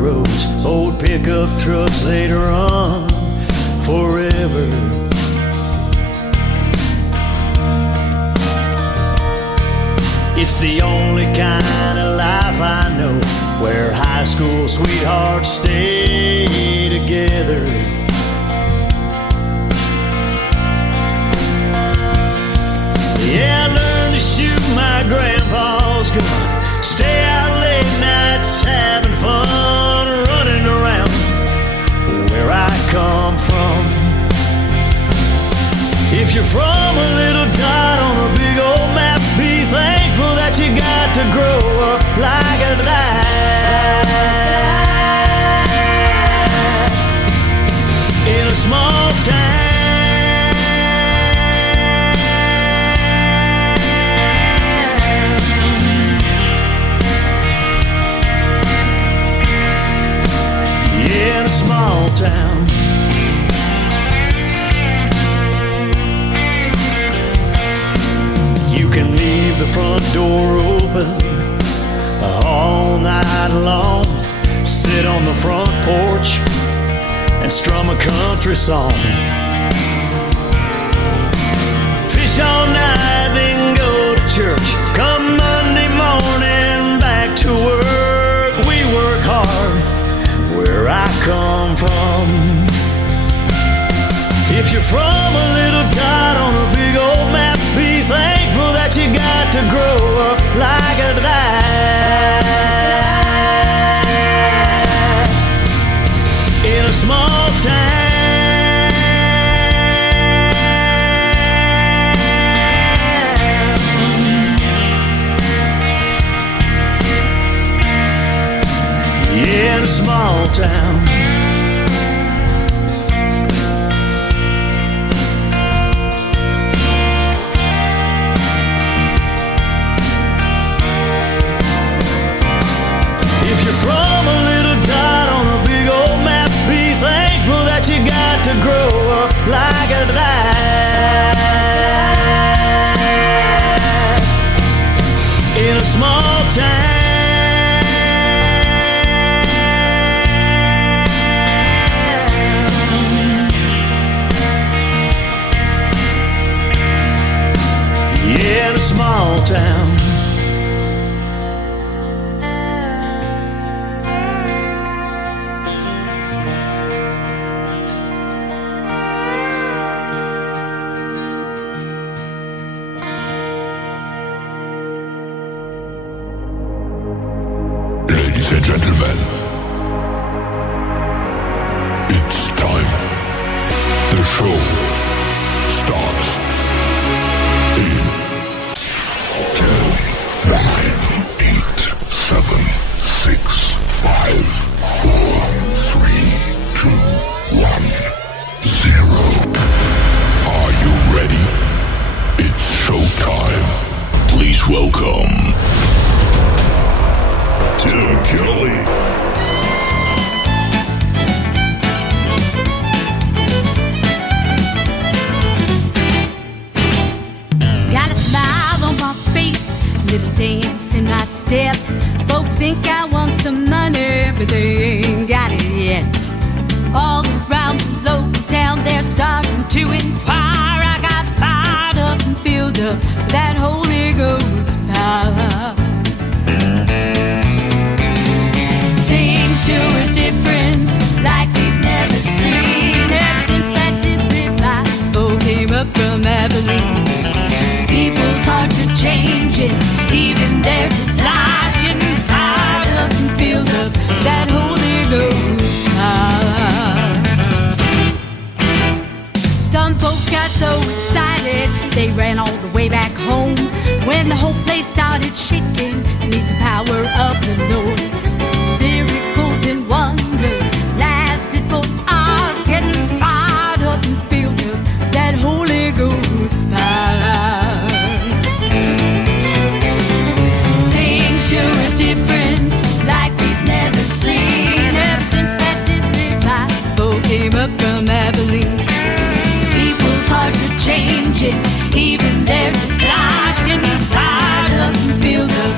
roads, old pickup trucks, they'd run forever. It's the only kind of life I know where high school sweethearts stay together. Yeah, I learned to shoot my grandpa's gun, stay out late nights having fun, running around where I come from. If you're from a little dot on a big old map, be thankful that you got to grow up like that in a small town. In a small town. You can leave the front door open all night long, sit on the front porch and strum a country song, fish all night, then go to church. Come Monday morning back to work. We work hard where I come from. If you're from a little dot on a big old map, be thankful that you got to grow up like that in a small town. Yeah, in a small town. If you're from a little dot on a big old map, be thankful that you got to grow up like that in a small town. Yeah, in a small town. Ladies and gentlemen, it's time. The show starts in 10, 9, 8, 7, 6, 5, 4, 3, 2, 1, 0. Are you ready? It's showtime. Please welcome Tim Kelly. Got a smile on my face, little dance in my step. Folks think I want some money, but they ain't got it yet. All around the local town, they're starting to inquire. I got fired up and filled up with that Holy Ghost power. Things sure are different, like we've never seen. Ever since that tip revival came up from Abilene, people's hearts are changing, even their desires getting fired up and filled up with that Holy Ghost power. Some folks got so excited they ran all the way back home when the whole place started shaking beneath the power of the Lord. Miracles and wonders lasted for hours, getting fired up and filled up with that Holy Ghost power. Things sure are different, like we've never seen. Ever since that tip revival came up from Abilene, people's hearts are changing, even their desires getting fired up and filled up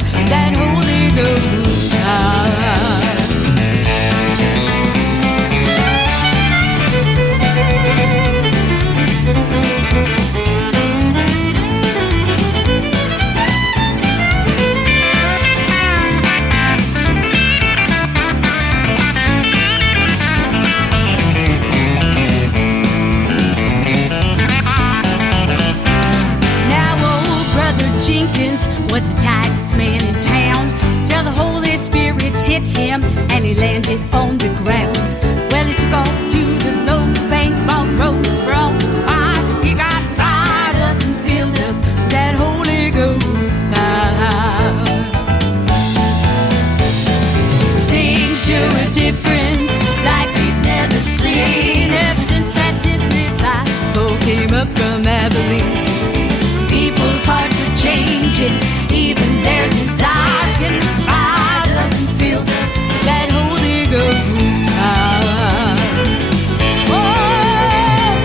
him and he landed on the ground. Well, he took off to the road bank, bought roses from fire. He got fired up and filled up that Holy Ghost power. Things sure are different, like we've never seen. Ever since that Tip-Lip Bible came up from Abilene, people's hearts are changing, even their desires getting fired up and filled up that Holy Ghost power. Oh,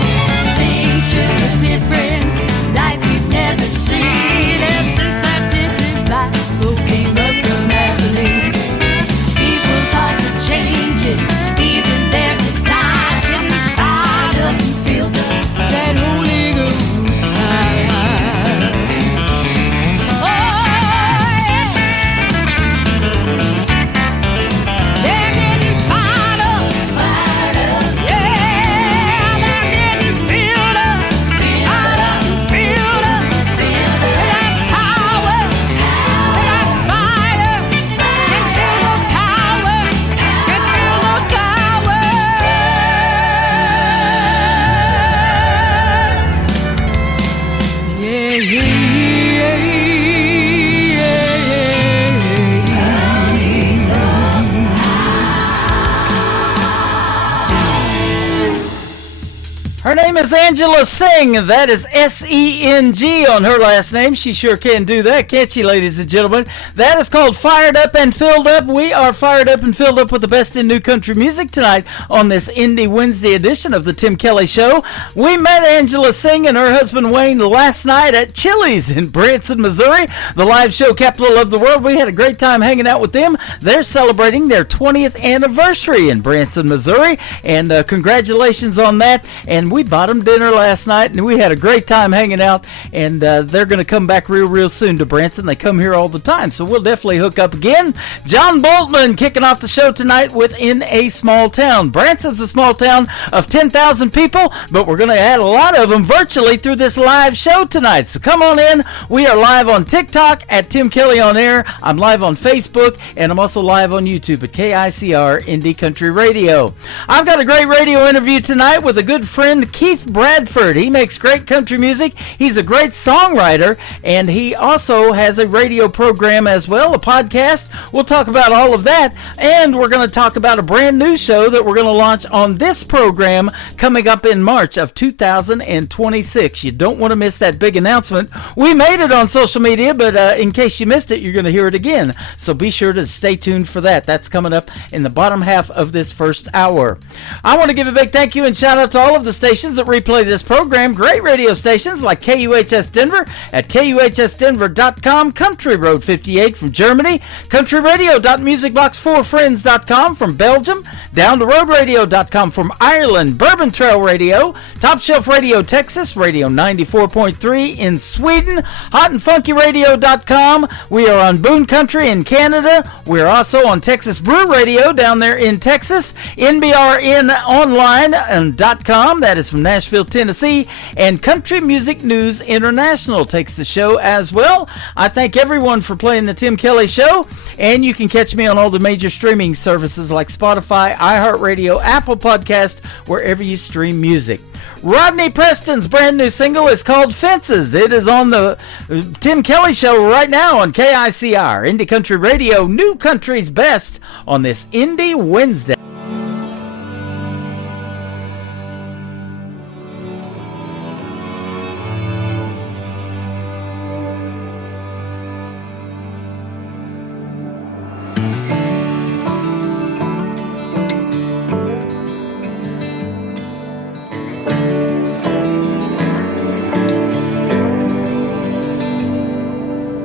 things sure are different, like we've never seen. Ever since that Tip-Lip Bible came up from Abilene, people's hearts are changing, even their desires getting fired up and filled up that Holy Ghost power. Her name is Angela Sing. That is S-E-N-G on her last name. She sure can do that, can't she, ladies and gentlemen? That is called Fired Up and Filled Up. We are fired up and filled up with the best in new country music tonight on this Indie Wednesday edition of the Tim Kelly Show. We met Angela Sing and her husband Wayne last night at Chili's in Branson, Missouri, the live show capital of the world. We had a great time hanging out with them. They're celebrating their 20th anniversary in Branson, Missouri, and congratulations on that. And we bought them dinner last night, and we had a great time hanging out, and they're going to come back real soon to Branson. They come here all the time, so we'll definitely hook up again. John Boltman kicking off the show tonight with In a Small Town. Branson's a small town of 10,000 people, but we're going to add a lot of them virtually through this live show tonight. So come on in. We are live on TikTok at Tim Kelly On Air. I'm live on Facebook, and I'm also live on YouTube at KICR Indie Country Radio. I've got a great radio interview tonight with a good friend, Keith Bradford. He makes great country music. He's a great songwriter, and he also has a radio program as well, a podcast. We'll talk about all of that, and we're going to talk about a brand new show that we're going to launch on this program coming up in March of 2026. You don't want to miss that big announcement. We made it on social media, but in case you missed it, you're going to hear it again. So be sure to stay tuned for that. That's coming up in the bottom half of this first hour. I want to give a big thank you and shout out to all of the stations that replay this program. Great radio stations like KUHS Denver at KUHSdenver.com, Country Road 58 from Germany, countryradio.musicbox4friends.com from Belgium, downtheroadradio.com from Ireland, Bourbon Trail Radio, Top Shelf Radio Texas, Radio 94.3 in Sweden, hotandfunkyradio.com. We are on Boone Country in Canada. We're also on Texas Brew Radio down there in Texas, NBRNonline.com. That is from Nashville, Tennessee, and Country Music News International takes the show as well. I thank everyone for playing the Tim Kelly Show, and you can catch me on all the major streaming services like Spotify, iHeartRadio, Apple Podcast, wherever you stream music. Rodney Preston's brand new single is called Fences. It is on the Tim Kelly Show right now on KICR, Indie Country Radio, New Country's Best on this Indie Wednesday.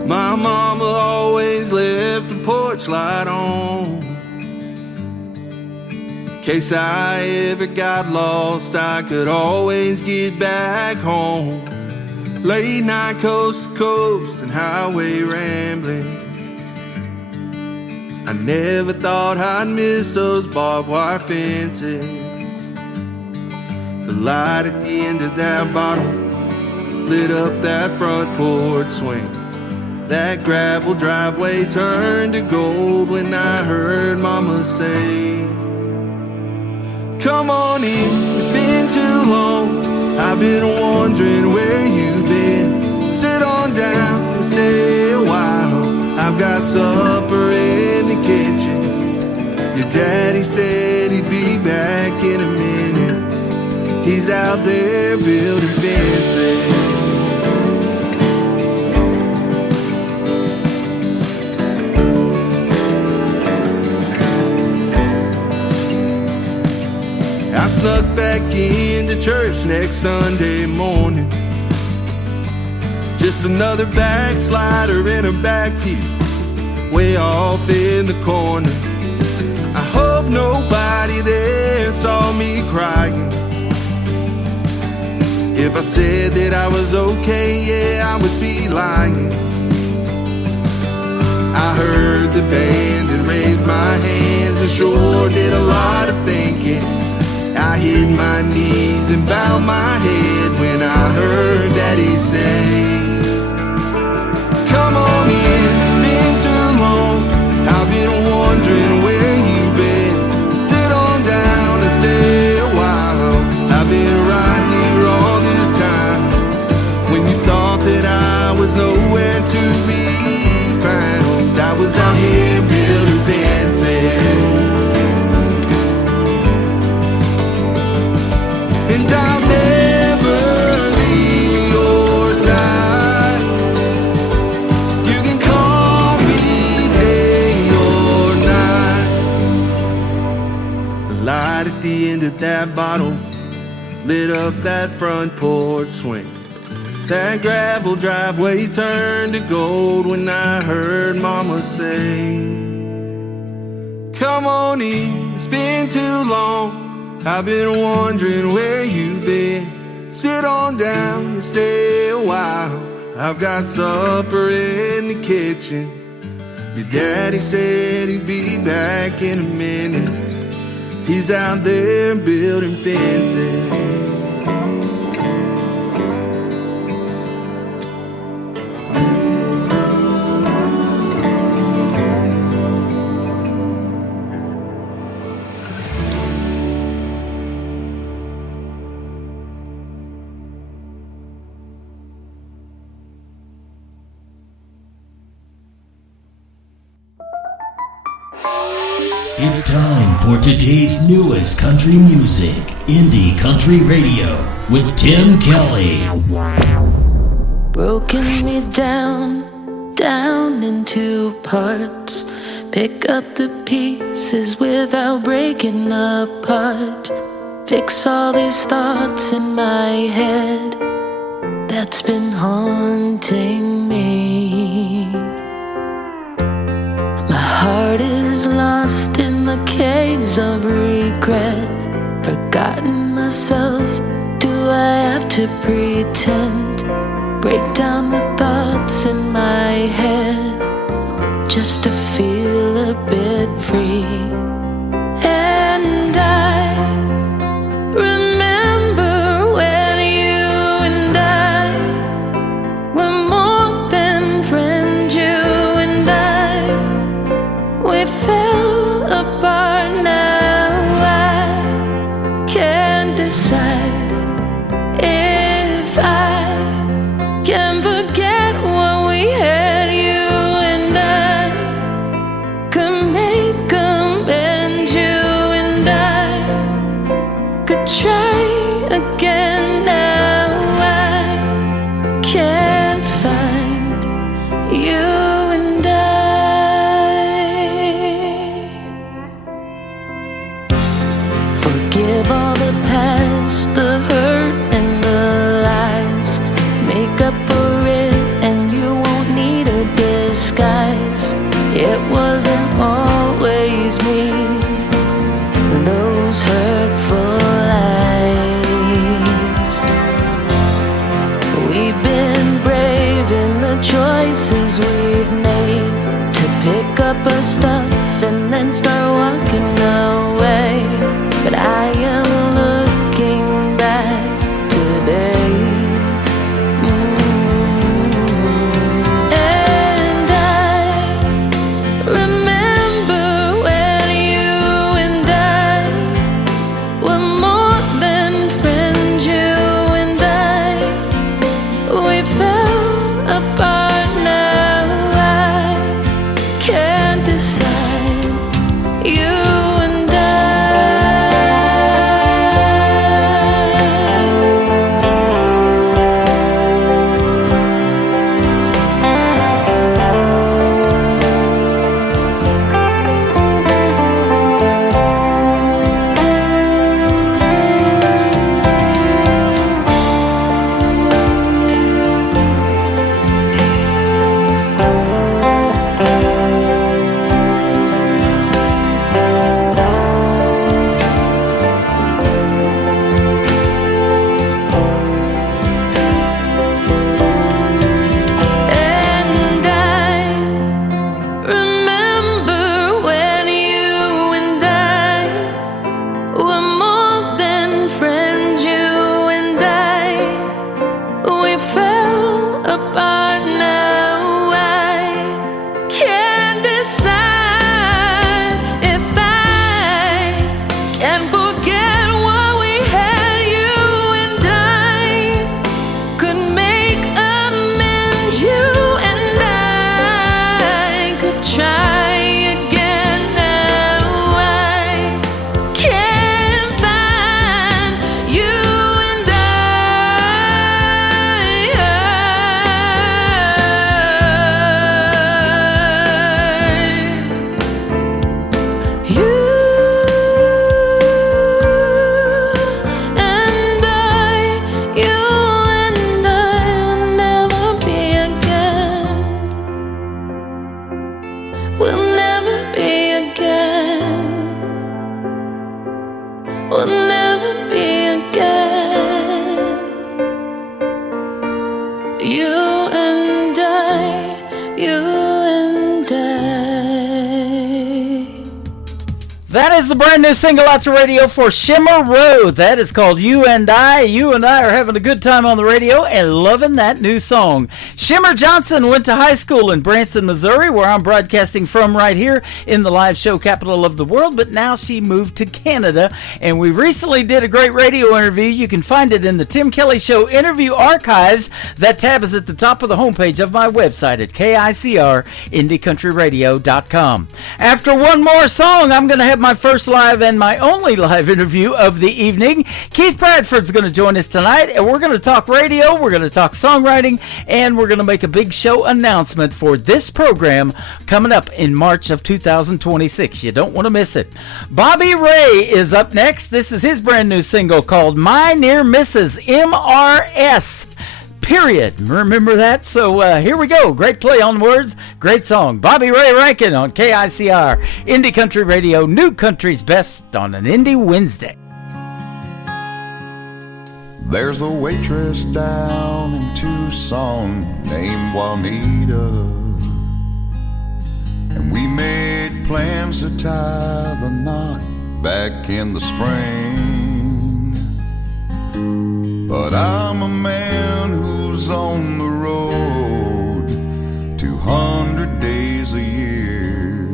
My mama always left the porch light on. In case I ever got lost, I could always get back home. Late night coast to coast and highway rambling. I never thought I'd miss those barbed wire fences. The light at the end of that bottle lit up that front porch swing. That gravel driveway turned to gold when I heard Mama say, come on in, it's been too long. I've been wondering where you've been. Sit on down and stay a while. I've got supper in the kitchen. Your daddy said he'd be back in a minute. He's out there building fences. I snuck back into church next Sunday morning. Just another backslider in a back pew, way off in the corner. I hope nobody there saw me crying. If I said that I was okay, yeah, I would be lying. I heard the band and raised my hands and sure did a lot of thinking. I hit my knees and bowed my head when I heard Daddy say, come on in, it's been too long. I've been wondering where you've been. Sit on down and stay a while. I've been right here all this time. When you thought that I was nowhere to be found, I was out here building fences. And I'll never leave your side. You can call me day or night. The light at the end of that bottle lit up that front porch swing. That gravel driveway turned to gold when I heard Mama say, come on in, it's been too long. I've been wondering where you've been. Sit on down and stay a while. I've got supper in the kitchen. Your daddy said he'd be back in a minute. He's out there building fences. It's time for today's newest country music, Indie Country Radio, with Tim Kelly. Broken me down, down into parts. Pick up the pieces without breaking apart. Fix all these thoughts in my head that's been haunting me. My heart is lost in the caves of regret. Forgotten myself, do I have to pretend? Break down the thoughts in my head just to feel a bit free. And I remember when you and I were more than friends. You and I, we fell apart. Now I can't decide if I can forget what we had. You and I could make amends. You and I could try again. Now I can't find you and I. Forgive all the past, the hurt and the lies. Make up for it and you won't need a disguise. It wasn't always me, those hurtful lies. We've been brave in the choices we've made, to pick up our stuff and then start walking away. But I am looking back today. And That is the brand new single out to radio for Shimmer Road. That is called You and I. You and I are having a good time on the radio and loving that new song. Shimmer Johnson went to high school in Branson, Missouri, where I'm broadcasting from right here in the live show capital of the world, but now she moved to Canada, and we recently did a great radio interview. You can find it in the Tim Kelly Show interview archives. That tab is at the top of the homepage of my website at KICR-IndieCountryRadio.com. After one more song, I'm going to have my first live and my only live interview of the evening. Keith Bradford's going to join us tonight, and we're going to talk radio, we're going to talk songwriting, and we're going to make a big show announcement for this program coming up in March of 2026. You don't want to miss it. Bobby Ray is up next. This is his brand new single called My Near Misses, MRS. Period. Remember that? So here we go. Great play on words. Great song. Bobby Ray Rankin on KICR. Indie Country Radio. New Country's Best on an Indie Wednesday. There's a waitress down in Tucson named Juanita, and we made plans to tie the knot back in the spring. But I'm a man who's on the road 200 days a year,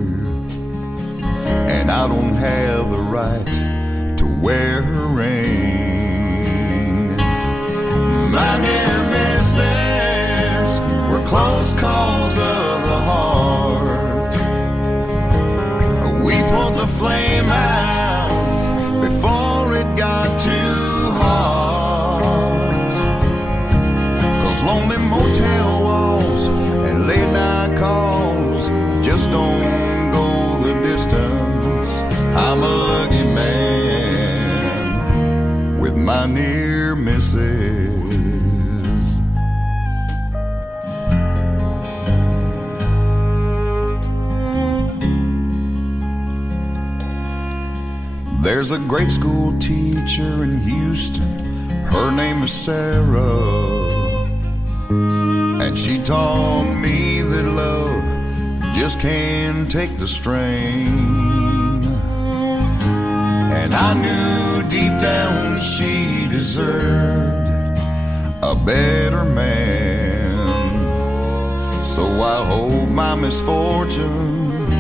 and I don't have the right to wear a ring. My dear missus, we're close calls of the heart. We put the flame out before it got too hot. Lonely motel walls and late night calls just don't go the distance. I'm a lucky man with my near misses. There's a grade school teacher in Houston, her name is Sarah, and she taught me that love just can't take the strain. And I knew deep down she deserved a better man. So I hope my misfortune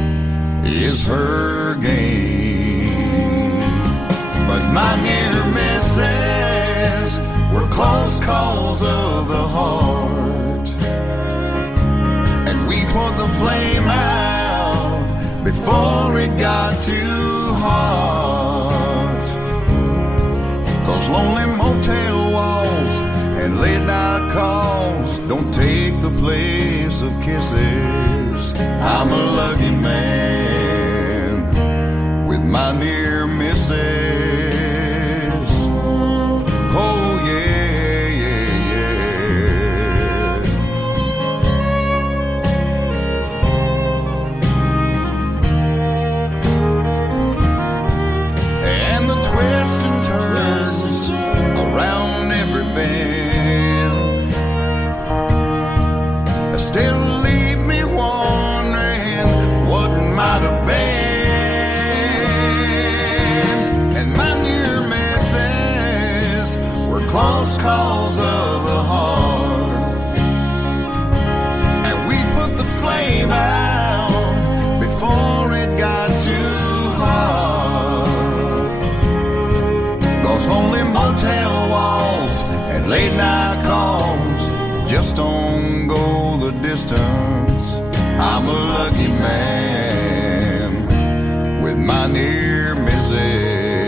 is her gain. But my near misses were close calls of the heart, and we put the flame out before it got too hot. 'Cause lonely motel walls and late night calls don't take the place of kisses. I'm a lucky man with my near misses. Oh yeah, yeah, yeah. And the twists and turns around every bend still leave me wondering what might have been. Close calls of the heart, and we put the flame out before it got too hot. 'Cause only motel walls and late night calls just don't go the distance. I'm a lucky man with my near misses.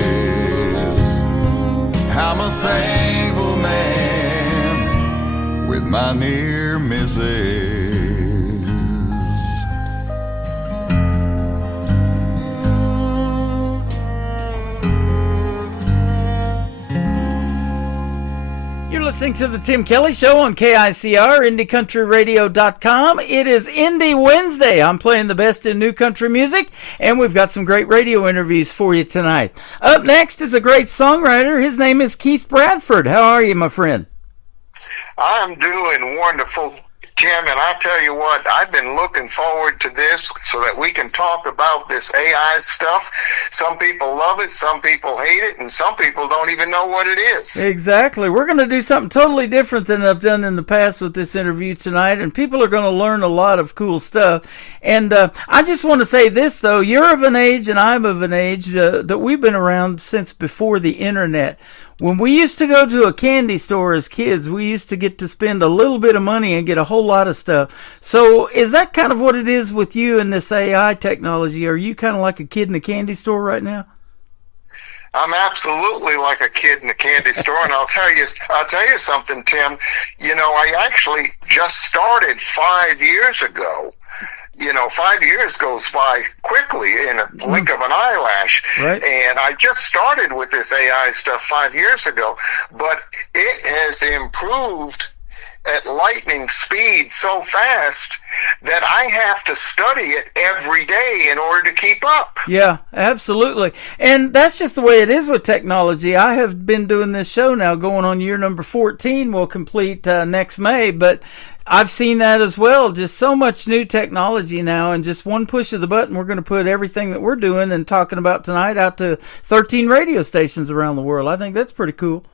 I'm a thankful man with my near misses. listening to the Tim Kelly Show on KICR, IndieCountryRadio.com. It is Indie Wednesday. I'm playing the best in new country music, and we've got some great radio interviews for you tonight. Up next is a great songwriter. His name is Keith Bradford. How are you, my friend? I'm doing wonderful, Tim, and I tell you what, I've been looking forward to this so that we can talk about this AI stuff. Some people love it, some people hate it, and some people don't even know what it is. Exactly. We're going to do something totally different than I've done in the past with this interview tonight, and people are going to learn a lot of cool stuff. And I just want to say this, though. You're of an age, and I'm of an age that we've been around since before the Internet. When we used to go to a candy store as kids, we used to get to spend a little bit of money and get a whole lot of stuff. So is that kind of what it is with you and this AI technology? Are you kind of like a kid in a candy store right now? I'm absolutely like a kid in a candy store, and I'll tell you something, Tim. You know, I actually just started 5 years ago. You know, 5 years goes by quickly in a blink of an eyelash. Right. And I just started with this AI stuff 5 years ago, but it has improved at lightning speed so fast that I have to study it every day in order to keep up. Yeah, absolutely. And that's just the way it is with technology. I have been doing this show now going on year number 14. We'll complete next May, but I've seen that as well. Just so much new technology now, and just one push of the button, we're going to put everything that we're doing and talking about tonight out to 13 radio stations around the world. I think that's pretty cool.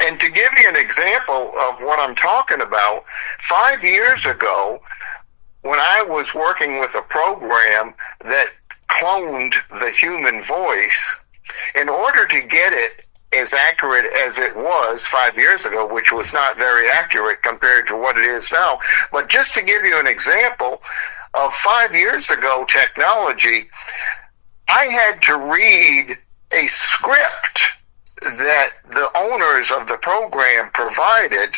And to give you an example of what I'm talking about, 5 years ago, when I was working with a program that cloned the human voice, in order to get it as accurate as it was 5 years ago, which was not very accurate compared to what it is now. But just to give you an example of 5 years ago technology, I had to read a script that the owners of the program provided.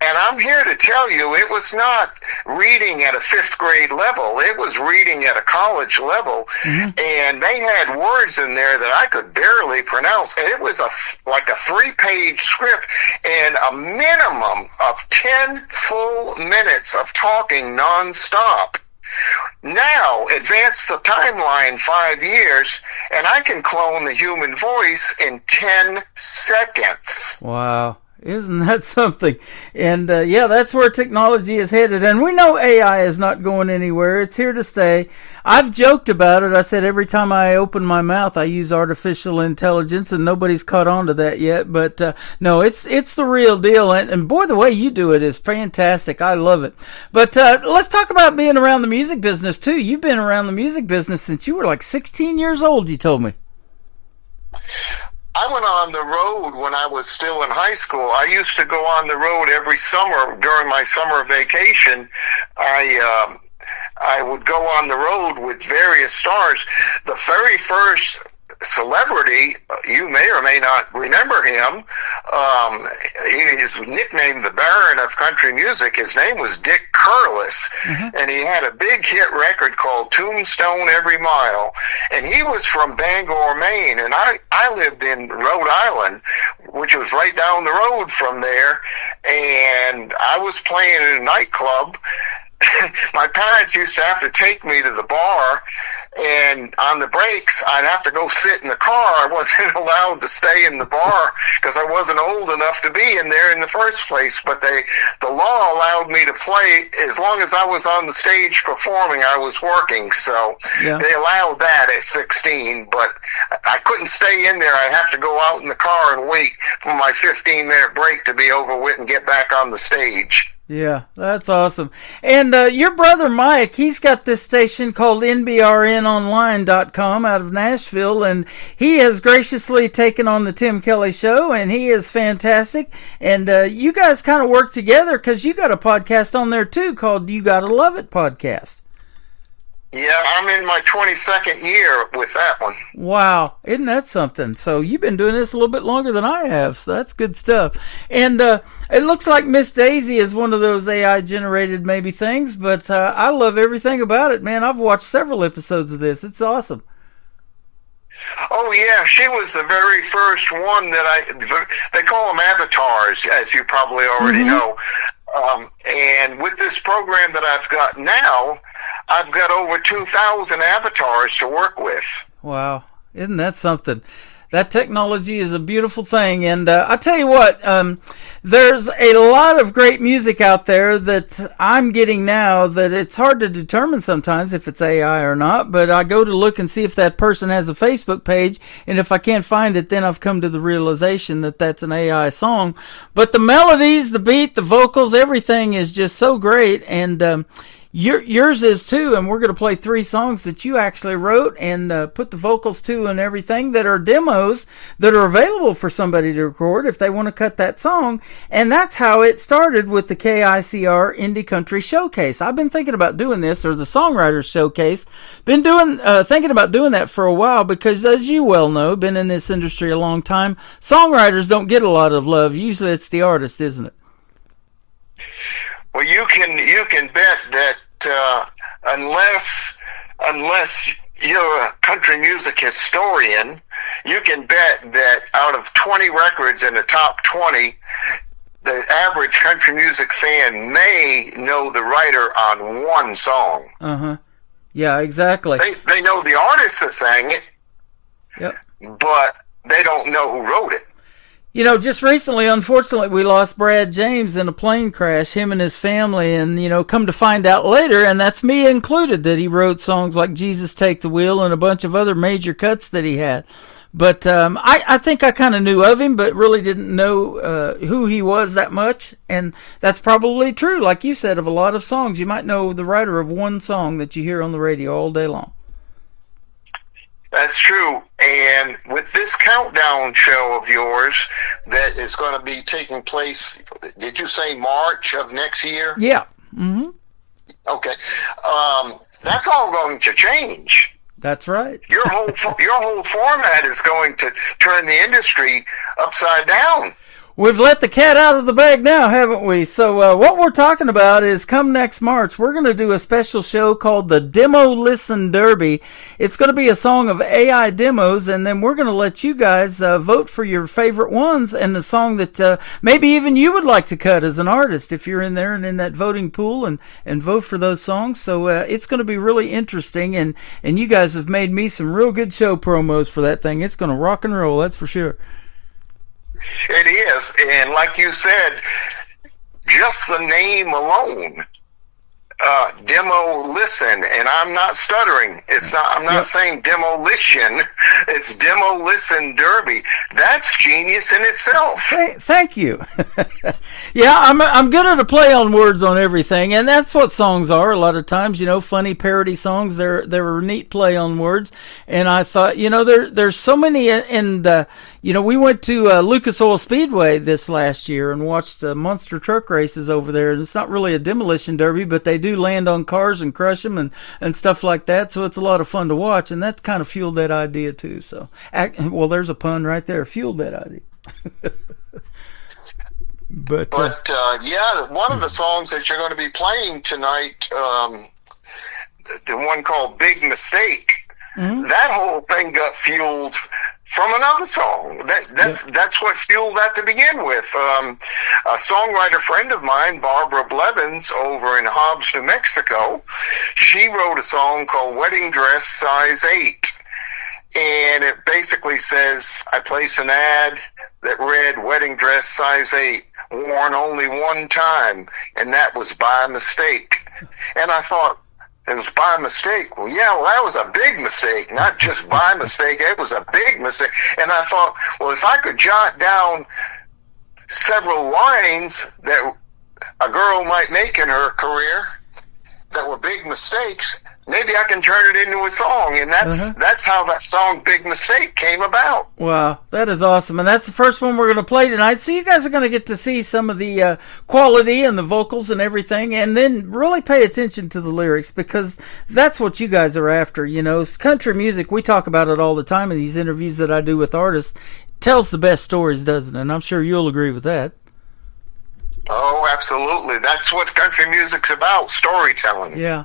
And I'm here to tell you, it was not reading at a fifth grade level. It was reading at a college level. Mm-hmm. And they had words in there that I could barely pronounce. And it was like a 3-page script and a minimum of 10 full minutes of talking nonstop. Now, advance the timeline 5 years, and I can clone the human voice in 10 seconds. Wow. Isn't that something? And yeah, that's where technology is headed. And we know AI is not going anywhere. It's here to stay. I've joked about it. I said every time I open my mouth, I use artificial intelligence, and nobody's caught on to that yet. But no, it's the real deal. And boy, the way you do it is fantastic. I love it. But let's talk about being around the music business, too. You've been around the music business since you were like 16 years old, you told me. I went on the road when I was still in high school. I used to go on the road every summer during my summer vacation. I would go on the road with various stars. The very first celebrity, you may or may not remember him. He is nicknamed the Baron of Country Music. His name was Dick Curless, and he had a big hit record called Tombstone Every Mile. And he was from Bangor, Maine, and I lived in Rhode Island, which was right down the road from there. And I was playing in a nightclub. My parents used to have to take me to the bar, and on the breaks, I'd have to go sit in the car. I wasn't allowed to stay in the bar because I wasn't old enough to be in there in the first place. But the law allowed me to play as long as I was on the stage performing. I was working, so yeah. They allowed that at 16. But I couldn't stay in there. I'd have to go out in the car and wait for my 15-minute break to be over with and get back on the stage. Yeah, that's awesome. And your brother Mike, he's got this station called NBRNonline.com out of Nashville, and he has graciously taken on the Tim Kelly Show, and he is fantastic. And you guys kind of work together because you got a podcast on there too called You Gotta Love It Podcast. Yeah, I'm in my 22nd year with that one. Wow, isn't that something? So you've been doing this a little bit longer than I have, so that's good stuff. And it looks like Miss Daisy is one of those AI-generated maybe things, but I love everything about it, man. I've watched several episodes of this. It's awesome. Oh yeah, she was the very first one that they call them avatars, as you probably already know. And with this program that I've got now, I've got over 2,000 avatars to work with. Wow. Isn't that something? That technology is a beautiful thing. And I tell you what, there's a lot of great music out there that I'm getting now that it's hard to determine sometimes if it's AI or not. But I go to look and see if that person has a Facebook page. And if I can't find it, then I've come to the realization that that's an AI song. But the melodies, the beat, the vocals, everything is just so great. And yours is too, and we're going to play 3 songs that you actually wrote and put the vocals to and everything that are demos that are available for somebody to record if they want to cut that song. And that's how it started with the KICR Indie Country Showcase. I've been thinking about doing this, or the Songwriters Showcase. Been thinking about doing that for a while because, as you well know, been in this industry a long time, songwriters don't get a lot of love. Usually it's the artist, isn't it? Well, you can bet that unless you're a country music historian, you can bet that out of 20 records in the top 20, the average country music fan may know the writer on one song. Yeah, exactly. They know the artist that sang it, yep, but they don't know who wrote it. You know, just recently, unfortunately, we lost Brad James in a plane crash, him and his family, and, you know, come to find out later, and that's me included, that he wrote songs like Jesus Take the Wheel and a bunch of other major cuts that he had. But I think I kind of knew of him, but really didn't know who he was that much, and that's probably true, like you said, of a lot of songs. You might know the writer of one song that you hear on the radio all day long. That's true. And with this countdown show of yours that is going to be taking place, did you say March of next year? Yeah. Mm-hmm. Okay. That's all going to change. That's right. Your whole format is going to turn the industry upside down. We've let the cat out of the bag now, haven't we? So what we're talking about is come next March, we're going to do a special show called the Demo Listen Derby. It's going to be a song of AI demos, and then we're going to let you guys vote for your favorite ones and the song that maybe even you would like to cut as an artist if you're in there and in that voting pool and vote for those songs. So it's going to be really interesting, and you guys have made me some real good show promos for that thing. It's going to rock and roll, that's for sure. It is, and like you said, just the name alone, Demo Listen, and I'm not stuttering. I'm not saying demolition. It's Demo Listen Derby. That's genius in itself. Thank you. Yeah, I'm good at a play on words on everything, and that's what songs are a lot of times. You know, funny parody songs. They're a neat play on words, and I thought, you know, there's so many, and you know, we went to Lucas Oil Speedway this last year and watched monster truck races over there. And it's not really a demolition derby, but they do land on cars and crush them and stuff like that. So it's a lot of fun to watch, and that kind of fueled that idea too. So, well, there's a pun right there. Fueled that idea. But yeah, one of the songs that you're going to be playing tonight, the one called Big Mistake, that whole thing got fueled from another song. That's what fueled that to begin with. A songwriter friend of mine, Barbara Blevins, over in Hobbs, New Mexico, she wrote a song called Wedding Dress Size 8. And it basically says, I placed an ad that read wedding dress size 8, worn only one time, and that was by mistake. And I thought, it was by mistake. Well, yeah, that was a big mistake, not just by mistake. It was a big mistake. And I thought, well, if I could jot down several lines that a girl might make in her career that were big mistakes, maybe I can turn it into a song. And that's how that song Big Mistake came about. Wow, that is awesome. And that's the first one we're going to play tonight. So you guys are going to get to see some of the quality and the vocals and everything, and then really pay attention to the lyrics, because that's what you guys are after. You know, country music, we talk about it all the time in these interviews that I do with artists. It tells the best stories, doesn't it? And I'm sure you'll agree with that. Oh, absolutely. That's what country music's about, storytelling. Yeah,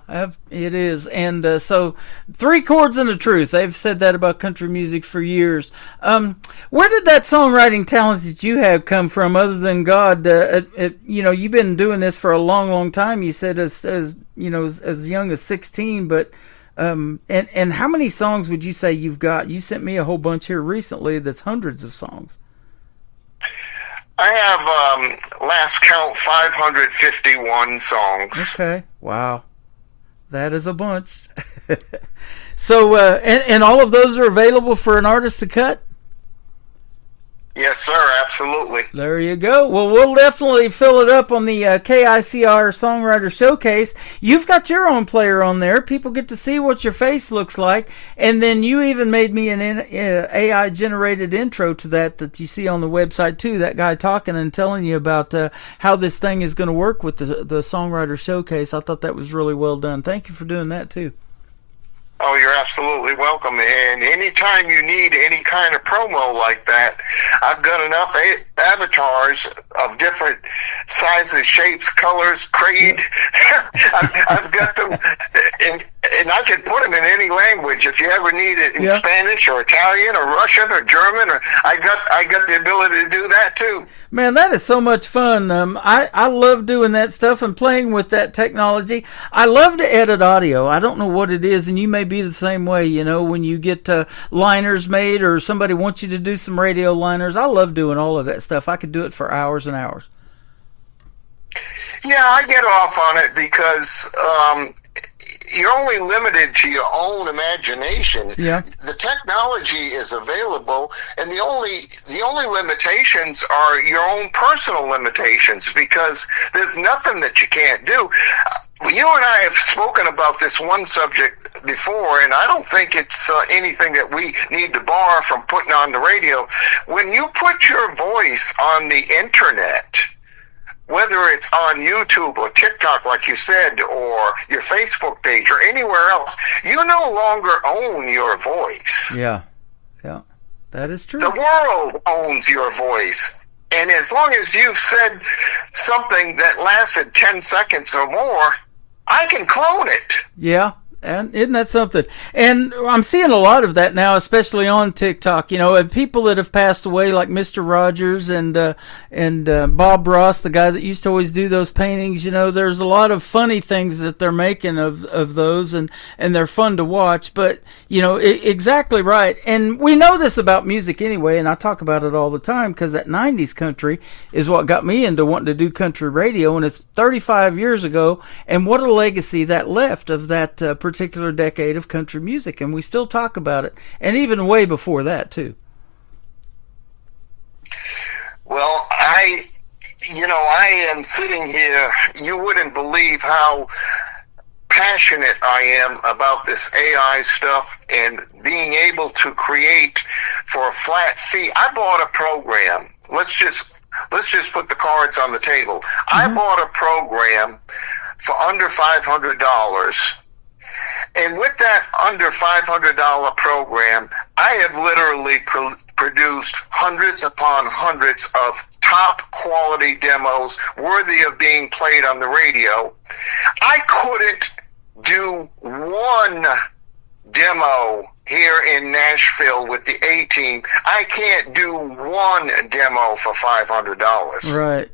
it is. And so, three chords and a truth. They've said that about country music for years. Where did that songwriting talent that you have come from, other than God? You've been doing this for a long, long time. You said as young as 16, but and how many songs would you say you've got? You sent me a whole bunch here recently. That's hundreds of songs. I have, last count, 551 songs. Okay. Wow. That is a bunch. So, and all of those are available for an artist to cut? Yes, sir, absolutely. There you go. Well, we'll definitely fill it up on the KICR Songwriter Showcase. You've got your own player on there. People get to see what your face looks like. And then you even made me an AI-generated intro to that you see on the website, too. That guy talking and telling you about how this thing is going to work with the Songwriter Showcase. I thought that was really well done. Thank you for doing that, too. Oh, you're absolutely welcome. And anytime you need any kind of promo like that, I've got enough avatars of different sizes, shapes, colors, creed. I've got them, and I can put them in any language. If you ever need it in Spanish or Italian or Russian or German, or I got the ability to do that too. Man, that is so much fun. I love doing that stuff and playing with that technology. I love to edit audio. I don't know what it is, and you may be the same way, when you get liners made or somebody wants you to do some radio liners. I love doing all of that stuff. I could do it for hours and hours. Yeah, I get off on it because you're only limited to your own imagination. Yeah. The technology is available, and the only limitations are your own personal limitations, because there's nothing that you can't do. You and I have spoken about this one subject before, and I don't think it's anything that we need to borrow from putting on the radio. When you put your voice on the internet, whether it's on YouTube or TikTok, like you said, or your Facebook page or anywhere else, you no longer own your voice. Yeah, that is true. The world owns your voice. And as long as you've said something that lasted 10 seconds or more, I can clone it. Yeah. And isn't that something? And I'm seeing a lot of that now, especially on TikTok. And people that have passed away, like Mr. Rogers and Bob Ross, the guy that used to always do those paintings. There's a lot of funny things that they're making of those, and they're fun to watch. But exactly right. And we know this about music anyway, and I talk about it all the time because that '90s country is what got me into wanting to do country radio, and it's 35 years ago. And what a legacy that left of that particular decade of country music, and we still talk about it, and even way before that too. Well, I am sitting here, you wouldn't believe how passionate I am about this AI stuff and being able to create for a flat fee. I bought a program. Let's just put the cards on the table. Mm-hmm. I bought a program for under $500. And with that under $500 program, I have literally produced hundreds upon hundreds of top quality demos worthy of being played on the radio. I couldn't do one demo here in Nashville with the A-Team. I can't do one demo for $500. Right.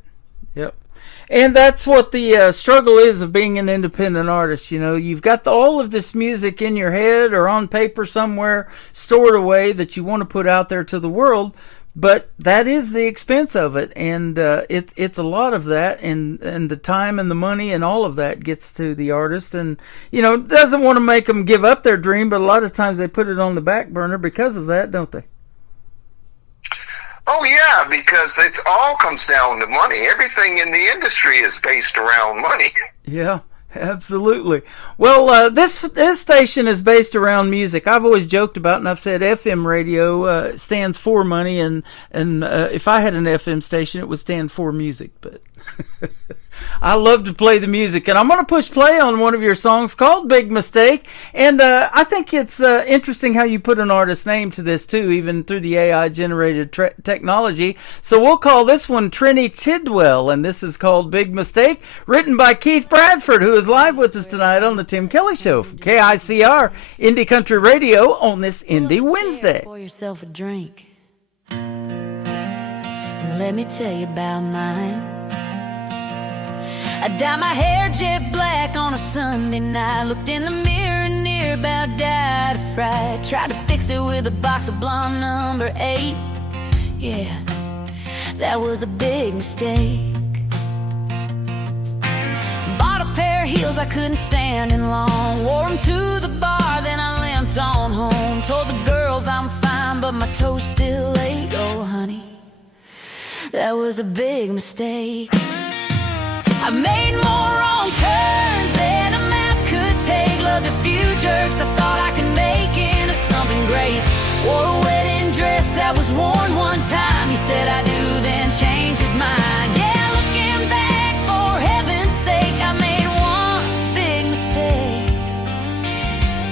Yep. And that's what the struggle is of being an independent artist. You've got all of this music in your head or on paper somewhere stored away that you want to put out there to the world, but that is the expense of it, and it's a lot of that, and the time and the money and all of that gets to the artist, and doesn't want to make them give up their dream, but a lot of times they put it on the back burner because of that, don't they? Oh, yeah, because it all comes down to money. Everything in the industry is based around money. Yeah, absolutely. Well, this station is based around music. I've always joked about, and I've said FM radio stands for money, and if I had an FM station, it would stand for music. But I love to play the music, and I'm going to push play on one of your songs called Big Mistake. And I think it's interesting how you put an artist name to this, too, even through the AI-generated technology. So we'll call this one Trini Tidwell, and this is called Big Mistake, written by Keith Bradford, who is live with us tonight on the Tim Kelly Show from KICR Indie Country Radio on this Indie Wednesday. Pour yourself a drink, and let me tell you about mine. I dyed my hair jet black on a Sunday night. Looked in the mirror and near about died of fright. Tried to fix it with a box of blonde number 8. Yeah, that was a big mistake. Bought a pair of heels I couldn't stand in long. Wore them to the bar, then I limped on home. Told the girls I'm fine, but my toes still ache. Oh honey, that was a big mistake. I made more wrong turns than a map could take. Loved a few jerks I thought I could make into something great. Wore a wedding dress that was worn one time. He said I do, then changed his mind. Yeah, looking back, for heaven's sake, I made one big mistake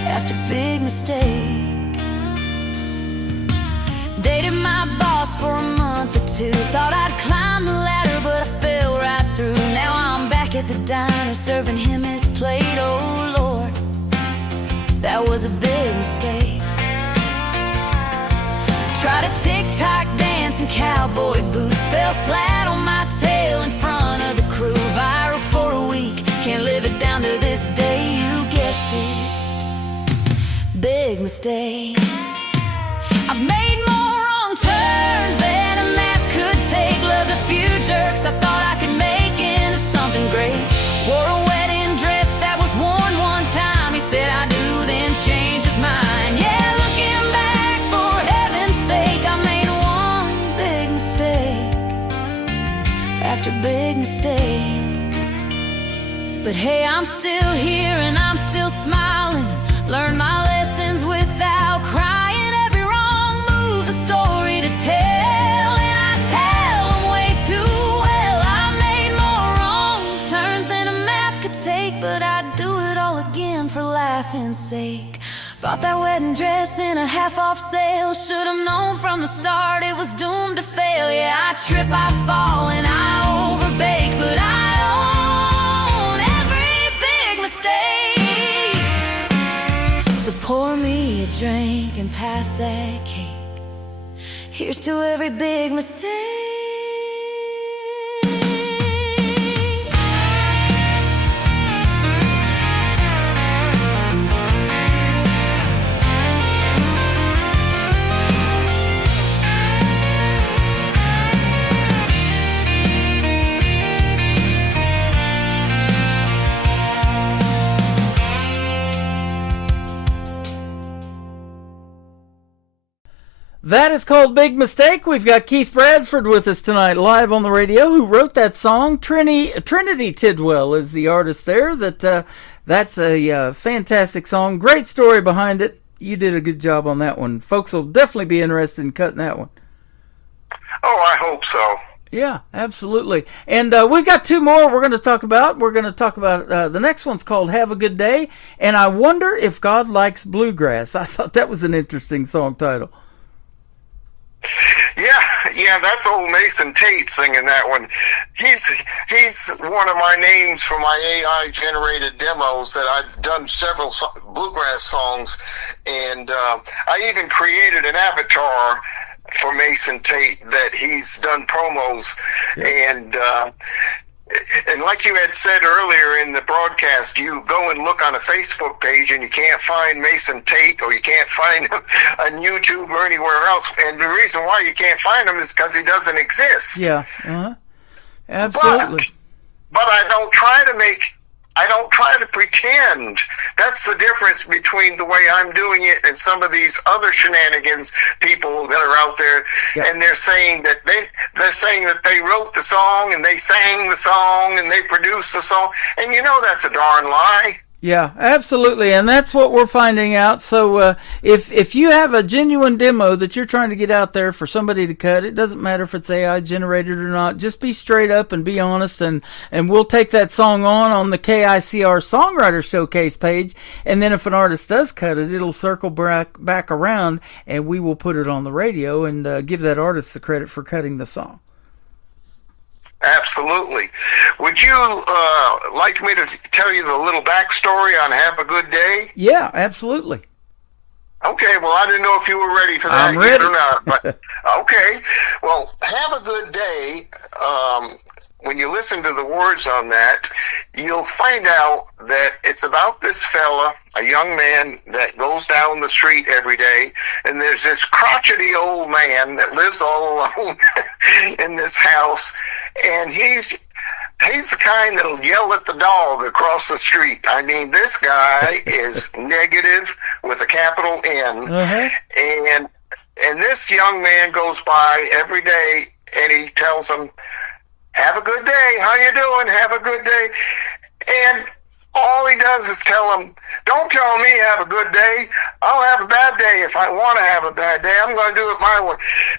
after big mistake. Dated my boss for a month or two. Thought I'd climb the ladder, but I fell right through. Now I'm back at the diner serving him his plate. Oh Lord, that was a big mistake. Tried a tick-tock dance in cowboy boots. Fell flat on my tail in front of the crew. Viral for a week, can't live it down to this day. You guessed it, big mistake. I've made more wrong turns than a map could take. Loved a few jerks I thought I could make into something great. Wore a wedding dress that was worn one time. He said I do, then changed his mind. Yeah, looking back, for heaven's sake, I made one big mistake after big mistake. But hey, I'm still here and I'm still smiling. Learned my lessons without crying. Every wrong move's a story to tell, and I tell them way too well. I made more wrong turns than a map could take, but I'd do it all again for laughing's sake. Bought that wedding dress in a half-off sale. Should've known from the start it was doomed to fail. Yeah, I trip, I fall, and I overbake, but I own every big mistake. So pour me a drink and pass that cake. Here's to every big mistake. That is called Big Mistake. We've got Keith Bradford with us tonight, live on the radio, who wrote that song. Trinity Tidwell is the artist there. That's a fantastic song. Great story behind it. You did a good job on that one. Folks will definitely be interested in cutting that one. Oh, I hope so. Yeah, absolutely. And we've got two more we're going to talk about. We're going to talk about the next one's called Have a Good Day, and I Wonder If God Likes Bluegrass. I thought that was an interesting song title. Yeah, that's old Mason Tate singing that one. He's one of my names for my AI-generated demos that I've done several bluegrass songs, and I even created an avatar for Mason Tate that he's done promos, yeah. And like you had said earlier in the broadcast, you go and look on a Facebook page and you can't find Mason Tate, or you can't find him on YouTube or anywhere else. And the reason why you can't find him is because he doesn't exist. Yeah, absolutely. But I don't try to pretend. That's the difference between the way I'm doing it and some of these other shenanigans people that are out there. Yep. And they're saying that they wrote the song and they sang the song and they produced the song, and you know that's a darn lie. Yeah, absolutely, and that's what we're finding out. So if you have a genuine demo that you're trying to get out there for somebody to cut, it doesn't matter if it's AI generated or not. Just be straight up and be honest, and we'll take that song on the KICR Songwriter Showcase page, and then if an artist does cut it, it'll circle back around, and we will put it on the radio and give that artist the credit for cutting the song. Absolutely. Would you like me to tell you the little backstory on Have a Good Day? Yeah, absolutely. Okay, well, I didn't know if you were ready for that I'm yet ready. or not. But, okay, well, Have a Good Day, when you listen to the words on that, you'll find out that it's about this fella, a young man that goes down the street every day, and there's this crotchety old man that lives all alone in this house, and he's the kind that'll yell at the dog across the street. I mean, this guy is negative with a capital N, and this young man goes by every day, and he tells him, "Have a good day. How you doing? Have a good day." And all he does is tell him, "Don't tell me have a good day. I'll have a bad day if I want to have a bad day. I'm going to do it my way."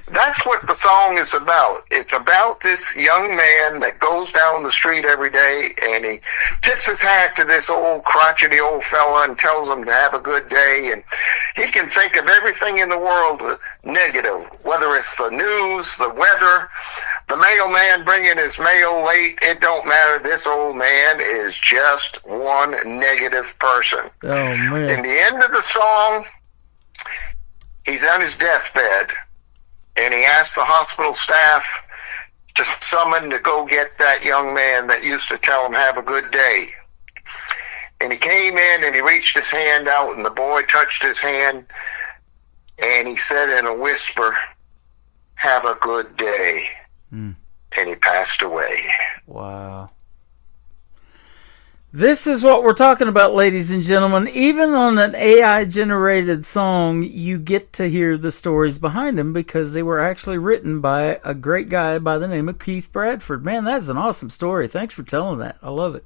That's what the song is about. It's about this young man that goes down the street every day, and he tips his hat to this old crotchety old fella and tells him to have a good day. And he can think of everything in the world negative, whether it's the news, the weather, the mailman bringing his mail late. It don't matter. This old man is just one negative person. Oh, man. In the end of the song, he's on his deathbed, and he asks the hospital staff to summon to go get that young man that used to tell him have a good day. And he came in, and he reached his hand out, and the boy touched his hand, and he said in a whisper, "Have a good day." And he passed away. Wow. This is what we're talking about, ladies and gentlemen. Even on an AI-generated song, you get to hear the stories behind them because they were actually written by a great guy by the name of Keith Bradford. Man, that's an awesome story. Thanks for telling that. I love it.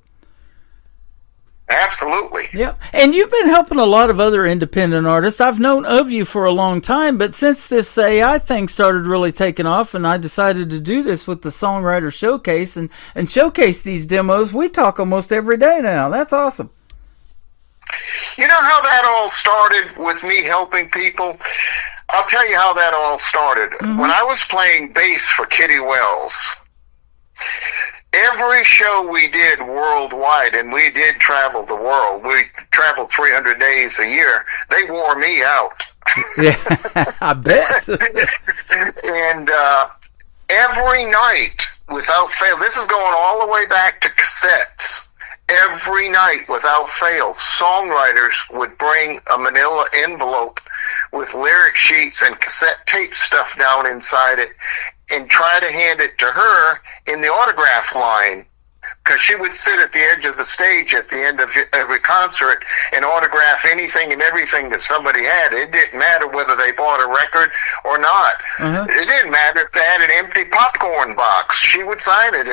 Absolutely. Yeah, and you've been helping a lot of other independent artists. I've known of you for a long time, but since this AI thing started really taking off and I decided to do this with the Songwriter Showcase and showcase these demos, we talk almost every day now. That's awesome. You know how that all started with me helping people? I'll tell you how that all started. When I was playing bass for Kitty Wells, every show we did worldwide, and we did travel the world. We traveled 300 days a year. They wore me out. Yeah, I bet. And every night, without fail, this is going all the way back to cassettes. Every night, without fail, songwriters would bring a manila envelope with lyric sheets and cassette tape stuff down inside it and try to hand it to her in the autograph line, because she would sit at the edge of the stage at the end of every concert and autograph anything and everything that somebody had. It didn't matter whether they bought a record or not. It didn't matter if they had an empty popcorn box. She would sign it.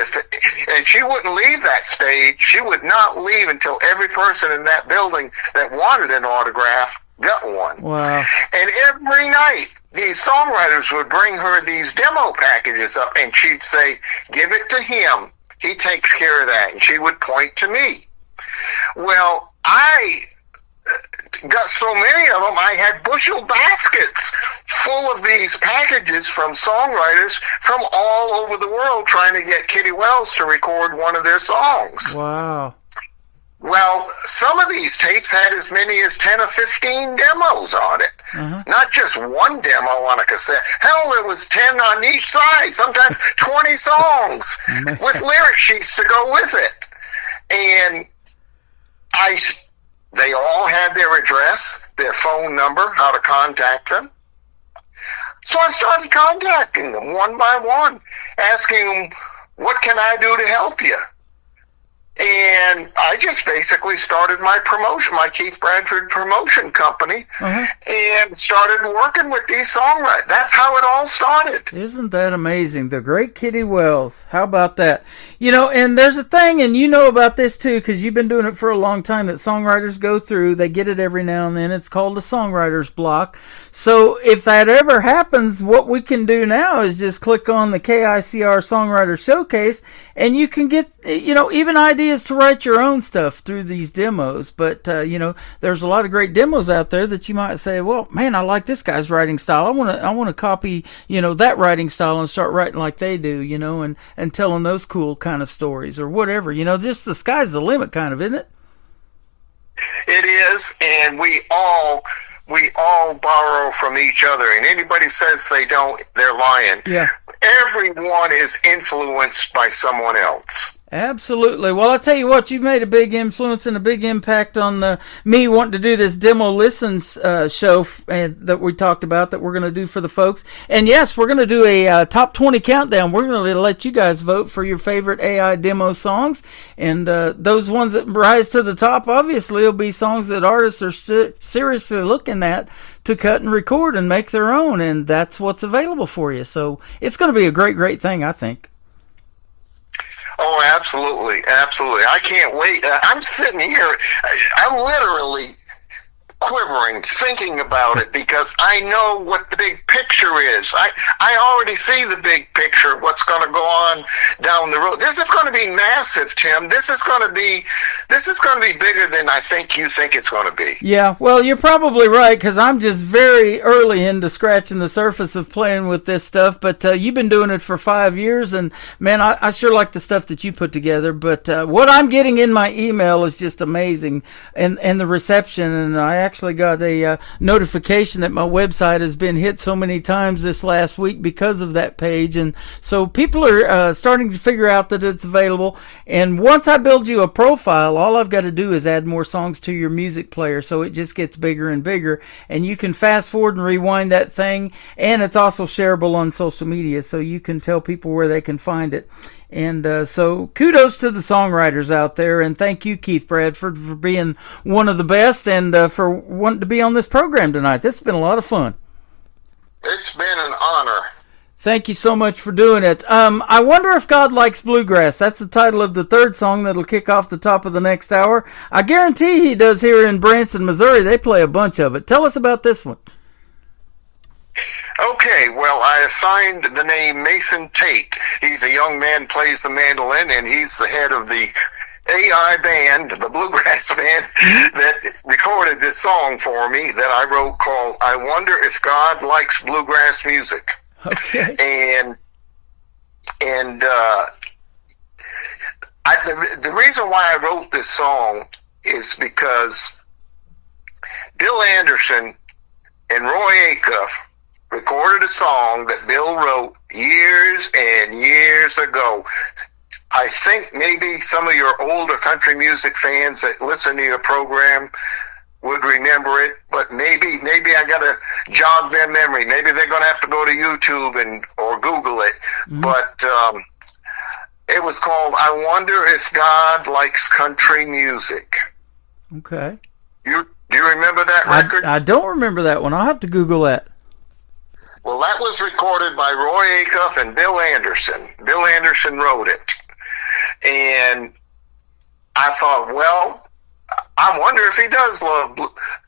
And she wouldn't leave that stage. She would not leave until every person in that building that wanted an autograph got one. Wow. And every night, these songwriters would bring her these demo packages up, and she'd say, "Give it to him. He takes care of that." And she would point to me. Well, I got so many of them, I had bushel baskets full of these packages from songwriters from all over the world trying to get Kitty Wells to record one of their songs. Wow. Well, some of these tapes had as many as 10 or 15 demos on it. Not just one demo on a cassette. Hell, there was 10 on each side, sometimes 20 songs with lyric sheets to go with it. And they all had their address, their phone number, how to contact them. So I started contacting them one by one, asking them, "What can I do to help you?" And I just basically started my Keith Bradford promotion company, and started working with these songwriters. That's how it all started. Isn't that amazing? The great Kitty Wells. How about that? You know, and there's a thing, and you know about this too, because you've been doing it for a long time, that songwriters go through. They get it every now and then. It's called a songwriter's block. So if that ever happens, what we can do now is just click on the KICR Songwriter Showcase, and you can get, you know, even ideas to write your own stuff through these demos. But, you know, there's a lot of great demos out there that you might say, well, man, I like this guy's writing style. I want to copy, you know, that writing style and start writing like they do, you know, and telling those cool kind of stories or whatever. You know, just the sky's the limit kind of, isn't it? It is, and we all borrow from each other, and anybody says they don't, they're lying. Yeah. Everyone is influenced by someone else. Absolutely. Well, I'll tell you what, you've made a big influence and a big impact on me wanting to do this Demo Listens show that we talked about that we're going to do for the folks. And yes, we're going to do a top 20 countdown. We're going to let you guys vote for your favorite AI demo songs. And those ones that rise to the top, obviously, will be songs that artists are seriously looking at to cut and record and make their own. And that's what's available for you. So it's going to be a great, great thing, I think. Oh, absolutely, absolutely. I can't wait. I'm sitting here, I'm literally quivering, thinking about it, because I know what the big picture is. I already see the big picture, what's going to go on down the road. This is going to be massive, Tim. This is going to be bigger than I think you think it's going to be. Yeah, well, you're probably right, because I'm just very early into scratching the surface of playing with this stuff, but you've been doing it for 5 years, and man, I sure like the stuff that you put together, but what I'm getting in my email is just amazing, and the reception, and I actually got a notification that my website has been hit so many times this last week because of that page, and so people are starting to figure out that it's available. And once I build you a profile, all I've got to do is add more songs to your music player, so it just gets bigger and bigger, and you can fast forward and rewind that thing, and it's also shareable on social media, so you can tell people where they can find it. And so kudos to the songwriters out there, and thank you, Keith Bradford, for being one of the best, and for wanting to be on this program tonight. This has been a lot of fun. It's been an honor. Thank you so much for doing it. I Wonder If God Likes Bluegrass. That's the title of the third song that'll kick off the top of the next hour. I guarantee he does here in Branson, Missouri. They play a bunch of it. Tell us about this one. Okay, well, I assigned the name Mason Tate. He's a young man, plays the mandolin, and he's the head of the AI band, the bluegrass band, that recorded this song for me that I wrote called I Wonder If God Likes Bluegrass Music. Okay. And the reason why I wrote this song is because Bill Anderson and Roy Acuff recorded a song that Bill wrote years and years ago. I think maybe some of your older country music fans that listen to your program would remember it, but maybe I gotta jog their memory. Maybe they're gonna have to go to YouTube or Google it. Mm-hmm. But it was called I Wonder If God Likes Country Music. Okay. Do you remember that record? I don't remember that one. I'll have to Google that. Well, that was recorded by Roy Acuff and Bill Anderson. Bill Anderson wrote it. And I thought, well, I wonder if he does love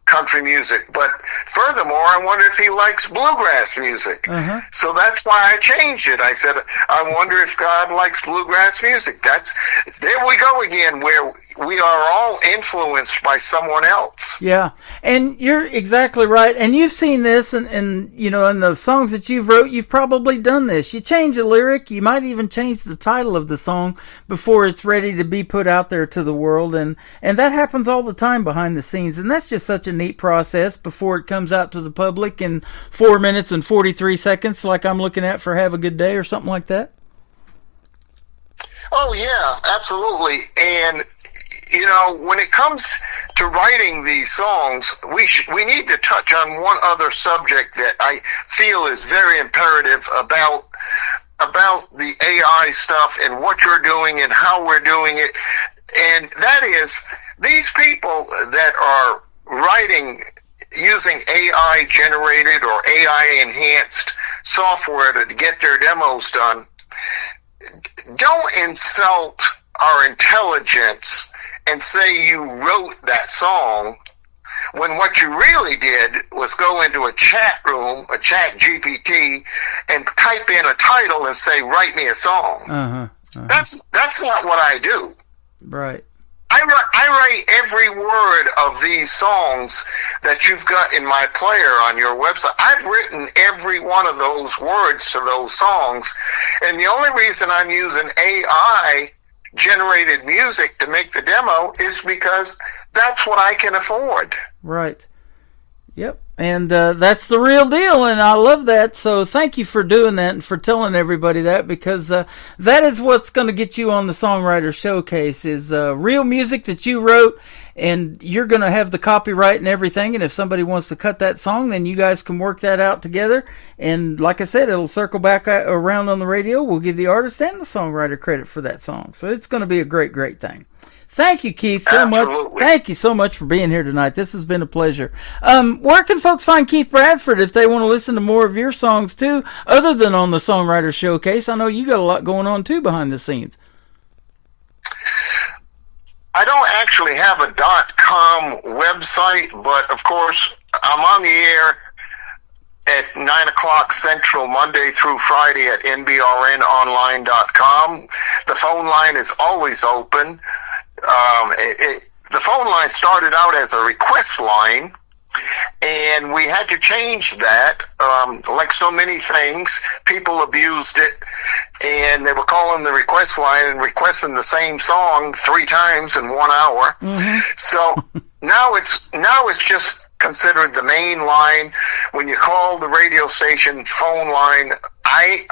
country music. But furthermore, I wonder if he likes bluegrass music. Uh-huh. So that's why I changed it. I said, I wonder if God likes bluegrass music. There we go again, where we are all influenced by someone else. Yeah, and you're exactly right. And you've seen this, and you know, in the songs that you've wrote, you've probably done this. You change a lyric, you might even change the title of the song before it's ready to be put out there to the world, and that happens all the time behind the scenes, and that's just such a neat process before it comes out to the public in 4 minutes and 43 seconds, like I'm looking at for Have a Good Day or something like that. Oh, yeah, absolutely. And you know, when it comes to writing these songs, we need to touch on one other subject that I feel is very imperative about the AI stuff and what you're doing and how we're doing it. And that is, these people that are writing using AI generated or AI enhanced software to get their demos done, don't insult our intelligence and say you wrote that song, when what you really did was go into a chat room, a chat GPT, and type in a title and say, write me a song. That's not what I do. Right. I write every word of these songs that you've got in my player on your website. I've written every one of those words to those songs, and the only reason I'm using AI generated music to make the demo is because that's what I can afford. Right. Yep. And that's the real deal, and I love that. So thank you for doing that and for telling everybody that, because that is what's going to get you on the Songwriter Showcase, is real music that you wrote, and you're going to have the copyright and everything. And if somebody wants to cut that song, then you guys can work that out together. And like I said, it'll circle back around on the radio. We'll give the artist and the songwriter credit for that song. So it's going to be a great, great thing. Thank you, Keith, so Absolutely. much. Thank you so much for being here tonight. This has been a pleasure. Where can folks find Keith Bradford if they want to listen to more of your songs, too, other than on the Songwriter Showcase? I know you got a lot going on, too, behind the scenes. I don't actually have a .com website, but, of course, I'm on the air at 9 o'clock Central, Monday through Friday at nbrnonline.com. The phone line is always open. The phone line started out as a request line, and we had to change that. Like so many things, people abused it, and they were calling the request line and requesting the same song 3 times in 1 hour. So now it's just considered the main line. When you call the radio station phone line, I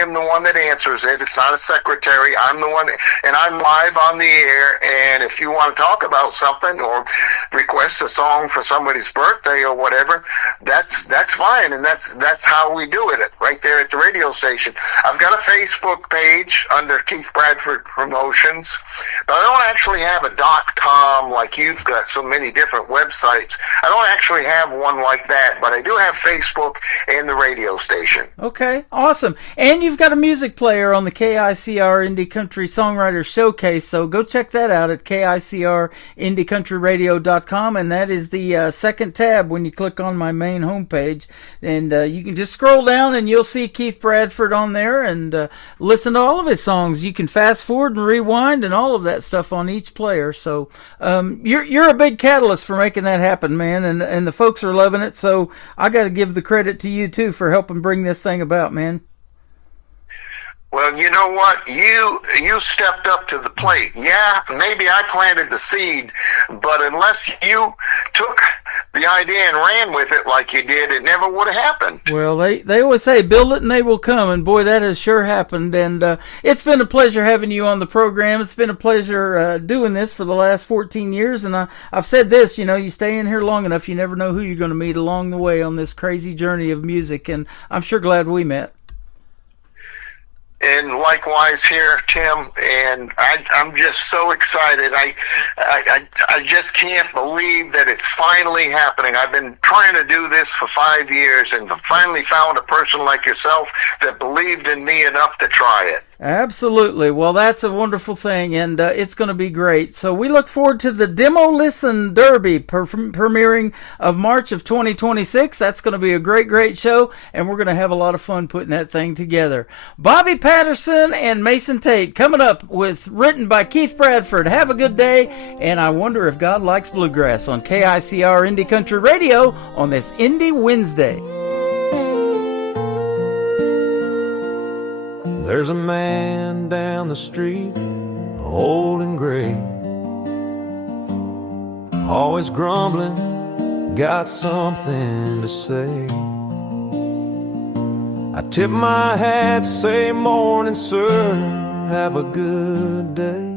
am the one that answers it. It's not a secretary. I'm the one, and I'm live on the air. And if you want to talk about something or request a song for somebody's birthday or whatever, that's fine. And that's how we do it right there at the radio station. I've got a Facebook page under Keith Bradford Promotions, but I don't actually have a .com like you've got so many different websites. I don't actually have one like that, but I do have Facebook and the radio station. Okay, awesome. And you've got a music player on the KICR Indie Country Songwriter Showcase, so go check that out at KICRIndieCountryRadio.com, and that is the second tab when you click on my main homepage. And you can just scroll down and you'll see Keith Bradford on there, and listen to all of his songs. You can fast forward and rewind and all of that stuff on each player. So you're a big catalyst for making that happen, man, and the folks are loving it. So I got to give the credit to you too for helping bring this thing about, man. Well, you know what? You stepped up to the plate. Yeah, maybe I planted the seed, but unless you took the idea and ran with it like you did, it never would have happened. Well, they always say, build it and they will come, and boy, that has sure happened. And it's been a pleasure having you on the program. It's been a pleasure doing this for the last 14 years, and I've said this, you stay in here long enough, you never know who you're going to meet along the way on this crazy journey of music, and I'm sure glad we met. And likewise here, Tim, and I'm just so excited. I just can't believe that it's finally happening. I've been trying to do this for 5 years, and finally found a person like yourself that believed in me enough to try it. Absolutely. Well, that's a wonderful thing, and it's going to be great. So we look forward to the Demo Listen Derby premiering of March of 2026. That's going to be a great, great show, and we're going to have a lot of fun putting that thing together. Bobby Patterson and Mason Tate coming up with written by Keith Bradford. Have a good day, and I Wonder If God Likes Bluegrass on KICR Indie Country Radio on this Indie Wednesday. There's a man down the street, old and gray, always grumbling, got something to say. I tip my hat, say morning sir, have a good day.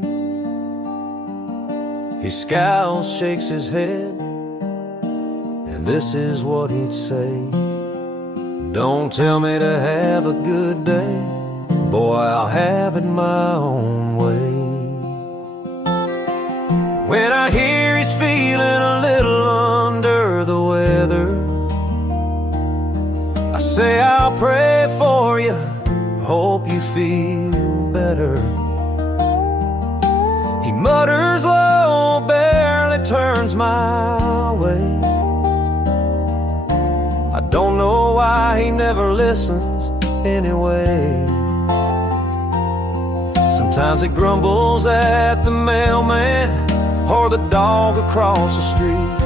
He scowls, shakes his head, and this is what he'd say: don't tell me to have a good day, boy, I'll have it my own way. When I hear he's feeling a little under the weather, I say I'll pray for you, hope you feel better. He mutters low, barely turns my way. I don't know why he never listens anyway. Sometimes he grumbles at the mailman or the dog across the street.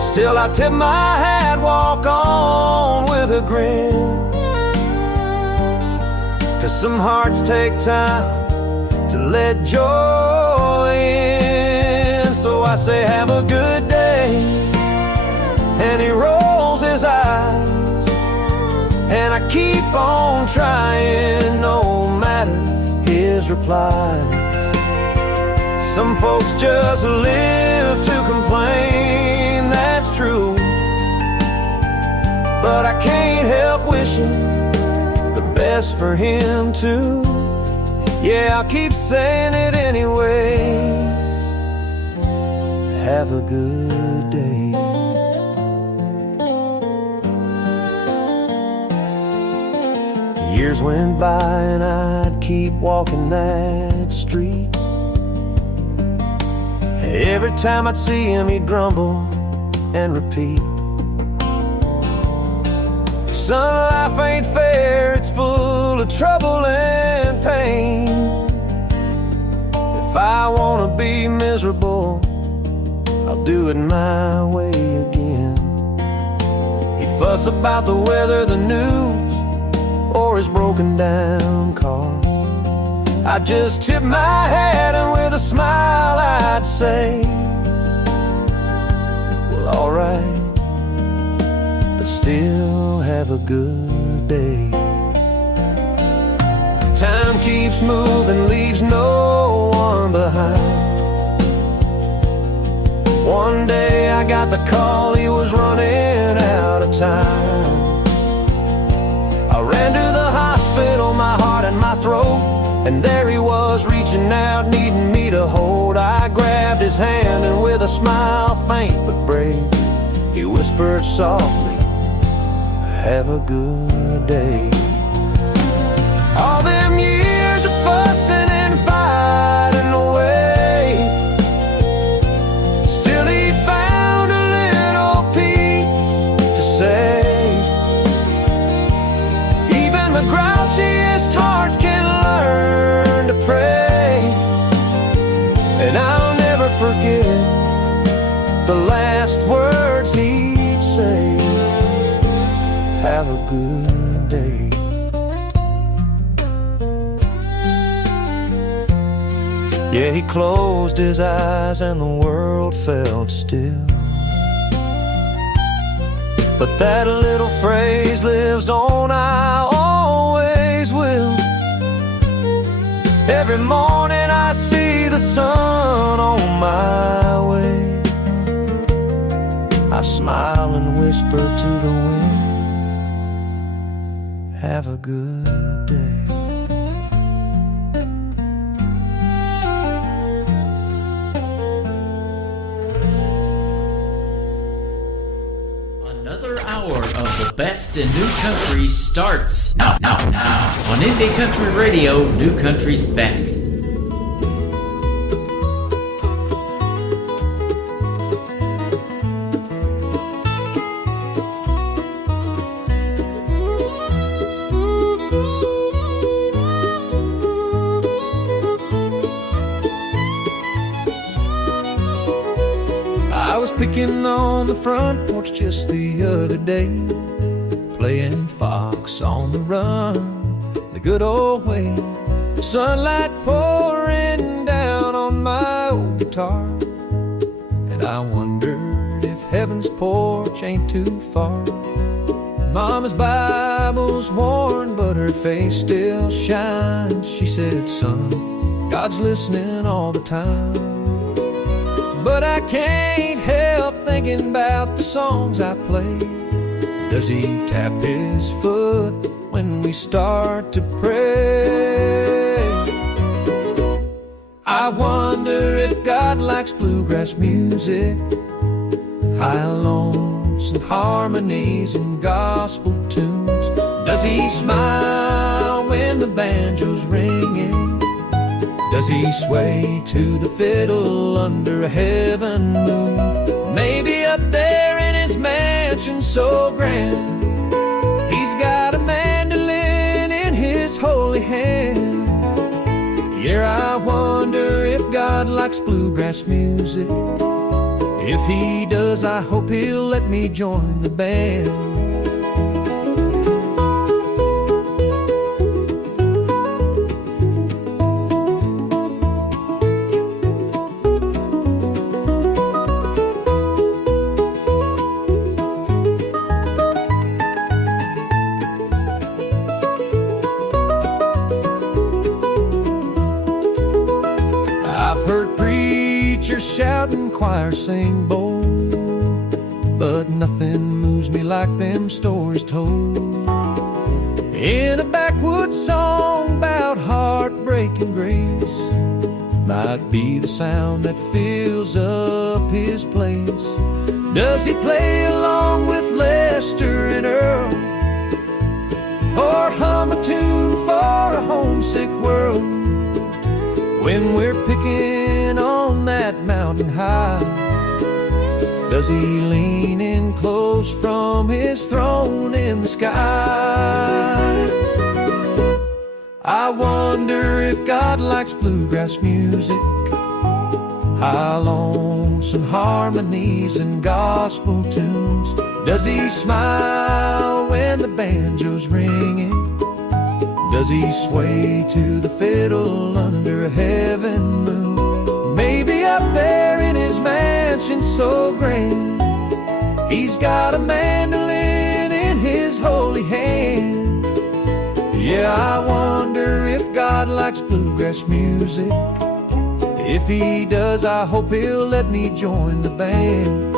Still I tip my hat, walk on with a grin. 'Cause some hearts take time to let joy in. So I say have a good day, and he rolls his eyes, and I keep on trying no matter his replies. Some folks just live to complain, that's true, but I can't help wishing the best for him too. Yeah, I'll keep saying it anyway. Have a good day. Years went by and I'd keep walking that street. Every time I'd see him, he'd grumble and repeat, son, life ain't fair, it's full of trouble and pain. If I wanna be miserable, I'll do it my way again. He'd fuss about the weather, the news, or his broken down car. I'd just tip my hat and with a smile I'd say, well, alright, but still have a good day. Time keeps moving, leaves no one behind. One day I got the call, he was running out of time. I ran to the hospital, my heart in my throat, and there he was reaching out, needing me to hold. I grabbed his hand and with a smile, faint but brave, he whispered softly, have a good day. All them years of fussing and fighting away, still he found a little peace to say. Even the grouchiest hearts can learn to pray, and I'll never forget the last words he'd say, have a good day. Yeah, he closed his eyes and the world felt still, but that little phrase lives on, I always will. Every morning I see the sun on my way, I smile and whisper to the wind, have a good day. Another hour of the best in new country starts now on Indie Country Radio, New Country's Best. I was picking on the front porch just the other day, playing fox on the run, the good old way. Sunlight pouring down on my old guitar, and I wondered if heaven's porch ain't too far. Mama's Bible's worn, but her face still shines. She said, son, God's listening all the time. But I can't help thinking about the songs I play. Does he tap his foot when we start to pray? I wonder if God likes bluegrass music, high notes and harmonies and gospel tunes. Does he smile when the banjo's ringing? Does he sway to the fiddle under a heaven moon? Maybe up there in his mansion so grand, he's got a mandolin in his holy hand. Yeah, I wonder if God likes bluegrass music. If he does, I hope he'll let me join the band. Shout and choir sing bold, but nothing moves me like them stories told in a backwoods song about heartbreaking grace. Might be the sound that fills up his place. Does he play along with Lester and Earl, or hum a tune for a homesick world? When we're picking on that mountain high, does he lean in close from his throne in the sky? I wonder if God likes bluegrass music, high lonesome harmonies and gospel tunes. Does he smile when the banjo's ringing? Does he sway to the fiddle under a heaven moon? Maybe up there in his mansion so grand, he's got a mandolin in his holy hand. Yeah, I wonder if God likes bluegrass music. If he does, I hope he'll let me join the band.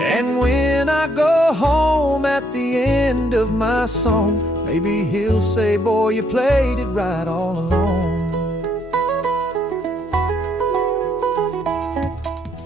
And when I go home at the end of my song, maybe he'll say, boy, you played it right all along.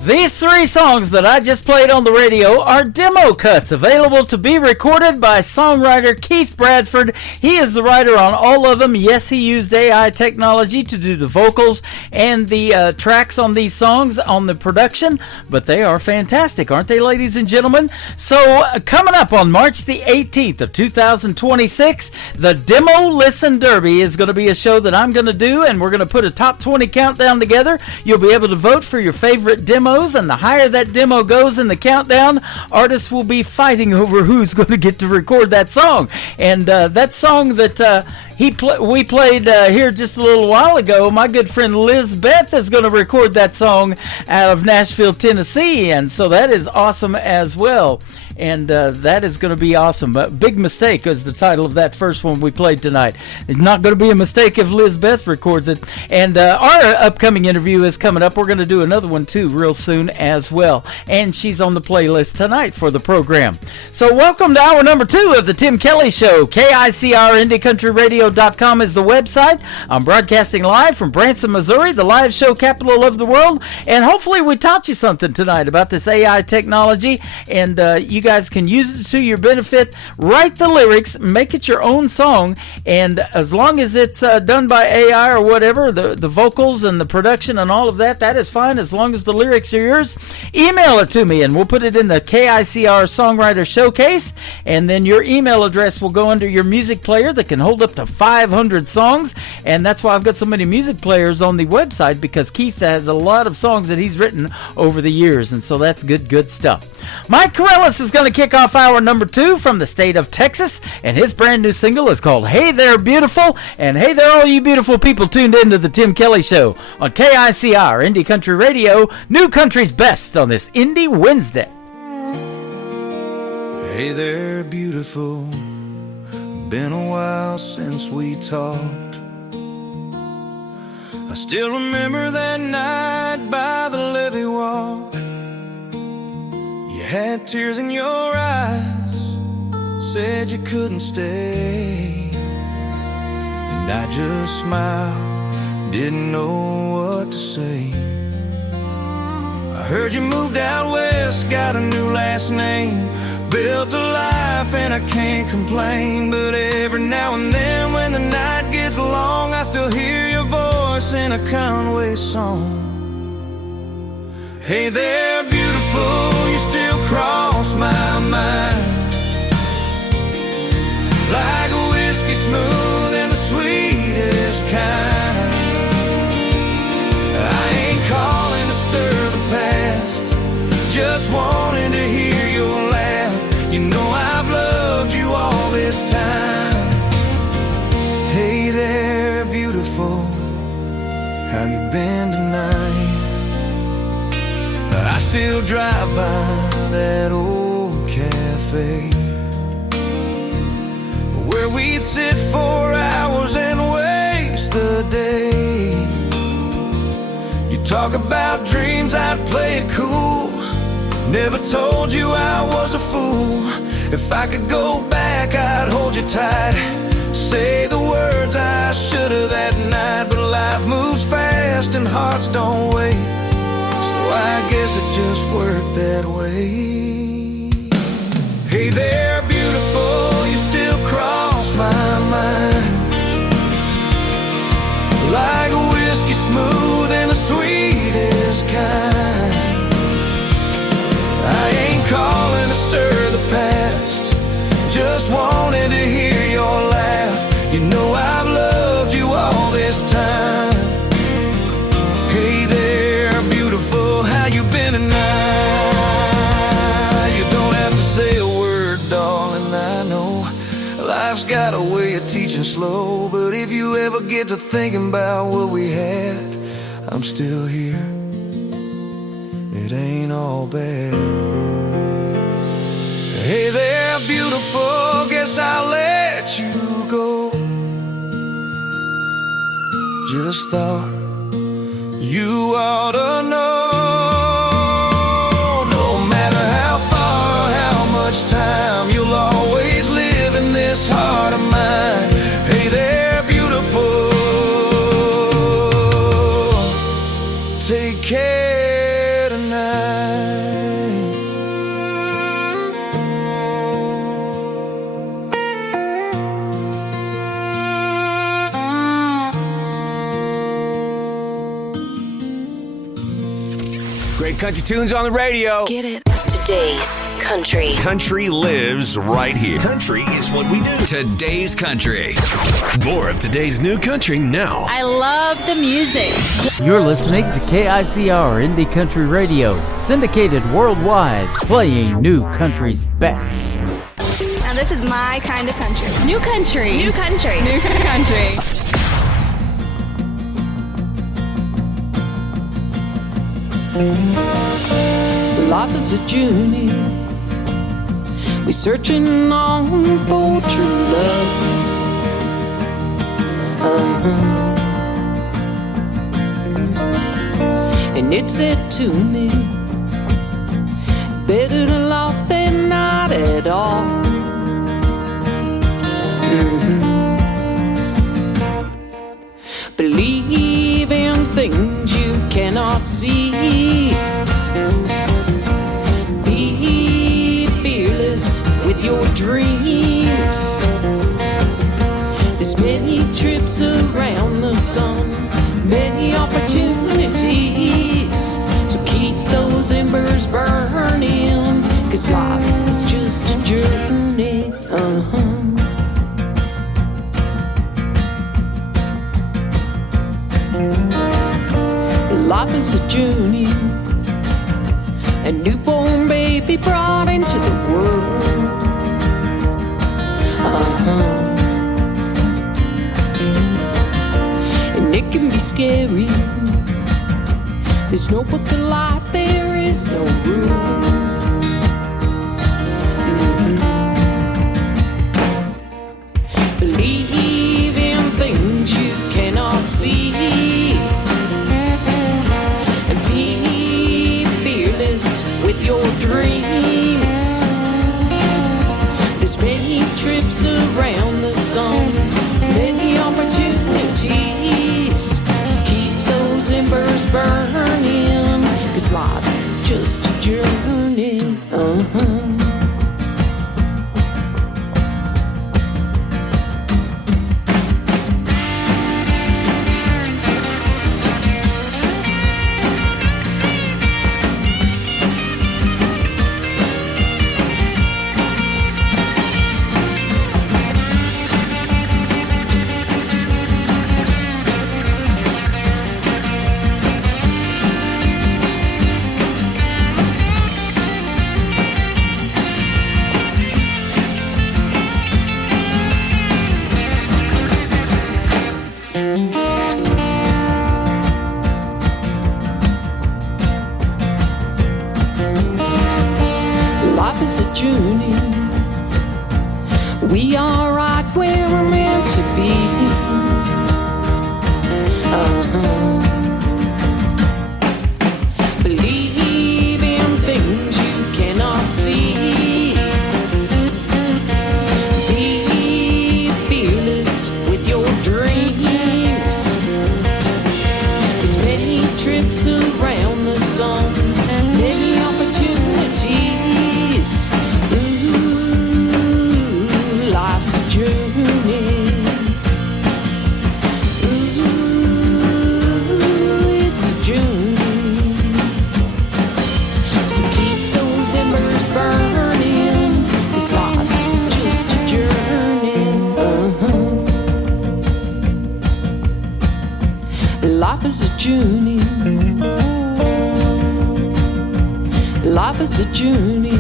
These three songs that I just played on the radio are demo cuts available to be recorded by songwriter Keith Bradford. He is the writer on all of them. Yes, he used AI technology to do the vocals and the tracks on these songs on the production, but they are fantastic, aren't they, ladies and gentlemen? So coming up on March the 18th of 2026, the Demo Listen Derby is going to be a show that I'm going to do, and we're going to put a top 20 countdown together. You'll be able to vote for your favorite demos, and the higher that demo goes in the countdown, artists will be fighting over who's going to get to record that song. And that song that we played here just a little while ago, my good friend Liz Beth is going to record that song out of Nashville, Tennessee, and so that is awesome as well. And that is going to be awesome. Big Mistake is the title of that first one we played tonight. It's not going to be a mistake if Liz Beth records it. And our upcoming interview is coming up. We're going to do another one too real soon as well. And she's on the playlist tonight for the program. So welcome to hour number 2 of the Tim Kelly Show. KICRIndieCountryRadio.com is the website. I'm broadcasting live from Branson, Missouri, the live show capital of the world. And hopefully we taught you something tonight about this AI technology. And you guys can use it to your benefit. Write the lyrics, make it your own song, and as long as it's done by AI or whatever, the vocals and the production and all of that, that is fine as long as the lyrics are yours. Email it to me and we'll put it in the KICR Songwriter Showcase, and then your email address will go under your music player that can hold up to 500 songs, and that's why I've got so many music players on the website, because Keith has a lot of songs that he's written over the years, and so that's good stuff. Mike Corellis is going to kick off hour number 2 from the state of Texas, and his brand new single is called Hey There Beautiful. And hey there, all you beautiful people tuned into the Tim Kelly Show on KICR Indie Country Radio, New Country's best on this Indie Wednesday. Hey there, beautiful. Been a while since we talked. I still remember that night by the levee walk. You had tears in your eyes, said you couldn't stay. And And I just smiled, didn't know what to say. I heard you moved out west, got a new last name, built a life and I can't complain. But every now and then when the night gets long, I still hear your voice in a Conway song. Hey there, beautiful, you still cross my mind, like a whiskey smooth and the sweetest kind. I ain't calling to stir the past, just wanting to hear your laugh. You know I've loved you all this time. Hey there, beautiful, how you been tonight? I still drive by that old cafe where we'd sit for hours and waste the day. You talk about dreams, I'd play it cool, never told you I was a fool. If I could go back, I'd hold you tight, say the words I should've that night. But life moves fast and hearts don't wait, so I guess it just worked that way. Hey there, beautiful, you still cross my mind, like a whiskey smooth and the sweetest kind. I ain't calling to stir the past, just wanted to hear your laugh. You know I've loved you all this time. Hey there, beautiful, how you been tonight? You don't have to say a word, darling, I know life's got a way of teaching slow. But if you ever get to thinking about what we had, I'm still here, it ain't all bad. Hey there, beautiful, guess I'll let you go. Just thought you ought to know, no matter how far, how much time, you'll always live in this heart of mine. Hey there, beautiful, take care tonight. Great country tunes on the radio. Get it? Today's country. Country lives right here. Country is what we do. Today's country. More of today's new country now. I love the music. You're listening to KICR Indie Country Radio, syndicated worldwide, playing new country's best. Now this is my kind of country. New country. New country. New country. Life is a journey, we're searching on for true love. And it said to me, better to love than not at all. Believe in things you cannot see. Be fearless with your dreams. There's many trips around the sun, many opportunities. So keep those embers burning, 'cause life is just a journey. Life is a journey, a newborn baby brought into the world. And it can be scary. There's no book of life, there is no rule. Believe in things you cannot see. With your dreams, there's many trips around the sun, many opportunities. is a journey. We are right where we're meant to be. Believe in things you cannot see. Be fearless with your dreams. There's many trips around the sun, many opportunities. Ooh, life's a journey. Ooh, it's a journey. So keep those embers burning, 'cause life is just a journey. Life is a journey. Life is a journey.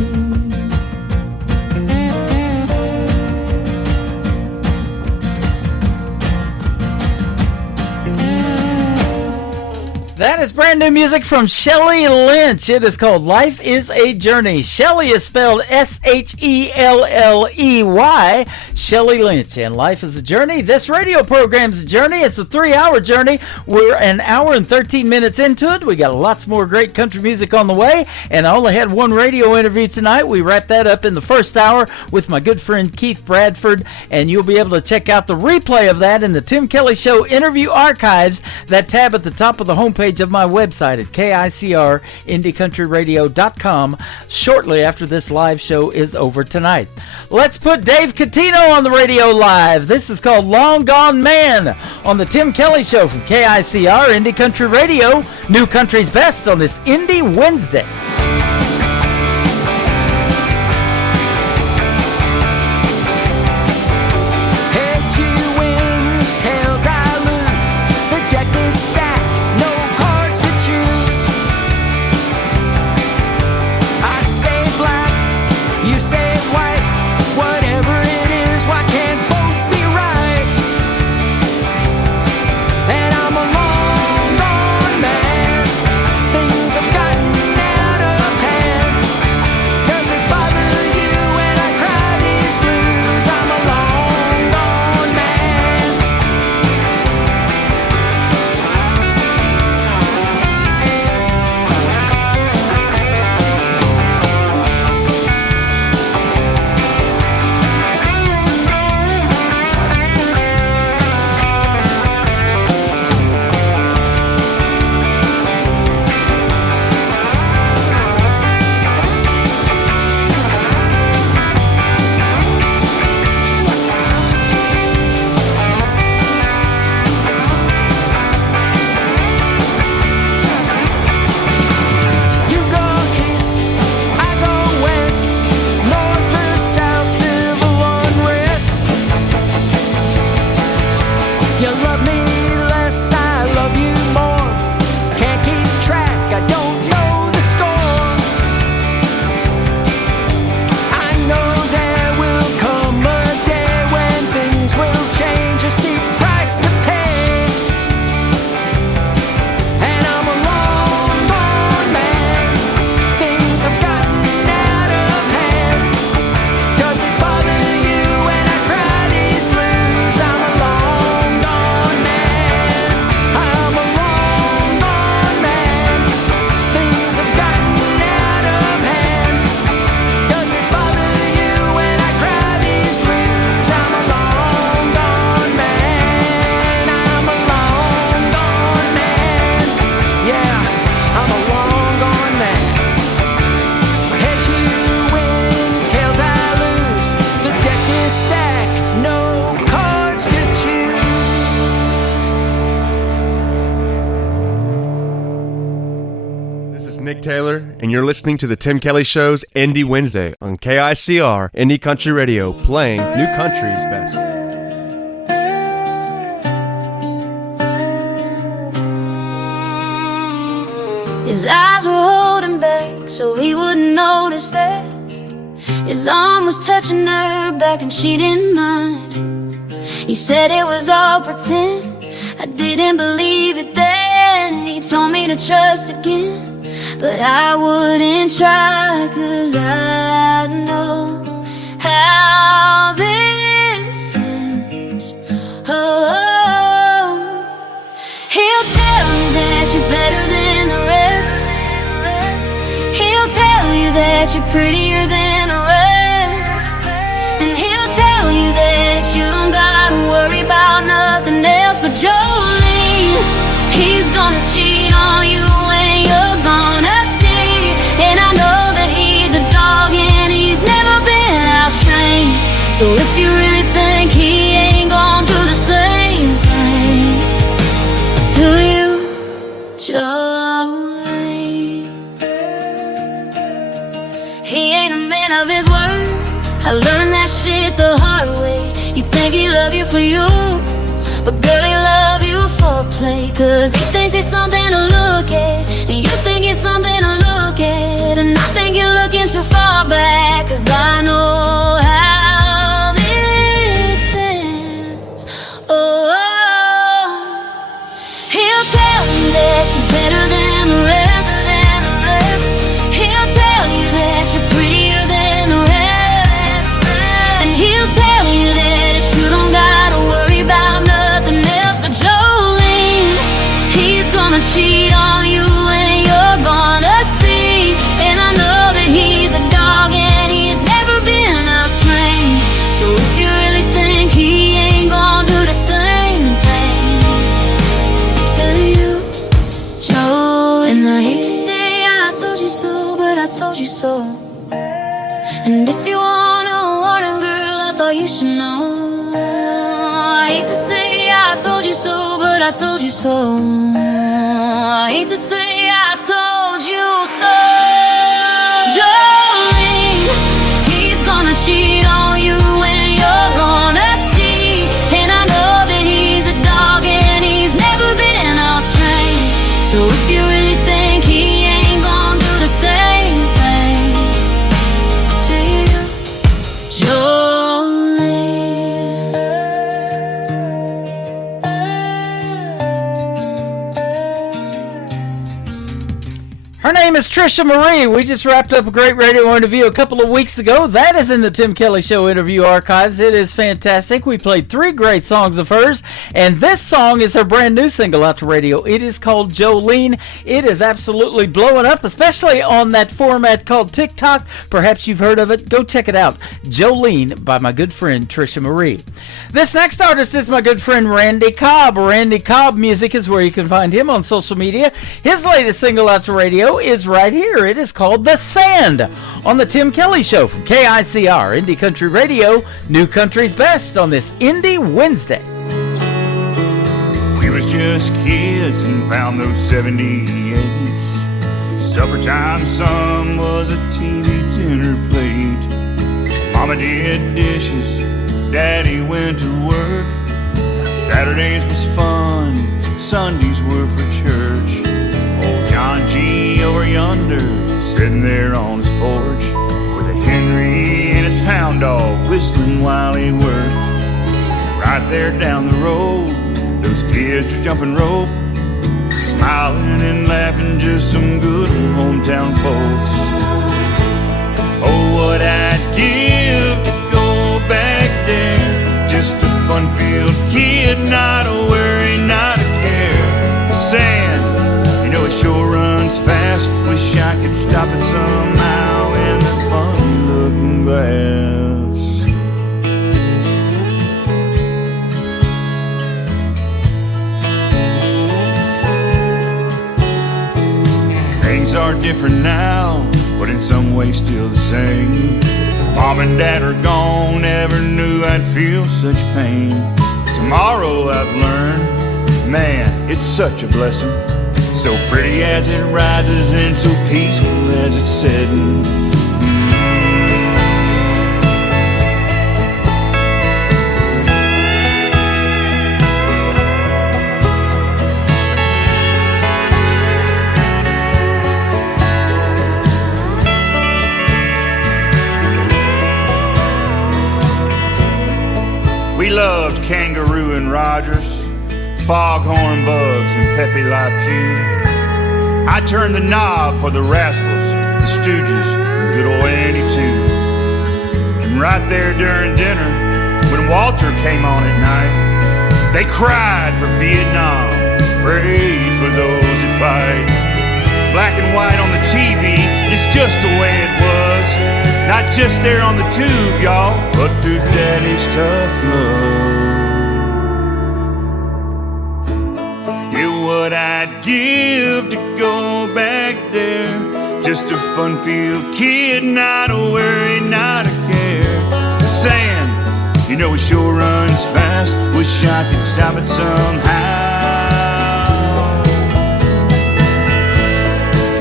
That is brand new music from Shelly Lynch. It is called Life is a Journey. Shelly is spelled S-H-E-L-L-E-Y. Shelly Lynch. And Life is a Journey. This radio program's a journey. It's a 3-hour journey. We're an hour and 13 minutes into it. We got lots more great country music on the way. And I only had one radio interview tonight. We wrapped that up in the first hour with my good friend Keith Bradford. And you'll be able to check out the replay of that in the Tim Kelly Show interview archives. That tab at the top of the homepage of my website at KICRIndieCountryRadio.com shortly after this live show is over tonight. Let's put Dave Catino on the radio live. This is called Long Gone Man on the Tim Kelly Show from KICR Indie Country Radio. New Country's Best on this Indie Wednesday. Taylor, and you're listening to the Tim Kelly Show's Indie Wednesday on KICR Indie Country Radio, playing New Country's Best. His eyes were holding back so he wouldn't notice that his arm was touching her back and she didn't mind. He said it was all pretend, I didn't believe it then. He told me to trust again, but I wouldn't try, 'cause I I know how this ends. Oh, he'll tell you that you're better than the rest. He'll tell you that you're prettier than the rest. And he'll tell you that you don't gotta worry about nothing else but Jolene. He's gonna cheat on you and you're gonna see. And I know that he's a dog and he's never been house-trained. So if you really think he ain't gonna do the same thing to you, Jolene. He ain't a man of his word. I learned that shit the hard way. You think he love you for you, but girl, he love you for play. Cause he thinks he's something to look at, and you think he's something to look at. And I think you're looking too far back, cause I know how this ends. Oh, he'll tell you that you're better than the rest. He'll tell you that you're prettier than the rest. And he'll tell you that you don't gotta worry about nothing else but Jolene. He's gonna cheat on you and you're gonna see. And I know that he's a dog and he's never been house-trained. So if you really think he ain't gonna do the same thing to you, Joe. And I hate to say I told you so, but I told you so. And if you wanna warn him, girl, I thought you should know. I hate to say I told you so, but I told you so. I hate to say I told you so. Jolene, he's gonna cheat on you and you're gonna see. And I know that he's a dog and he's never been house-trained. So if you really think he ain't gonna do the same thing to you, Jolene. Her name is Trisha Marie. We just wrapped up a great radio interview a couple of weeks ago. That is in the Tim Kelly Show interview archives. It is fantastic. We played 3 great songs of hers, and this song is her brand new single out to radio. It is called Jolene. It is absolutely blowing up, especially on that format called TikTok. Perhaps you've heard of it. Go check it out. Jolene by my good friend Trisha Marie. This next artist is my good friend Randy Cobb. Randy Cobb Music is where you can find him on social media. His latest single out to radio is right here. It is called The Sand on the Tim Kelly Show from KICR, Indie Country Radio, New Country's Best on this Indie Wednesday. We was just kids and found those 78s. Supper time, son was a TV dinner plate. Mama did dishes, Daddy went to work. Saturdays was fun, Sundays were for church. Old John G. over yonder, sitting there on his porch, with a Henry and his hound dog whistling while he worked. Right there down the road, those kids are jumping rope, smiling and laughing, just some good hometown folks. Oh, what I'd give to go back there, just a fun-filled kid, not a worry, not a care. Sand, you know it sure runs fast. Wish I could stop it somehow in the fun-looking glass. Things are different now, but in some ways still the same. Mom and Dad are gone, never knew I'd feel such pain. Tomorrow I've learned, man, it's such a blessing. So pretty as it rises and so peaceful as it's setting. We loved Kangaroo and Rogers, Foghorn Bugs and Pepe Le Pew. I turned the knob for the Rascals, the Stooges, and good old Andy too. right there during dinner when Walter came on at night. They cried for Vietnam, prayed for those who fight. Black and white on the TV, it's just the way it was. Not just there on the tube, y'all, but through Daddy's tough love. Yeah, what I'd give to go back there. Just a fun-filled kid, not a worry, not a care. Saying, you know he sure runs fast, wish I could stop it somehow.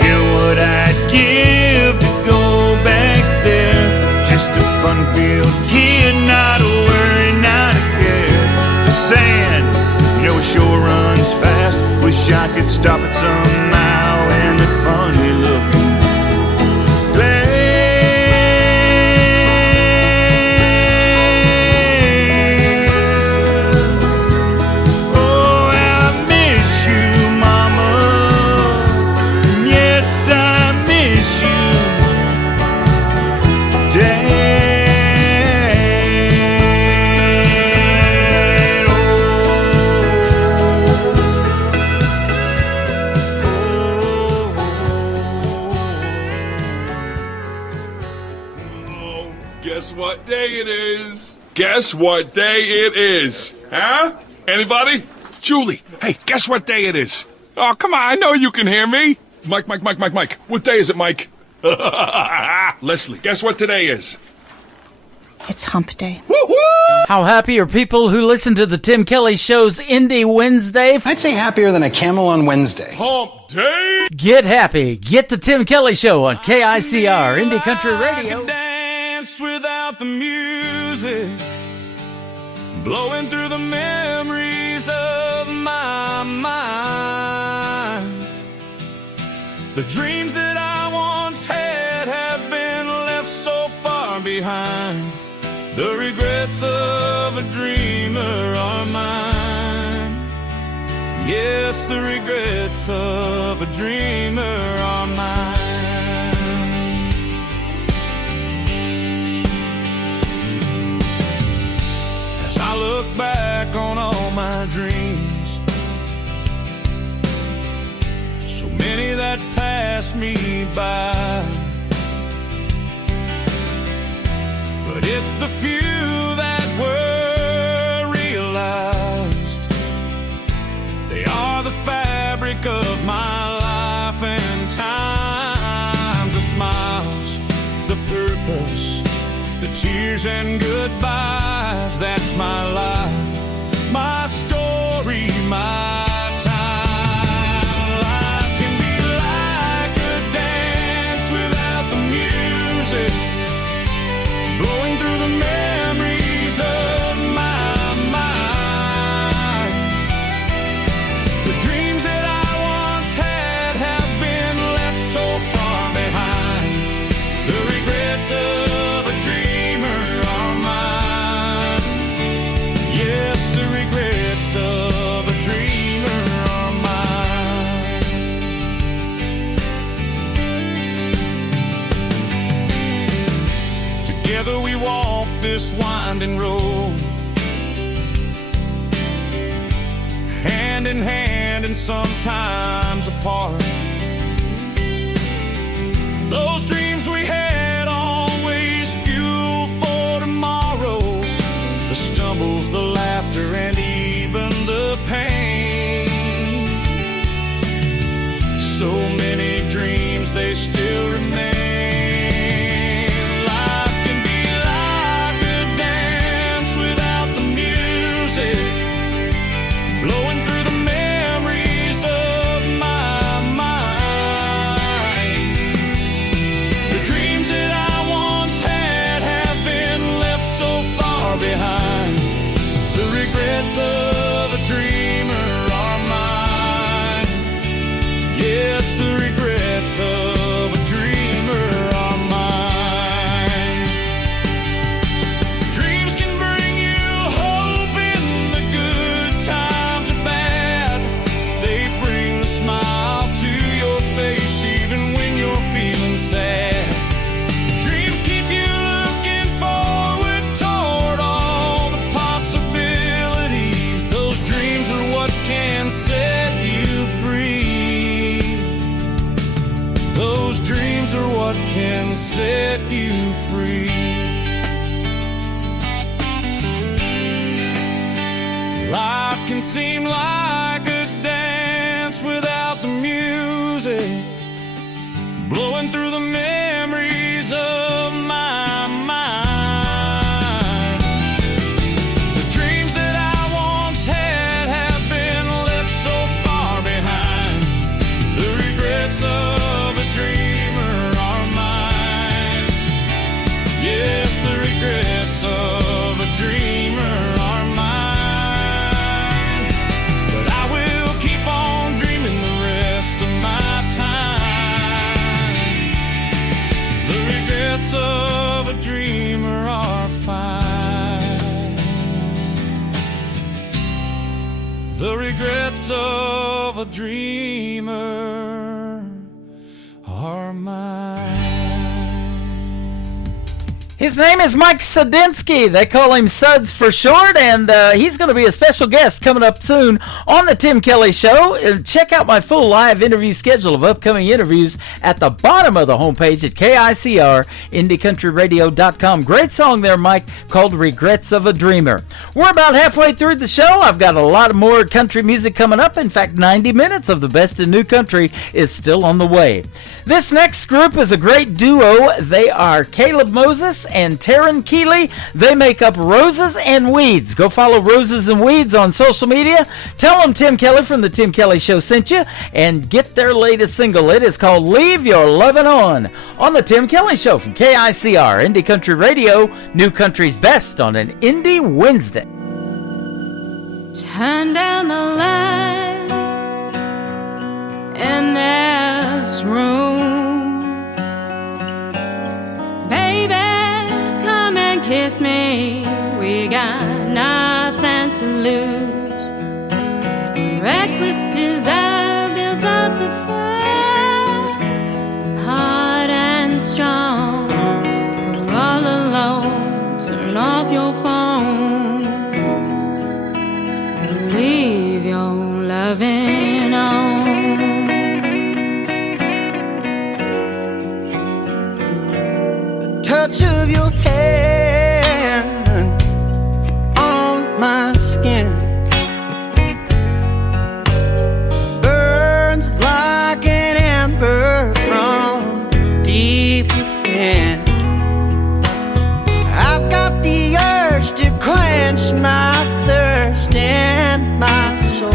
Yeah, what I'd give to go back there. Just a fun-filled kid, not a worry, not a care. Saying, you know he sure runs fast, wish I could stop it somehow. And that funny looking Guess what day it is? Huh? Anybody? Julie, hey, guess what day it is? Oh, come on, I know you can hear me. Mike. What day is it, Mike? Leslie, guess what today is? It's hump day. Woo-hoo! How happy are people who listen to the Tim Kelly Show's Indie Wednesday? I'd say happier than a camel on Wednesday. Hump day? Get happy. Get the Tim Kelly Show on KICR, Indie Country Radio. Dance without the music, blowing through the memories of my mind. The dreams that I once had have been left so far behind. The regrets of a dreamer are mine. Yes, the regrets of a dreamer are mine. As I look back on all my dreams, so many that passed me by, but it's the few that were realized. They are the fabric of my life and times. The smiles, the purpose, the tears and goodbyes. That's my life, my story, my this winding road, hand in hand and sometimes apart. Those dreams we had always fuel for tomorrow. The stumbles, the laughter, and even the pain. So many dreams, they still remain. Of a dreamer are mine. Yes, the regrets of a dreamer are mine. Dreams can bring you hope in the good times or bad. They bring the smile to your face even when you're feeling sad. Dreams keep you looking forward seem like a dance without the music, blowing through the memories of my mind. The dreams that I once had have been left so far behind. The regrets of a dreamer are mine. Yes, the regrets of a dreamer are mine. But I will keep on dreaming the rest of my time. The regrets of a dreamer are fine. The regrets of a dreamer are mine. His name is Mike Sudinsky. They call him Suds for short, and he's going to be a special guest coming up soon on the Tim Kelly Show. Check out my full live interview schedule of upcoming interviews at the bottom of the homepage at KICR, IndieCountryRadio.com. Great song there, Mike, called Regrets of a Dreamer. We're about halfway through the show. I've got a lot more country music coming up. In fact, 90 minutes of the best in new country is still on the way. This next group is a great duo. They are Caleb Moses and Taryn Keeley. They make up Roses and Weeds. Go follow Roses and Weeds on social media. Tell them Tim Kelly from the Tim Kelly Show sent you, and get their latest single. It is called Leave Your Lovin' On the Tim Kelly Show from KICR, Indie Country Radio, New Country's best on an Indie Wednesday. Turn down the lights in this room. Baby, come and kiss me. We got nothing to lose. Reckless desire builds up the fire, hard and strong. We're all alone. Turn off your phone. Leave your loving on. Touch of your hand on my skin burns like an ember from deep within. I've got the urge to quench my thirst and my soul.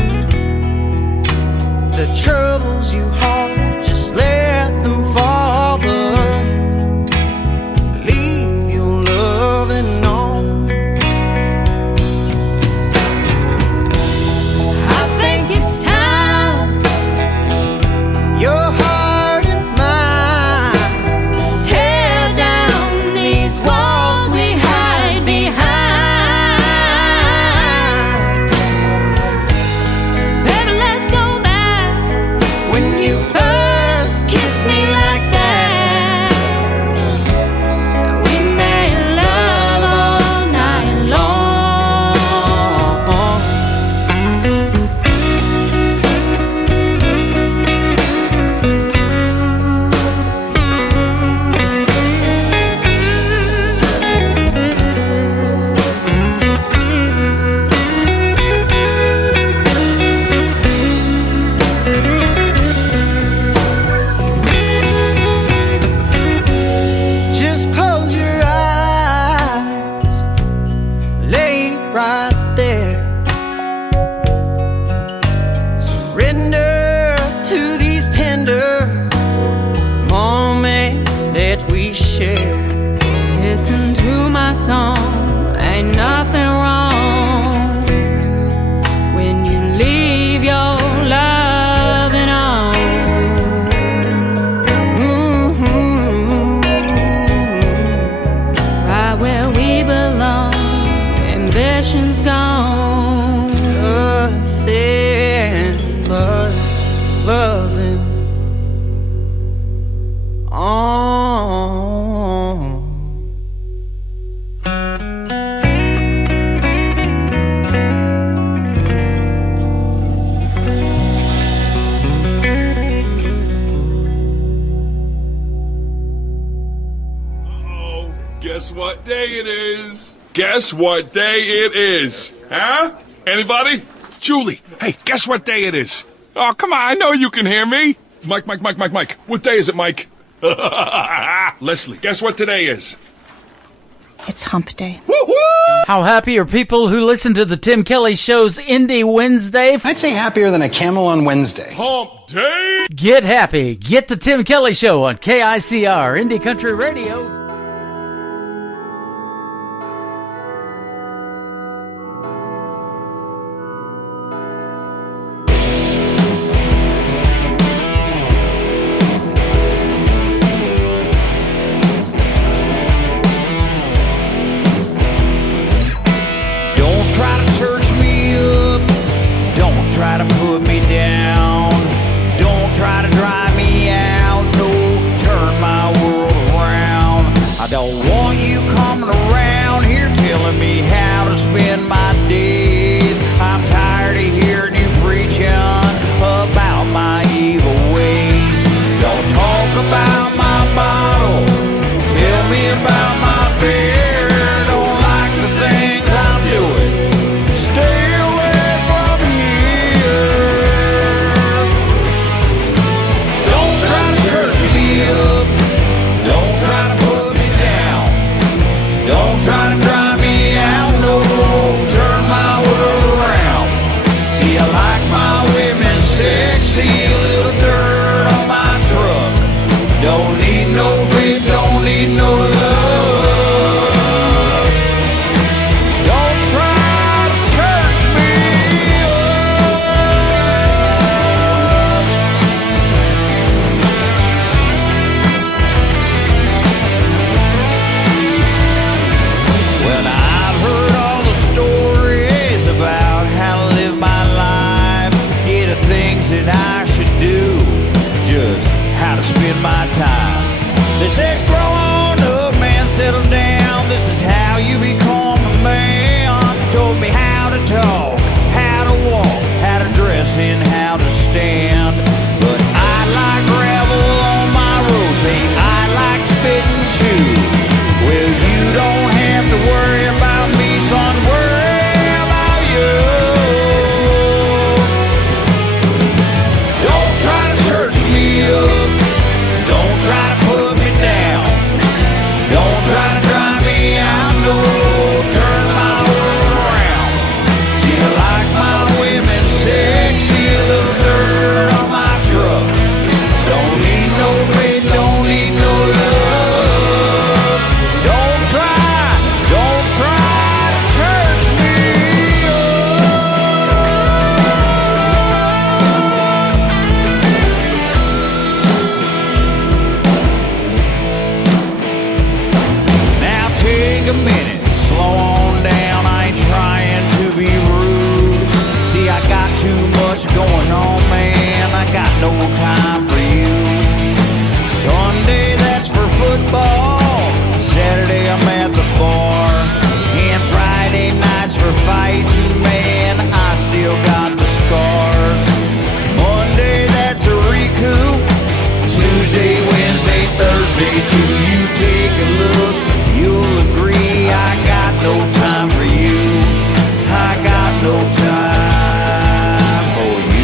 The troubles you hold, just let them fall, but loving on. I think it's time your heart and mine tear down these walls we hide behind. Baby, let's go back when you first kissed me like that. Listen to my song, ain't nothing wrong when you leave your loving on. Right where we belong, ambition's gone. Nothing but loving on. Guess what day it is? Guess what day it is? Huh? Anybody? Julie, hey, guess what day it is? Oh, come on, I know you can hear me. Mike. What day is it, Mike? Leslie, guess what today is? It's hump day. How happy are people who listen to the Tim Kelly Show's Indie Wednesday? I'd say happier than a camel on Wednesday. Hump day? Get happy. Get the Tim Kelly Show on KICR, Indie Country Radio. Try to put me down. Don't try to drive me out. No, turn my world around. I don't want you coming around here telling me how to spend my days. I'm tired of hearing you preaching about my evil ways. Don't talk about my bottle. Tell me about my beer. Don't like the things I'm doing. Stay try to drive me out, no, turn my world around. See, I like my women sexy, a little dirt on my truck. Don't need no faith, don't need no love. Don't try to church me that I should do, just how to spend my time. They said, grow on up, man, settle down. This is how you become a man. Told me how to talk, how to walk, how to dress, and how to stand. But I like gravel on my roads, hey, I like spit and chew. Well, you don't have to worry about me, son, worry about you. Don't try to put me down. Don't try to drive me out. No, turn my world around. See, I like my women sexy, a little dirt on my truck. Don't need no faith, don't need no love. Don't try to church me Take a minute, slow on down, I ain't trying to be rude. See, I got too much going on, man, I got no time for you. Sunday, that's for football. Saturday, I'm at the bar. And Friday nights for fighting, man, I still got the scars. Monday, that's a recoup. Tuesday, Wednesday, Thursday, too. You take a look, you'll agree I got no time for you. I got no time for you.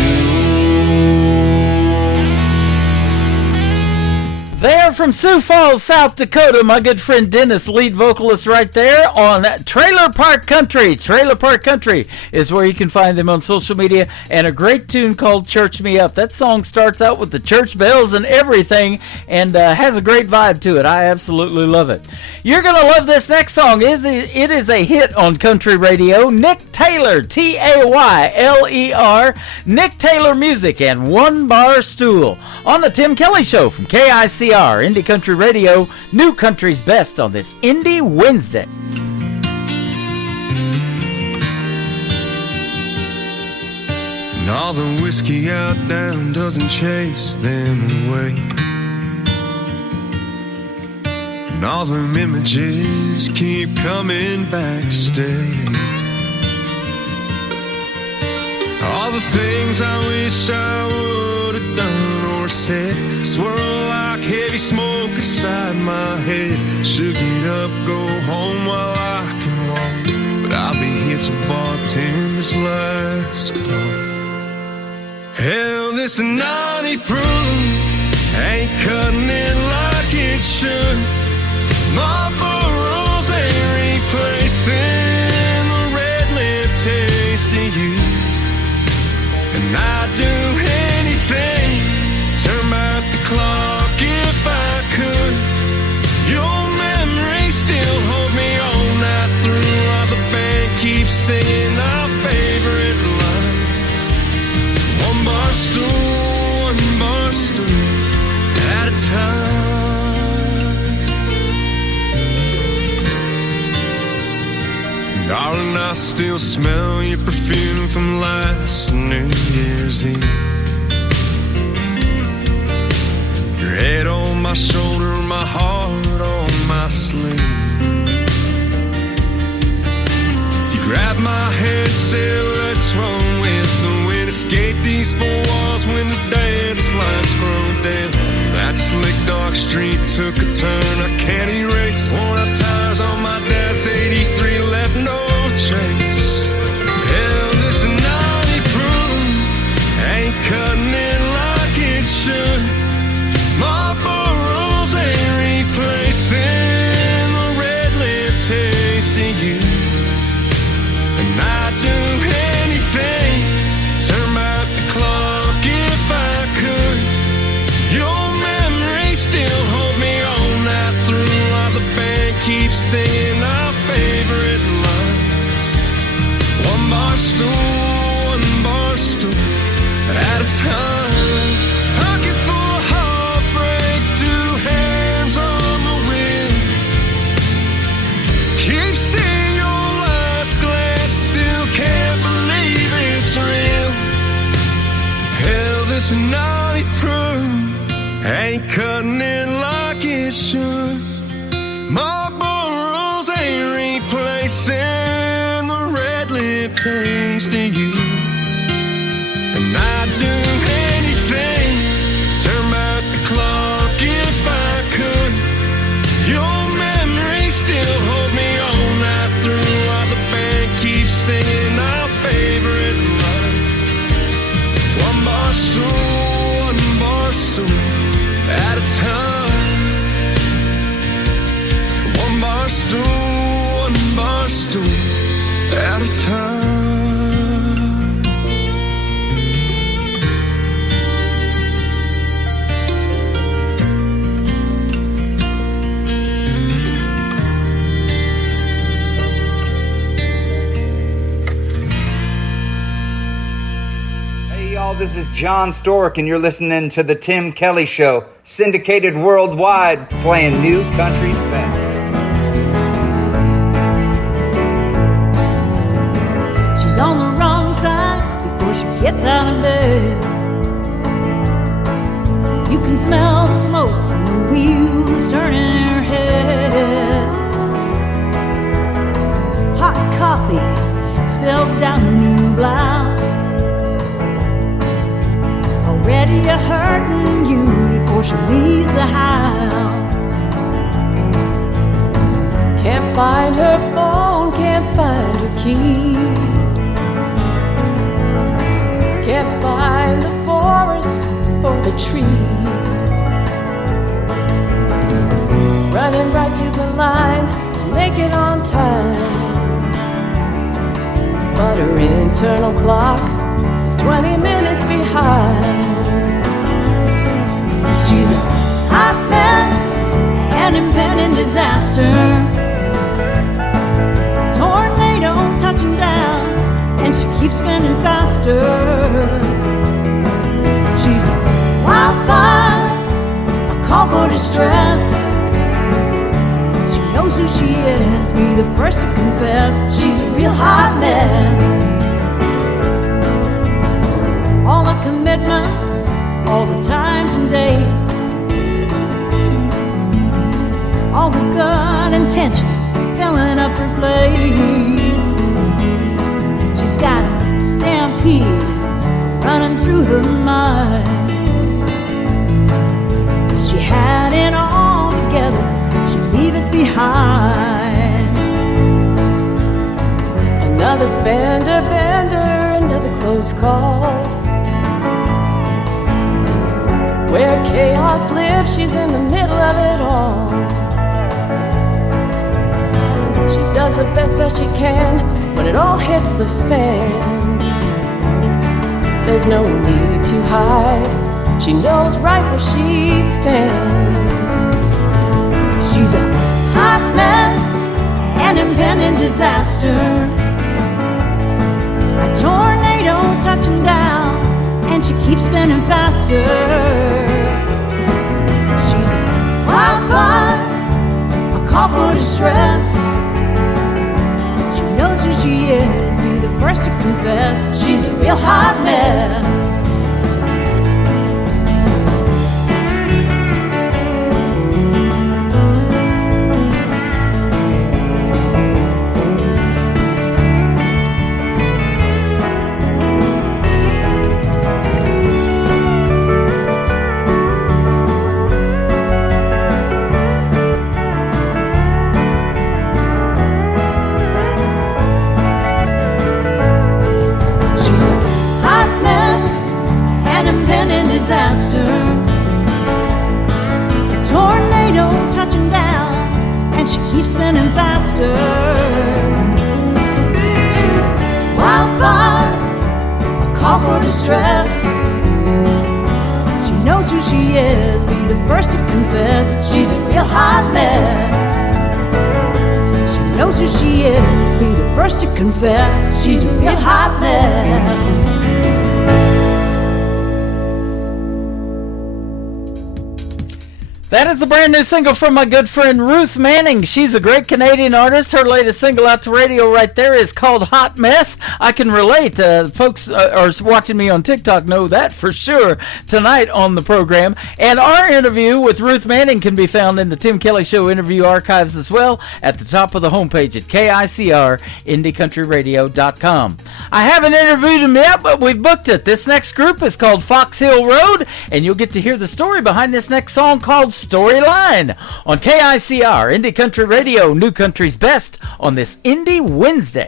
There from Sioux Falls, South Dakota, my good friend Dennis, lead vocalist right there on Trailer Park Country. Trailer Park Country is where you can find them on social media, and a great tune called Church Me Up. That song starts out with the church bells and everything, and has a great vibe to it. I absolutely love it. You're going to love this next song. It is a hit on country radio. Nick Taylor, Tayler, Nick Taylor Music and One Bar Stool on the Tim Kelly Show from KICR, Indie Country Radio, New Country's Best on this Indie Wednesday. And all the whiskey out down doesn't chase them away. And all them images keep coming back to stay. All the things I wish I would have done or said swirl like heavy smoke inside my head. Should get up, go home while I can walk, but I'll be here till bartender's last call. this naughty prune ain't cutting it like it should. Marlboro's ain't replacing the red lip taste of you. And I'd do anything, turn back the clock if I could. Your memory still holds me all night through, while the band keeps singing our favorite lines. One bar stool at a time. Darling, I still smell your perfume from last New Year's Eve. Your head on my shoulder, my heart on my sleeve. You grabbed my hand, said, let's run with the wind. Escape these four walls when the dance lights grow dim. That slick dark street took a turn I can't erase. Worn out tires on my dad's 83 left no trace. Hell, this naughty prune ain't cutting it like it should. Marlboro's ain't replacing the red lip taste of you. And I'd do anything, turn back the clock if I could. Your memory still holds me all night through, while the band keeps singing our favorite lines. One bar stool at a time. Pocket full of heartbreak, two hands on the wheel. Keep seeing your last glass, still can't believe it's real. Hell, this naughty prune ain't cutting it like it should. Marlboro's ain't replacing the red lip taste of you. And I'd do anything, turn back the clock if I could. Your memory still holds me all night through, while the band keeps singing our favorite line. One bar stool at a time. One bar stool at a time. This is John Stork, and you're listening to The Tim Kelly Show, syndicated worldwide, playing new country best. She's on the wrong side before she gets out of bed. You can smell the smoke from the wheels turning in her head. Hot coffee spilled down her new blouse. Already a hurting you before she leaves the house. Can't find her phone, can't find her keys. Can't find the forest for the trees. Running right to the line to make it on time. But her internal clock is 20 minutes behind. She's a hot mess, an impending disaster. Tornado touching down, and she keeps spinning faster. She's a wildfire, a call for distress. She knows who she is, be the first to confess. She's a real hot mess. All the commitments, all the times and days, all the good intentions filling up her plate. She's got a stampede running through her mind. If she had it all together, she'd leave it behind. Another fender bender, another close call. where chaos lives, she's in the middle of it all. She does the best that she can when it all hits the fan. There's no need to hide, she knows right where she stands. She's a hot mess, an impending disaster, a tornado touching down, and she keeps spinning faster. She's a wildfire, a call for distress. She knows who she is, be the first to confess. She's a real hot mess. Disaster, a tornado touching down, and she keeps spinning faster. She's a wildfire, a call for distress. She knows who she is, be the first to confess. She's a real hot mess. She knows who she is, be the first to confess. She's a real hot mess. That is the brand new single from my good friend Ruth Manning. She's a great Canadian artist. Her latest single out to radio right there is called Hot Mess. I can relate. Folks are watching me on TikTok know that for sure tonight on the program. And our interview with Ruth Manning can be found in the Tim Kelly Show interview archives as well at the top of the homepage at KICR-IndieCountryRadio.com. I haven't interviewed him yet, but we've booked it. This next group is called Fox Hill Road, and you'll get to hear the story behind this next song called Storyline on KICR, Indie Country Radio, New Country's Best on this Indie Wednesday.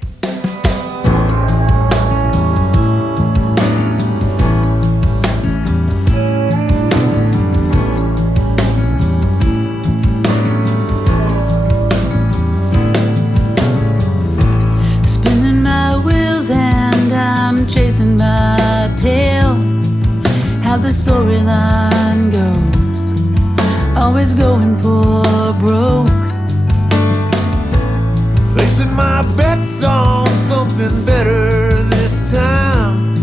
Spinning my wheels and I'm chasing my tail. How the storyline goes, always going for broke. Placing my bets on something better this time.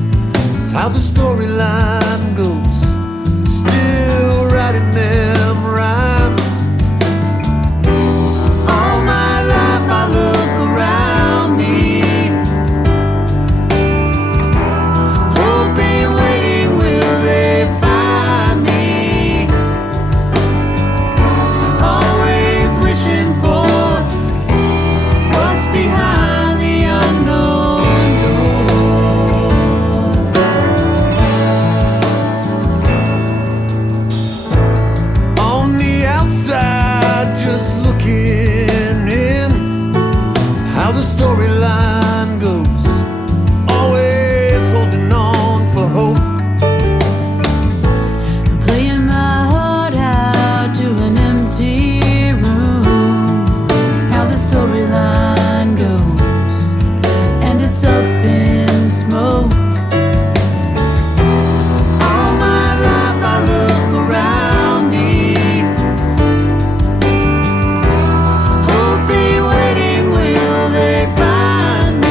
It's how the storyline goes. Still writing them rhymes. All my life I look around me, hoping, waiting, will they find me? Always wishing for what's behind the unknown door. On the outside, just looking in, how the storyline goes. Always holding on for hope. Playing my heart out to an empty room. How the storyline goes, and it's up in smoke. All my life I look around me, hoping, waiting, will they find me?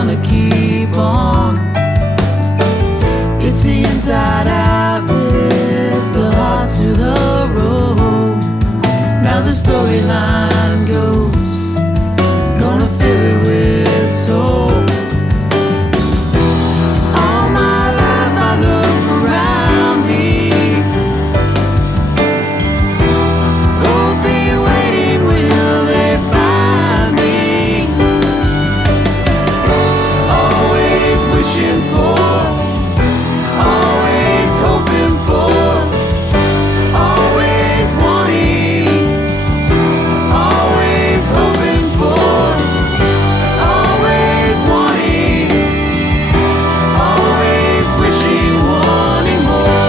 gonna keep on. It's the inside out bit, it's the heart to the road. Now the storyline goes, gonna fill it with soul. All my life I look around me, hoping, waiting, will they find me? Always wishing for, always hoping for, always wanting, always hoping for, always wanting, always wishing, wanting more.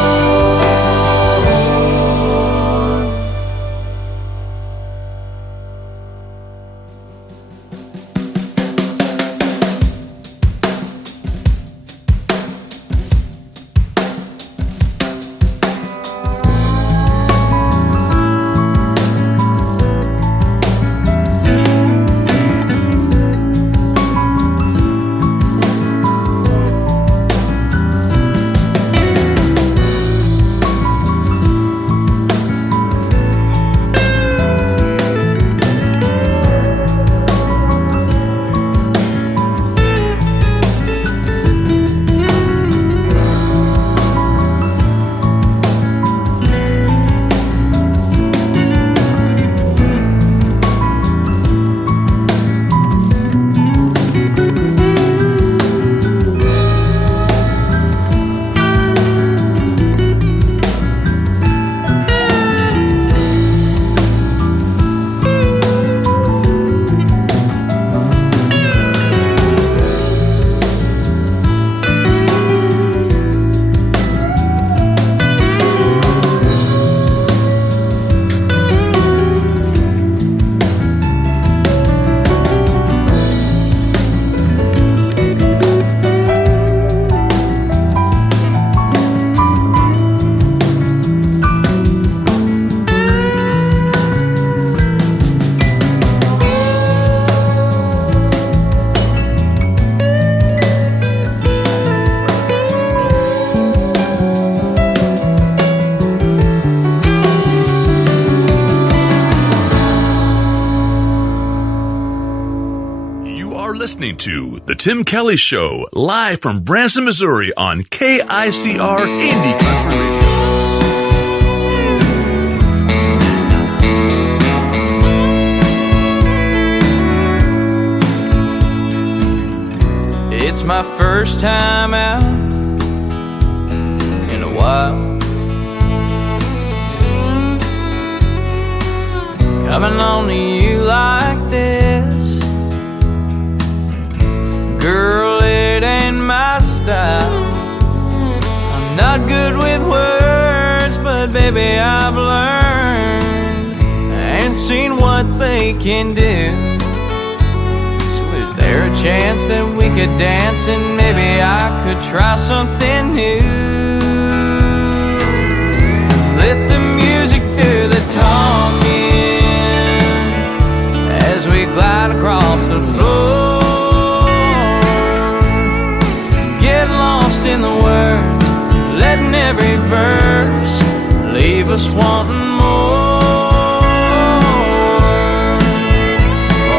Listening to The Tim Kelly Show, live from Branson, Missouri on KICR Indie Country Radio. It's my first time out in a while, coming on to you like this. Girl, it ain't my style. I'm not good with words, but baby, I've learned and seen what they can do. So is there a chance that we could dance and maybe I could try something new? Let the music do the talking as we glide across the floor. Lost in the words, letting every verse leave us wanting more.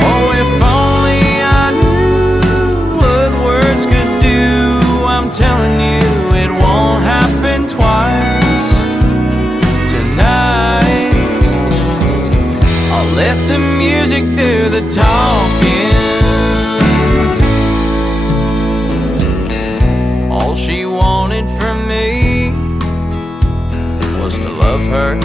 Oh, if only I knew what words could do. I'm telling you, it won't happen twice tonight. I'll let the music do the talking. All she wanted from me was to love her.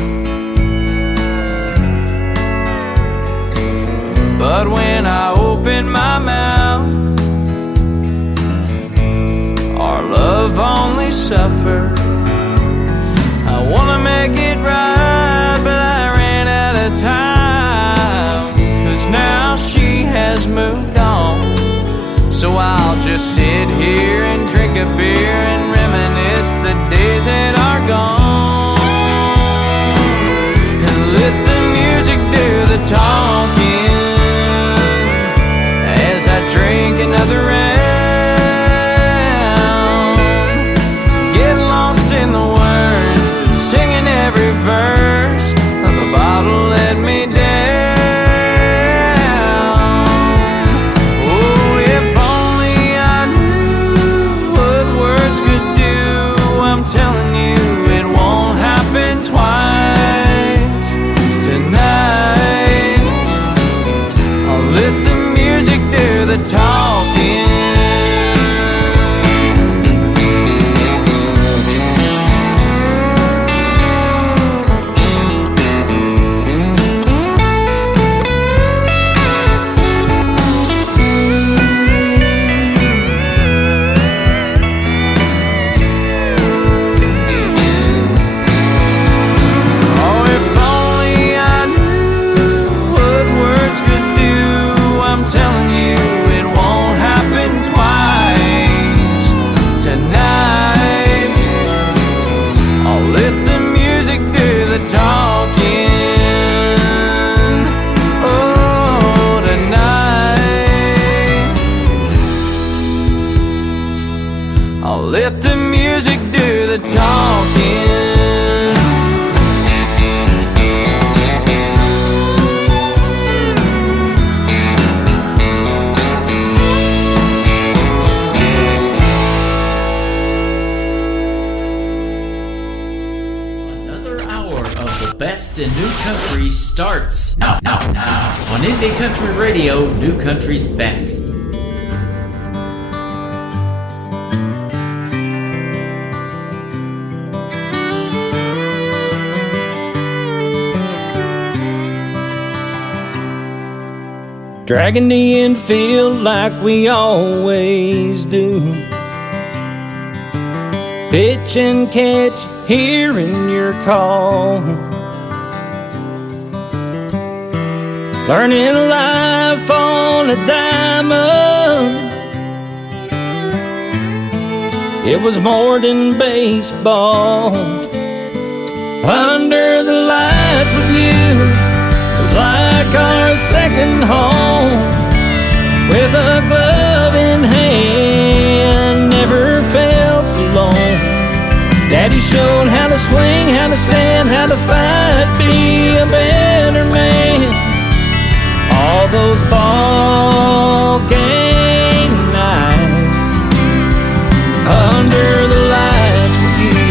But when I opened my mouth, our love only suffered. I wanna make it right, but I ran out of time. 'Cause now she has moved on. So I'll just sit here and drink a beer and reminisce the days that are gone. And let the music do the talking as I drink another round. talking. Let the music do the talking. Another hour of the best in new country starts now on Indie Country Radio, New Country's Best. Dragging the infield like we always do. Pitch and catch, hearing your call. Learning life on a diamond. It was more than baseball. Under the lights with you was like our second home. With a glove in hand, never felt alone. Daddy showed how to swing, how to stand, how to fight, be a better man. All those ball game nights under the lights with you.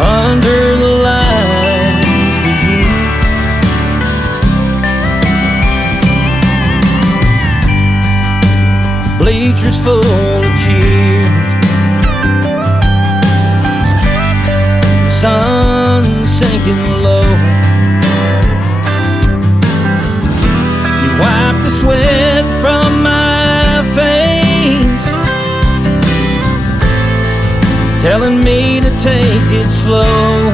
Under the lights with you. Bleachers full of cheers. Sun sinking low. You wiped the sweat from my face, telling me to take it slow.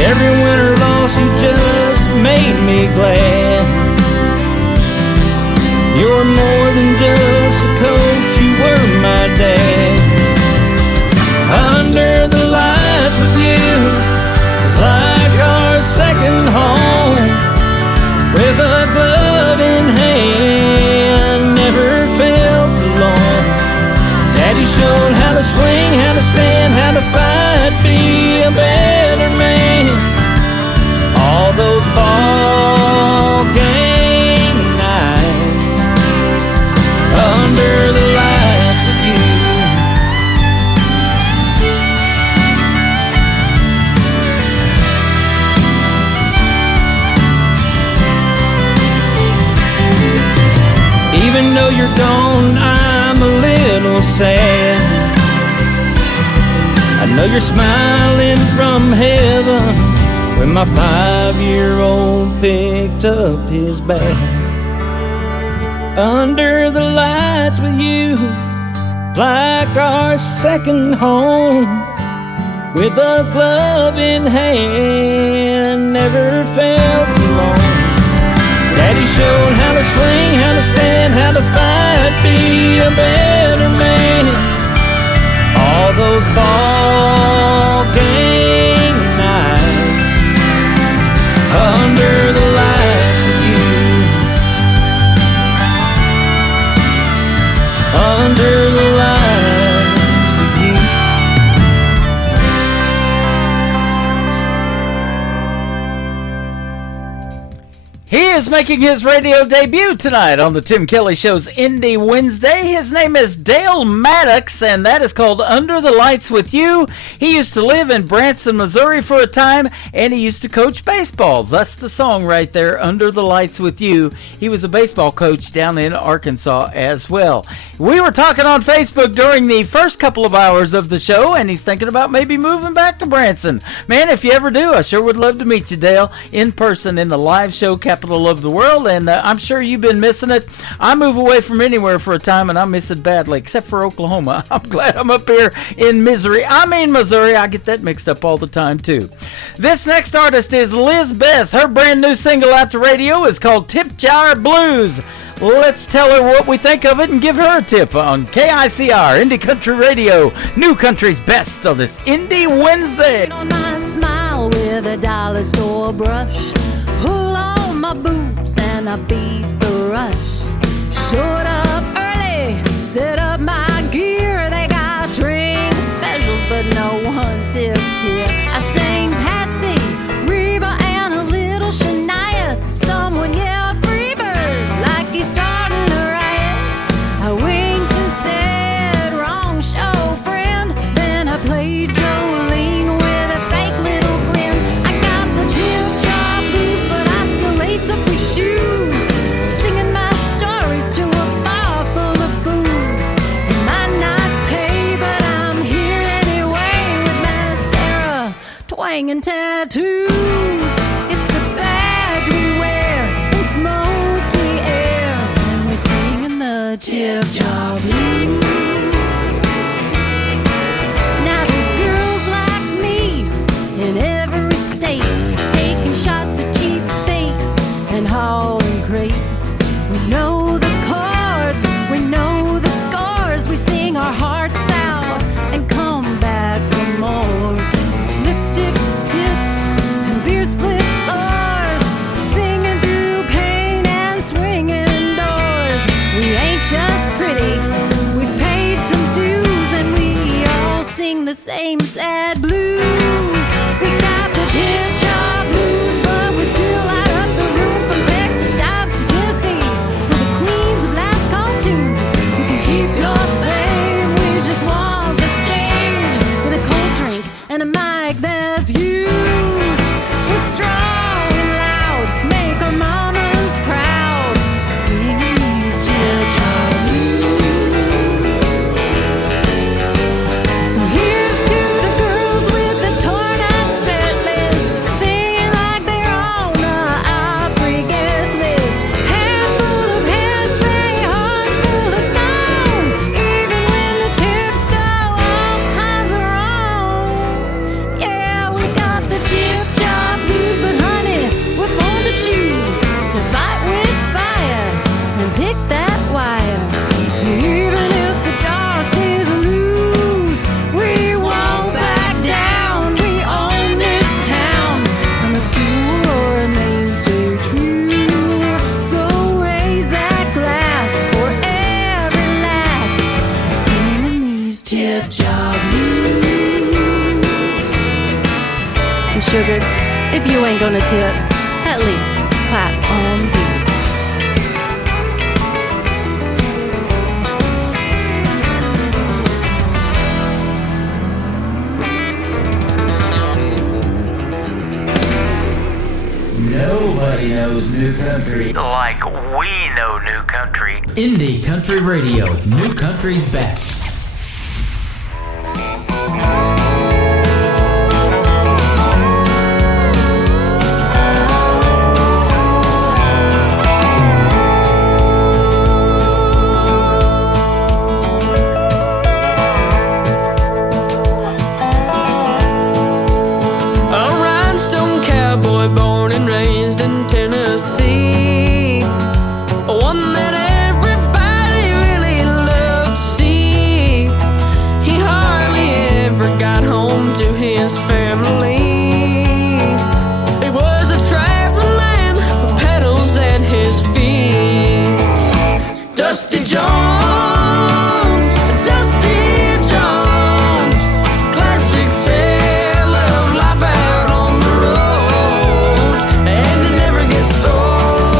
Every winter loss you just made me glad. You're more than just a coach, you were my dad. Under the lights with you is like our second home. With a glove in hand, never felt alone. Daddy showed how to swing, how to stand, how to fight, be a better man. All those ball game nights under the lights with you. Even though you're gone, I'm a little sad. I know you're smiling from heaven when my 5-year-old picked up his bat. Under the lights with you, like our second home. With a glove in hand, never felt alone. Daddy showed how to swing, how to stand, how to fight, be a better man. All those ball game nights under the lights with you. Under the lights with you. He is making his radio debut tonight on the Tim Kelly Show's Indie Wednesday. His name is Dale Maddox, and that is called Under the Lights with You. He used to live in Branson, Missouri for a time, and he used to coach baseball. Thus the song right there, Under the Lights with You. He was a baseball coach down in Arkansas as well. We were talking on Facebook during the first couple of hours of the show, and he's thinking about maybe moving back to Branson. Man, if you ever do, I sure would love to meet you, Dale, in person in the live show capital of the world, and I'm sure you've been missing it. I move away from anywhere for a time, and I miss it badly, except for Oklahoma. I'm glad I'm up here in Missouri. I get that mixed up all the time, too. This next artist is Liz Beth. Her brand new single out to radio is called Tip Jar Blues. Let's tell her what we think of it and give her a tip on KICR, Indie Country Radio, New Country's Best on this Indie Wednesday. On my smile with a dollar store brush, pull on my boots and I beat the rush. Showed up early, set up my gear. They got drink specials, but no one tips here. I sang Patsy, Reba, and a little Shania. Someone yelled Freebird like he's starting a riot. I winked and said, wrong show, friend. Then I played Jolene with a fake little grin. I got the tip jar blues, but I still lace up these shoes, singing my stories to a bar full of booze. It might not pay, but I'm here anyway with mascara, twang, and tattoos. It's the badge we wear and smoke the air when we're singing the tip jar blues. Now there's girls like me in every state, taking shots at cheap fate and hauling crate. We know the chords, we know the scores. We sing our hearts out and come back for more. It's lipstick tips and beer slip floors, singing through pain and swinging doors. We ain't just pretty, we've paid some dues, and we all sing the same sad blues. We got the tip jar blues, but we still light up the room from Texas dives to Tennessee. We're the queens of last call tunes. You can keep your fame, we just want the stage with a cold drink and a mic that's used. We're strong and loud, make our mamas proud, singing these tip jar blues. So here's to the girls with the torn up set list, singing like they're on the Opry guest list. Hair full of hairspray, hearts full of song. Even when the tips go all kinds of wrong. Yeah, we got the tip jar blues, but honey, we're born to choose, to fight with fire and pick that wire. Even if the jar says lose, we won't back down. We own this town on a stool or a main stage view. So raise that glass for every lass, singing these tip jar blues. And sugar, if you ain't gonna tip, at least clap on beat. Nobody knows new country like we know new country. Indie Country Radio, New Country's Best. A rhinestone cowboy born and raised in Tennessee, one that everybody really loved to see. He hardly ever got home to his family. He was a traveling man with pedals at his feet. Dusty Jones, Dusty Jones, classic tale of life out on the road, and it never gets old.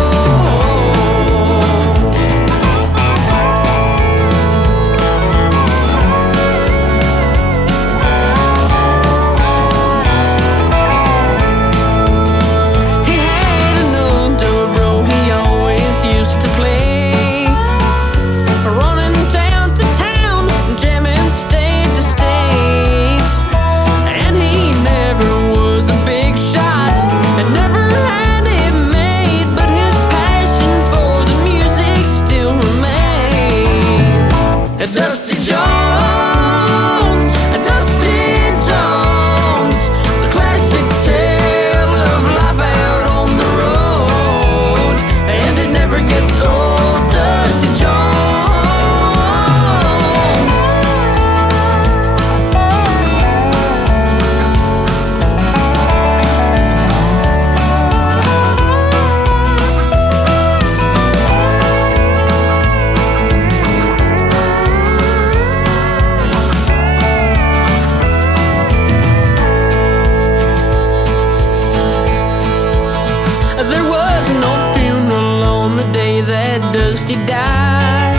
Dusty died.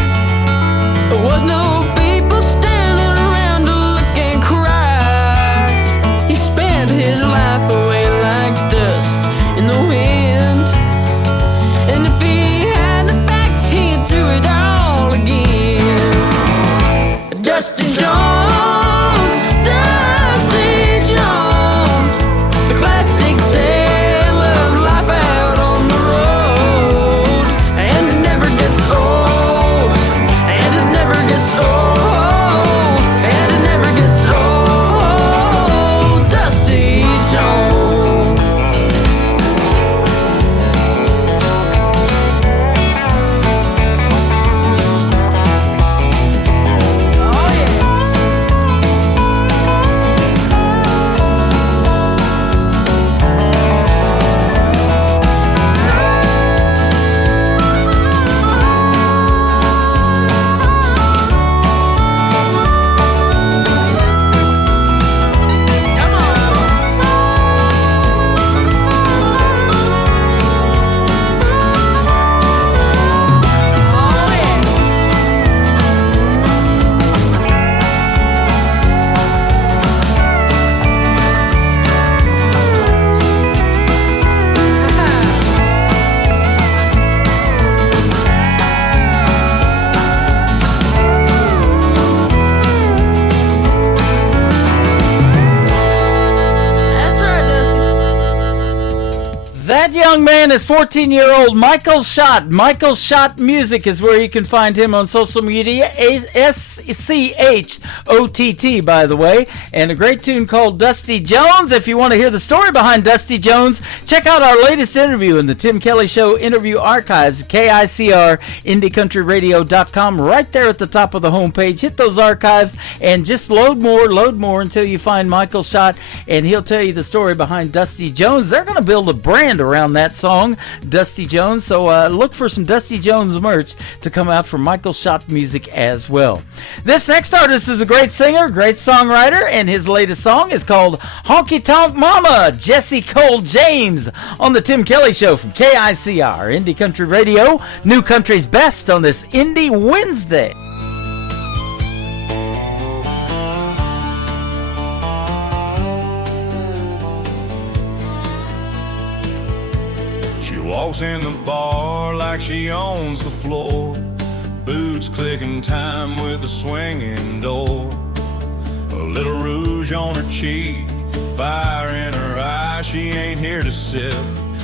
There was no people standing around to look and cry. He spent his life away like dust in the wind. And if he had it back, he'd do it all again. Dusty Jones, Dusty Jones, the classic tale of life out on the road. And it never gets old, and it never gets old, and it never gets old. Dusty Jones. That young man is 14-year-old Michael Schott. Michael Schott Music is where you can find him on social media. SCHOTT, by the way. And a great tune called Dusty Jones. If you want to hear the story behind Dusty Jones, check out our latest interview in the Tim Kelly Show interview archives, KICR, IndieCountryRadio.com, right there at the top of the homepage. Hit those archives and just load more until you find Michael Schott, and he'll tell you the story behind Dusty Jones. They're going to build a brand around that song, Dusty Jones, so look for some Dusty Jones merch to come out from Michael Schott Music as well. This next artist is a great singer, great songwriter, and his latest song is called Honky Tonk Mama, Jesse Cole James, on the Tim Kelly Show from KICR, Indie Country Radio, New Country's Best on this Indie Wednesday. Walks in the bar like she owns the floor. Boots clicking time with a swinging door. A little rouge on her cheek, fire in her eye. She ain't here to sip,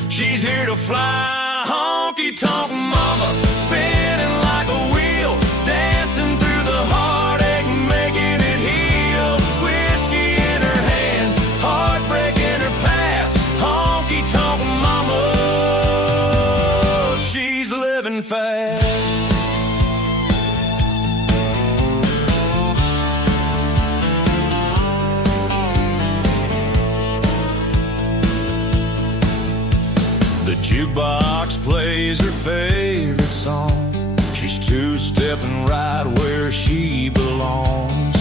she's here to fly. Honky tonk mama, spinning like a wheel, dancing through the heartache, making it heal. Whiskey in her hand, heartbreak in her past. Honky tonk mama, she's living fast. The jukebox plays her favorite song. She's two-stepping right where she belongs.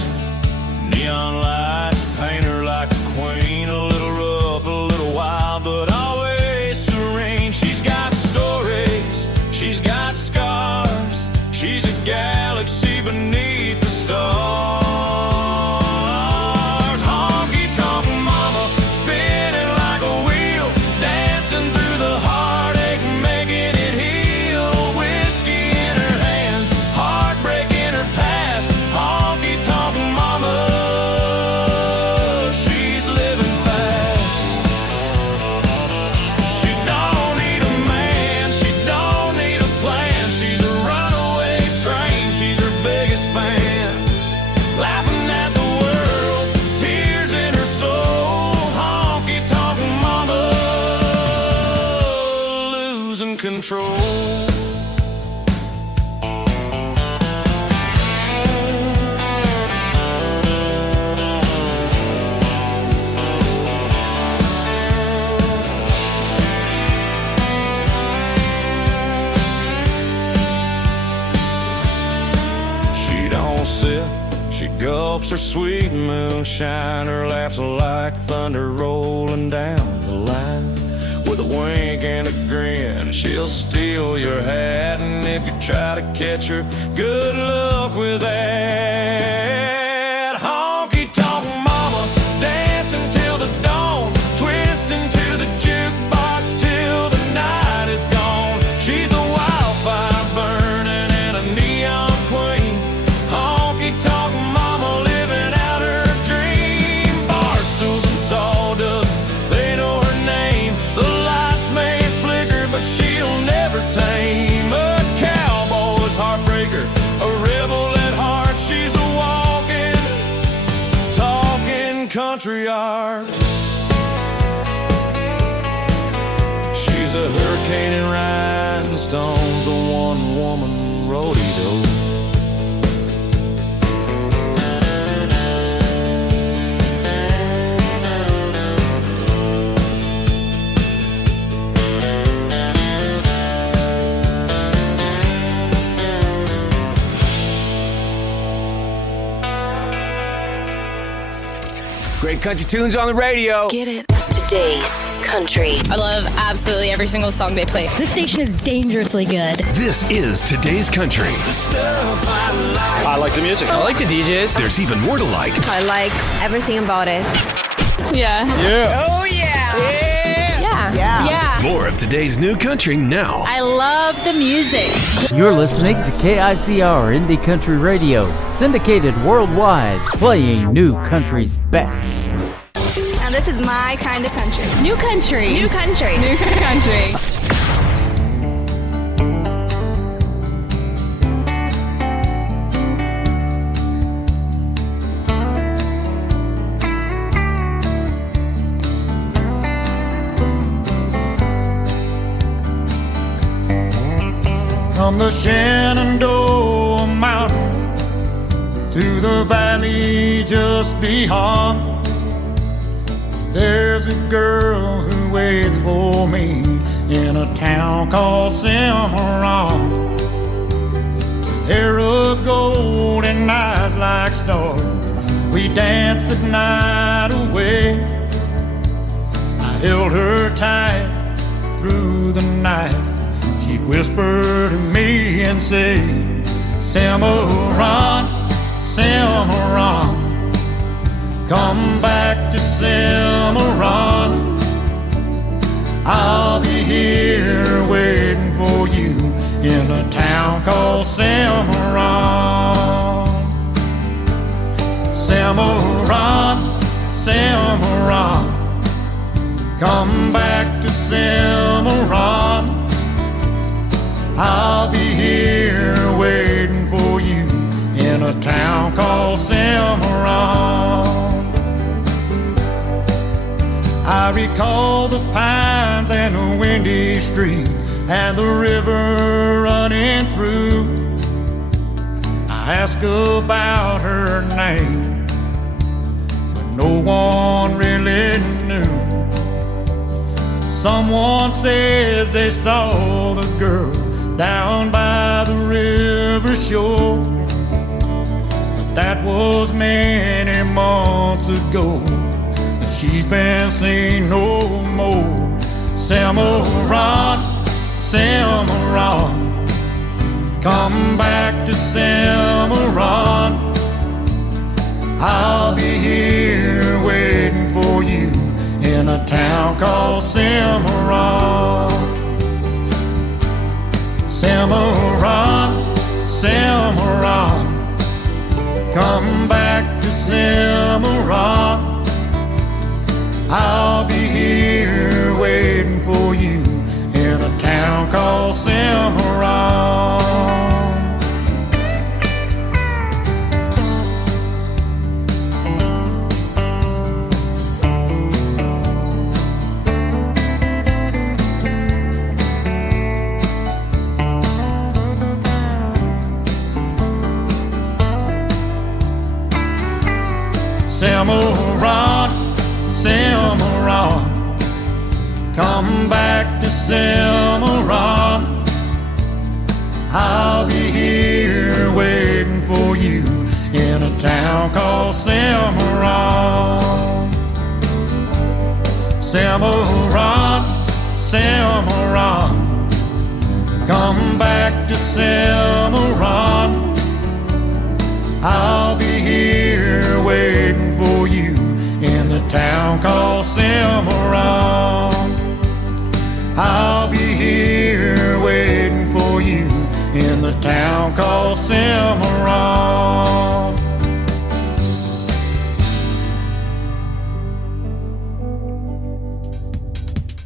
Neon lights paint her like a queen, a little rough, a little wild, but always serene. She's got stories, she's got scars. She's a galaxy beneath the stars. Honky tonk mama, spinning like a wheel, dancing through the heartache, making it heal. Whiskey in her hand, heartbreak in her past. Honky tonk mama, she's living fast. She don't need a man, she don't need a plan. She's a runaway train, she's her biggest fan. Laughing at the world, tears in her soul. Honky tonk mama, losing control. She don't sip, she gulps her sweet moonshine. Her laugh's like thunder rolling down the line. With a wink and a grin, she'll steal your hat, and if you try to catch her. Good luck with that. Honky tonk mama, dancing till the dawn, twisting to the jukebox till the night is gone. She's a wildfire burning and a neon queen. Honky tonk mama living out her dream. Barstools and sawdust, they know her name. The lights may flicker, but she'll never tame. A cowboy's heartbreaker, a rebel at heart. She's a walking, talking country art. She's a hurricane in rhinestones, a one-woman rodeo. Great country tunes on the radio. Get it. Today's country. I love absolutely every single song they play. This station is dangerously good. This is Today's Country. I like the music. I like the DJs. There's even more to like. I like everything about it. Yeah. Yeah. Oh, yeah. Yeah. More of today's new country now. I love the music. You're listening to KICR Indie Country Radio, syndicated worldwide, playing new country's best. And this is my kind of country. New country. New country. New country. From the Shenandoah Mountain to the valley just beyond, there's a girl who waits for me in a town called Cimarron. Hair of gold and eyes like stars, we danced the night away. I held her tight through the night. She'd whisper to me and say, Cimarron, Cimarron, come back to Cimarron. I'll be here waiting for you in a town called Cimarron. Cimarron, Cimarron, come back to Cimarron. I'll be here waiting for you in a town called Cimarron. I recall the pines and the windy streets and the river running through. I asked about her name, but no one really knew. Someone said they saw the girl down by the river shore, but that was many months ago, and she's been seen no more. Cimarron, Cimarron, come back to Cimarron. I'll be here waiting for you in a town called Cimarron. Cimarron, Cimarron, come back to Cimarron. I'll be here waiting for you in a town called Cimarron. Cimarron, Cimarron, come back to Cimarron. I'll be here waiting for you in a town called Cimarron. Cimarron, Cimarron, come back to Cimarron. I'll be here waiting for you in the town called Cimarron. I'll be here waiting for you in the town called Cimarron.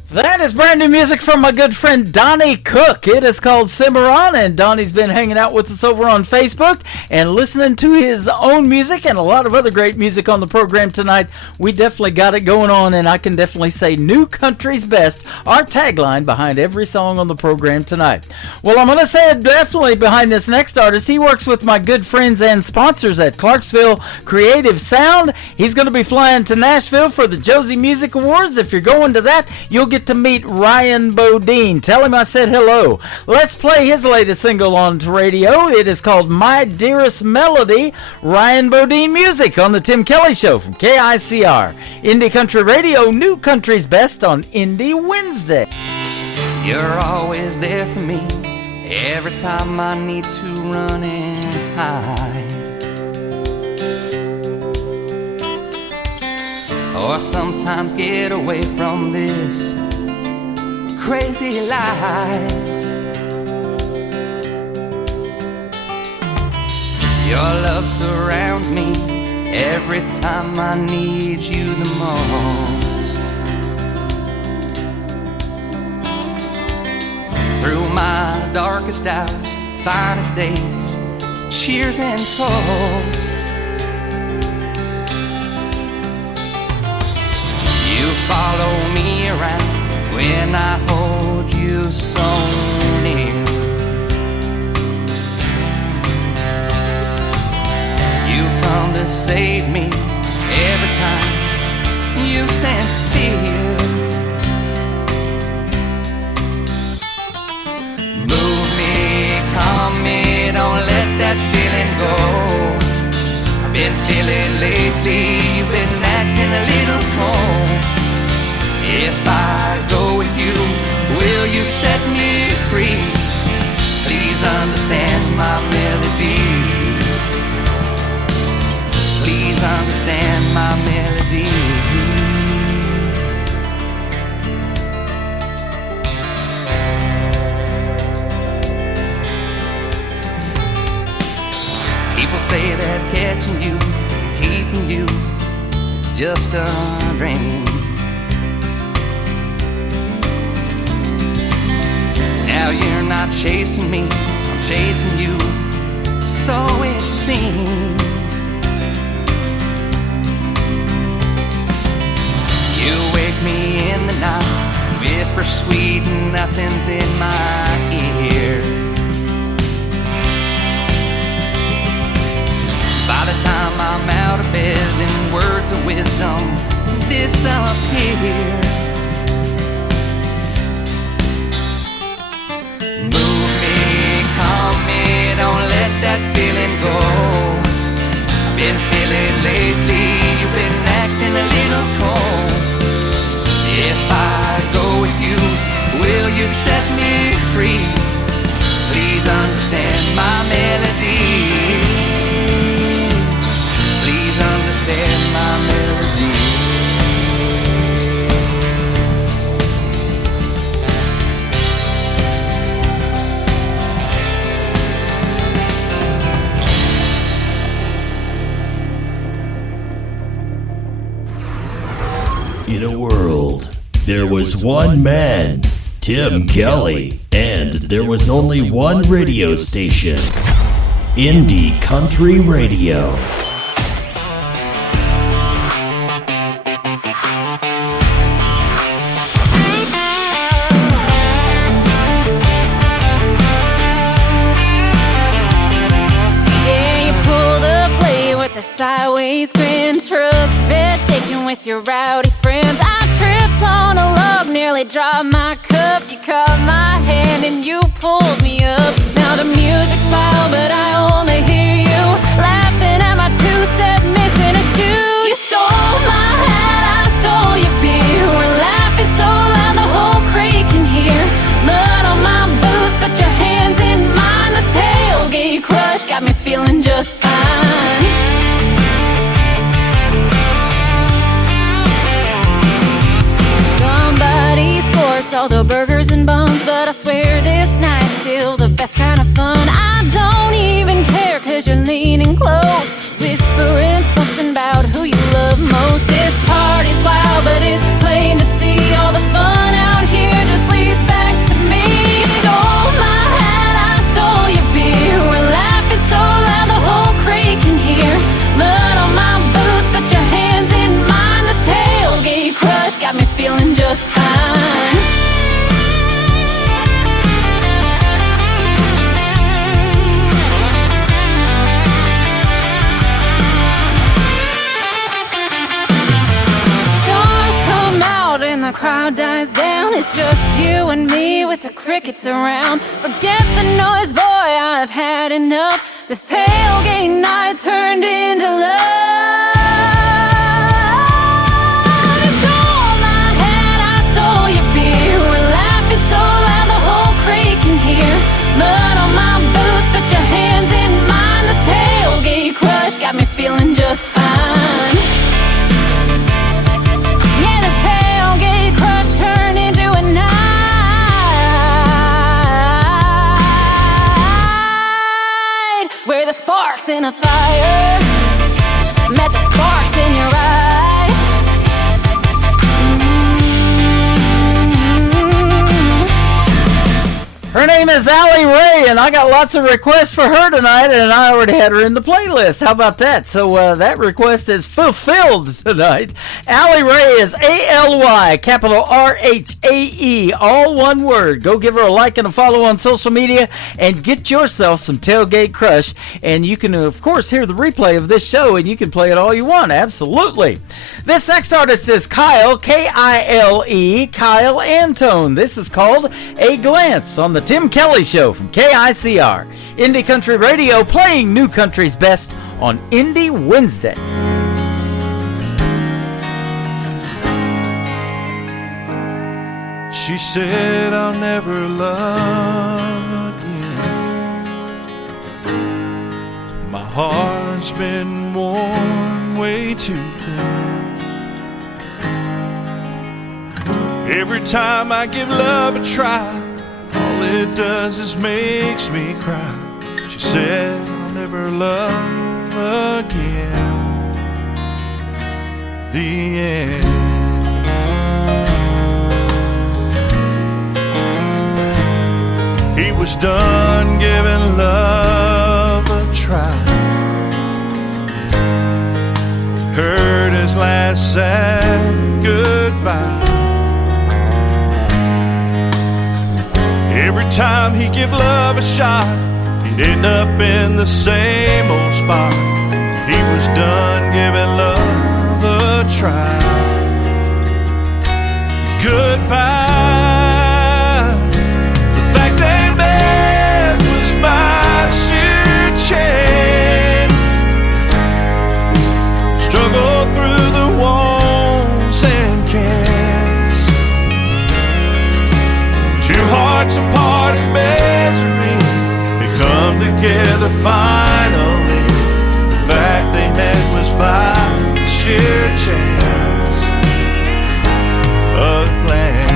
That is brand new music from my good friend Donnie Cook. It is called Cimarron, and Donnie's been hanging out with us over on Facebook and listening to his own music and a lot of other great music on the program tonight. We definitely got it going on, and I can definitely say New Country's Best, our tagline behind every song on the program tonight. Well, I'm going to say it definitely behind this next artist. He works with my good friends and sponsors at Clarksville Creative Sound. He's going to be flying to Nashville for the Josie Music Awards. If you're going to that, you'll get to meet Ryan Bodine. Tell him I said hello. Let's play his latest single on radio. It is called My Dearest Melody. Ryan Bodine music on the Tim Kelly Show from KICR. Indie Country Radio, New Country's Best on Indie Wednesday. You're always there for me every time I need to run and hide, or sometimes get away from this crazy life. Your love surrounds me every time I need you the most. Through my darkest hours, finest days, cheers and toast, you follow me around when I hold you so near. You come to save me every time you sense fear. Move me, calm me, don't let that feeling go. I've been feeling lately, you've been acting a little cold. If I go with you, will you set me free? Please understand my melody. Please understand my melody. People say that catching you, keeping you, just a dream. Now you're not chasing me, I'm chasing you, so it seems. You wake me in the night, whisper sweet, nothing's in my ear. By the time I'm out of bed, then words of wisdom disappear. Don't let that feeling go. I've been feeling lately, you've been acting a little cold. If I go with you, will you set me free? Please understand my melody. Please understand my melody. In a world, there was one man, Tim Kelly, and there was only one radio station, Indie Country Radio. Yeah, you pull the plate with the sideways grin, truck bed shaking with your rowdy friends. I tripped on a log, nearly dropped my cup. You caught my hand and you pulled me up. Now the music's loud, but I only hear you laughing at my two-step, missing a shoe. You stole my hat, I stole your beer. We're laughing so loud the whole crate can hear. Mud on my boots, but your swear this night's still the best kind of fun. I don't even care, cause you're leaning close, whispering something about who you love most. This party's wild, but it's plain to see all the fun out here just leads back to me. You stole my hat, I stole your beer. We're laughing so loud the whole crate can hear. Mud on my boots, put your hands in mine. This tailgate crush got me feeling just fine. The crowd dies down, it's just you and me with the crickets around. Forget the noise, boy, I've had enough. This tailgate night turned into love. You stole my hat, I stole your beer. We're laughing so loud the whole crate can hear. Mud on my boots, put your hands in mine. This tailgate crush got me feeling just fine. Yeah, this tailgate crush turned into a night where the sparks in a fire met the sparks in your eye. Her name is Allie Ray, and I got lots of requests for her tonight, and I already had her in the playlist. How about that? So that request is fulfilled tonight. Allie Ray is A-L-Y, capital R-H-A-E, all one word. Go give her a like and a follow on social media, and get yourself some Tailgate Crush. And you can, of course, hear the replay of this show, and you can play it all you want. Absolutely. This next artist is Kyle, K-I-L-E, Kyle Antone. This is called A Glance on the Tim Kelly Show from KICR. Indie Country Radio, playing new country's best on Indie Wednesday. She said I'll never love again. My heart's been worn way too thin. Every time I give love a try, all it does is makes me cry. She said I'll never love again. The end. He was done giving love a try. Heard his last sad goodbye. Every time he'd give love a shot, he'd end up in the same old spot. He was done giving love a try. Goodbye. The fact they met was by sheer chance. Struggled through the walls and cans. Two hearts apart in misery, they come together finally. The fact they met was by sheer chance. A glance.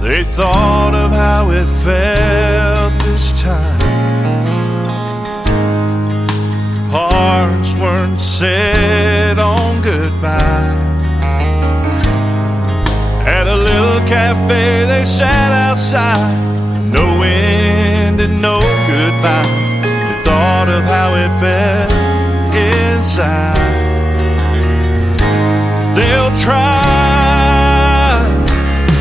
They thought of how it felt this time. Hearts weren't set on goodbye. At a little cafe they sat outside. No wind and no goodbye. They thought of how it felt inside. They'll try.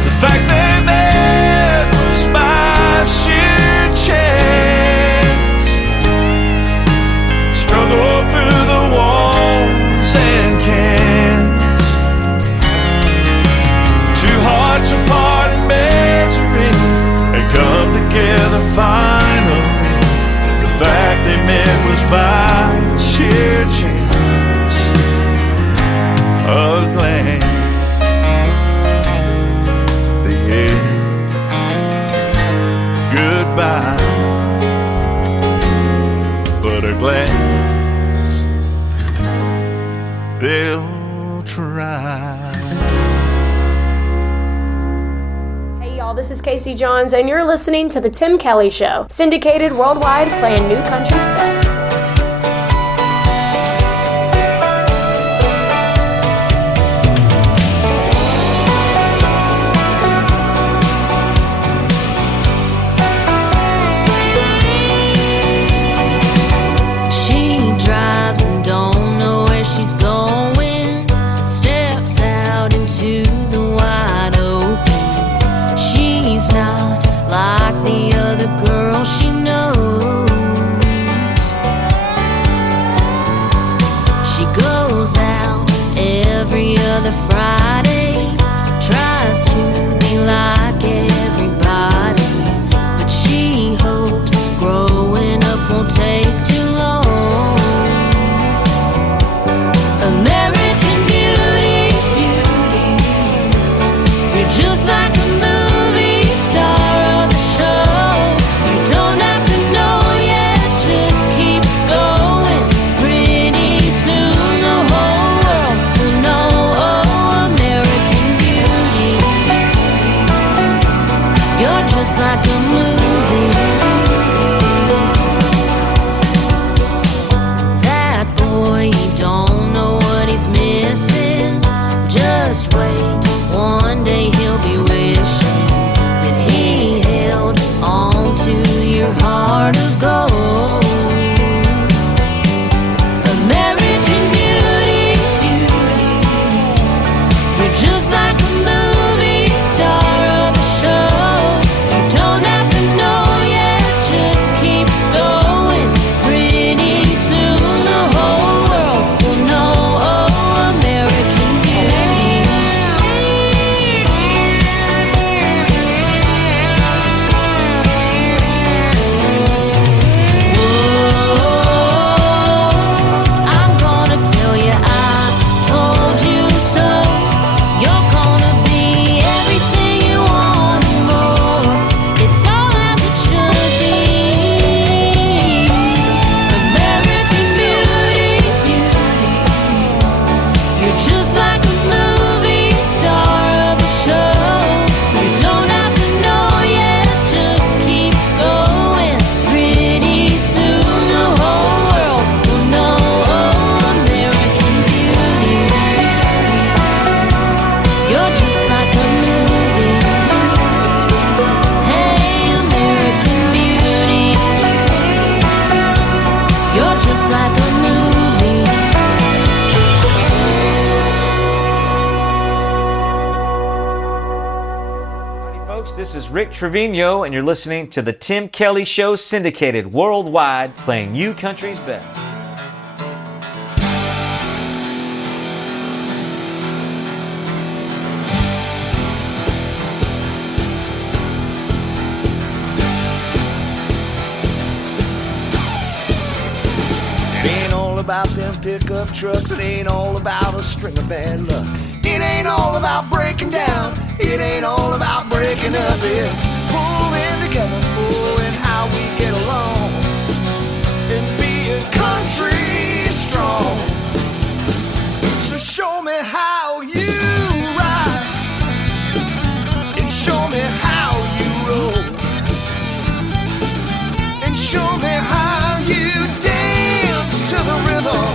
The fact they met was by sheer chance. Struggle through the walls and cans. Two hearts apart in misery, a glass they'll try. Hey y'all, this is Casey Johns, and you're listening to The Tim Kelly Show, syndicated worldwide, playing new country's best. Friday, tries to be like everybody, but she hopes growing up won't take too long. American Beauty, you're just like a movie star of the show. You don't have to know yet, just keep going. Pretty soon the whole world will know. You're just like a movie. That boy, he don't know what he's missing. Just wait, one day he'll be wishing that he held on to your heart of gold. American Beauty, you're just like a movie star of a show. This is Rick Trevino, and you're listening to The Tim Kelly Show, syndicated worldwide, playing you country's best. It ain't all about them pickup trucks. It ain't all about a string of bad luck. It ain't all about breaking down. It ain't all about breaking up. It's pulling together, and how we get along, and being country strong. So show me how you ride, and show me how you roll, and show me how you dance to the rhythm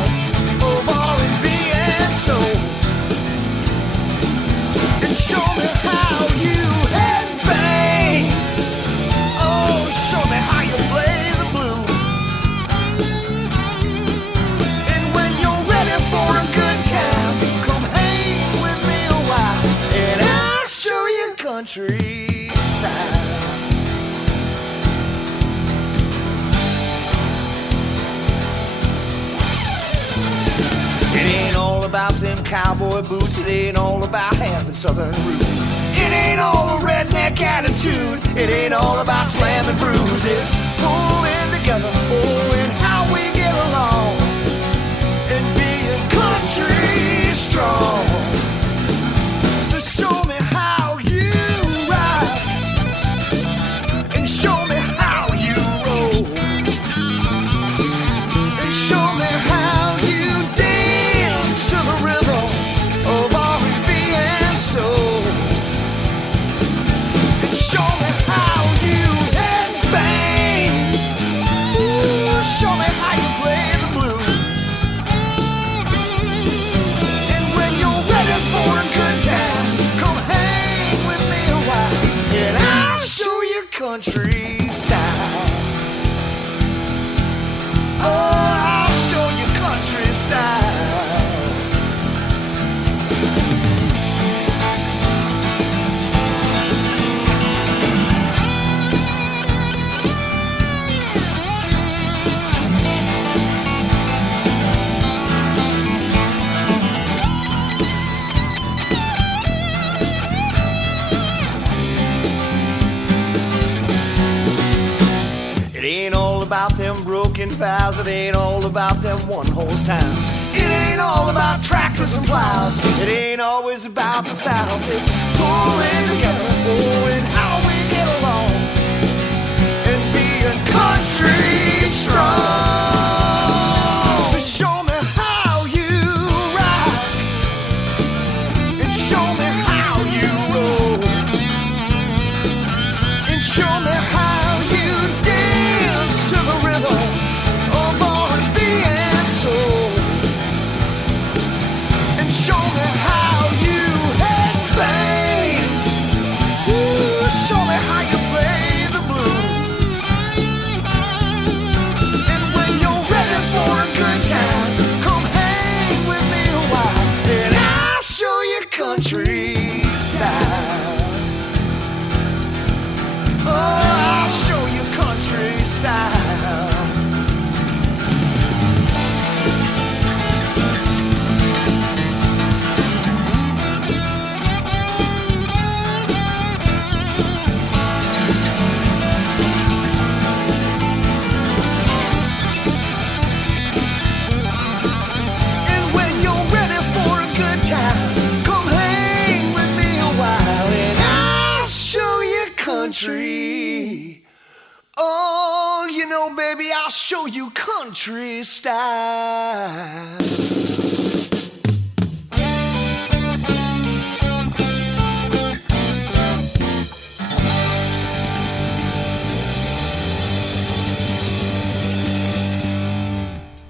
of R&B and soul. Show me how you headbang. Oh, show me how you play the blues. And when you're ready for a good time, come hang with me a while, and I'll show you country style. It ain't all about them cowboy boots. It ain't all about having southern roots. It ain't all a redneck attitude. It ain't all about slamming brews. It's pulling together, and how we get along, and being country strong. So show me how you ride, and show me how you roll, ain't all about them broken vows. It ain't all about them one-horse towns. It ain't all about tractors and plows. It ain't always about the South. It's pulling together, and how we get along, and being country strong. So show me how you rock, and show me how you roll, and show me how you dance to the rhythm of R&B and soul, and show me how you headbang. Ooh, show me how you play the blues. And when you're ready for a good time, come hang with me a while, and I'll show you country style. Oh, I'll show you country style. And when you're ready for a good time, come hang with me a while, and I'll show you country. Oh, you know, baby, I'll show you country style.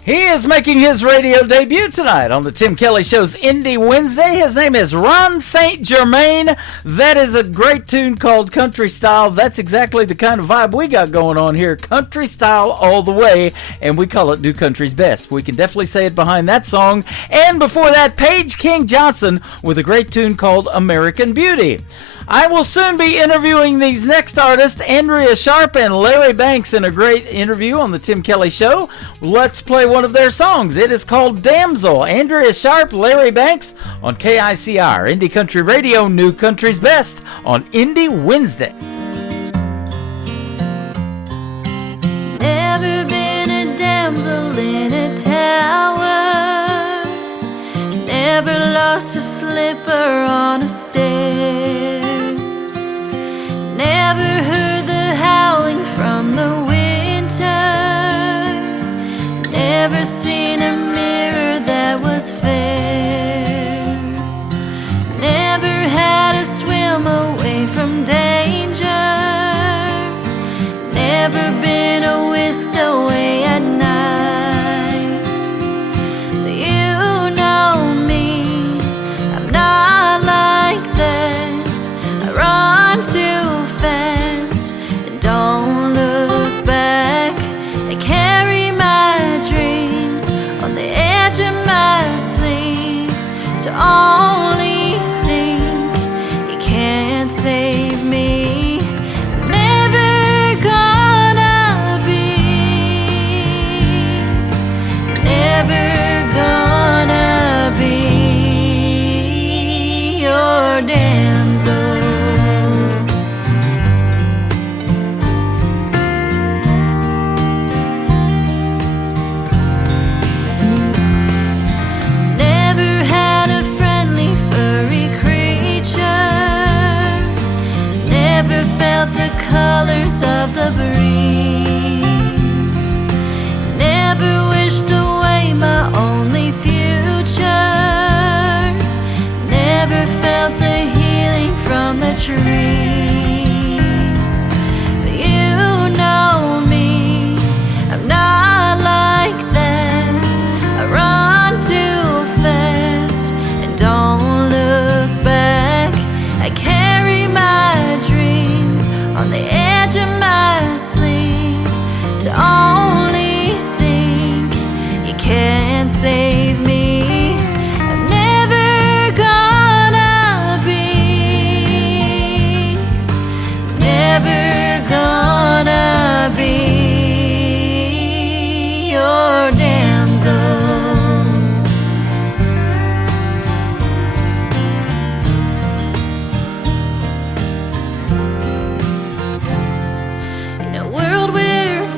He is making his radio debut tonight on the Tim Kelly Show's Indie Wednesday. His name is Ron St. Germain. That is a great tune called Country Style. That's exactly the kind of vibe we got going on here. Country style all the way, and we call it New Country's Best. We can definitely say it behind that song. And before that, Paige King Johnson with a great tune called American Beauty. I will soon be interviewing these next artists, Andrea Sharp and Larry Banks, in a great interview on the Tim Kelly Show. Let's play one of their songs. It is called Damsel. Andrea Sharp, Larry Banks on KICR, Indie Country Radio, New Country's Best on Indie Wednesday. Never been a damsel in a tower, never lost a slipper on a stair, never heard the howling from the winter, never seen a mirror that was fair, never had a swim away from danger, never been a whisked away at night. But you know me, I'm not like that. I run too fast and don't look back. I carry my dreams on the edge of my sleeve. To only think you can't save me. Never gonna be, never gonna be your damsel. Never had a friendly furry creature, never felt the colors of the breeze, never wished away my only future, never felt the healing from the trees. But you know me, I'm not like that. I run too fast and don't look back. I carry my dreams on the edge of my sleeve. To only think you can't save me. I'm never gonna be, never gonna be your damsel. In a world where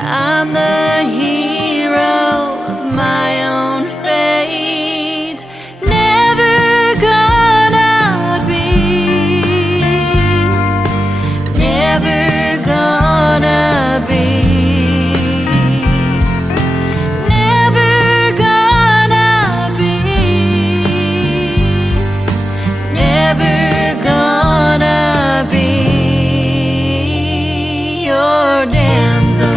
I'm the hero of my own fate. Never gonna be, never gonna be, never gonna be, never gonna be your damsel.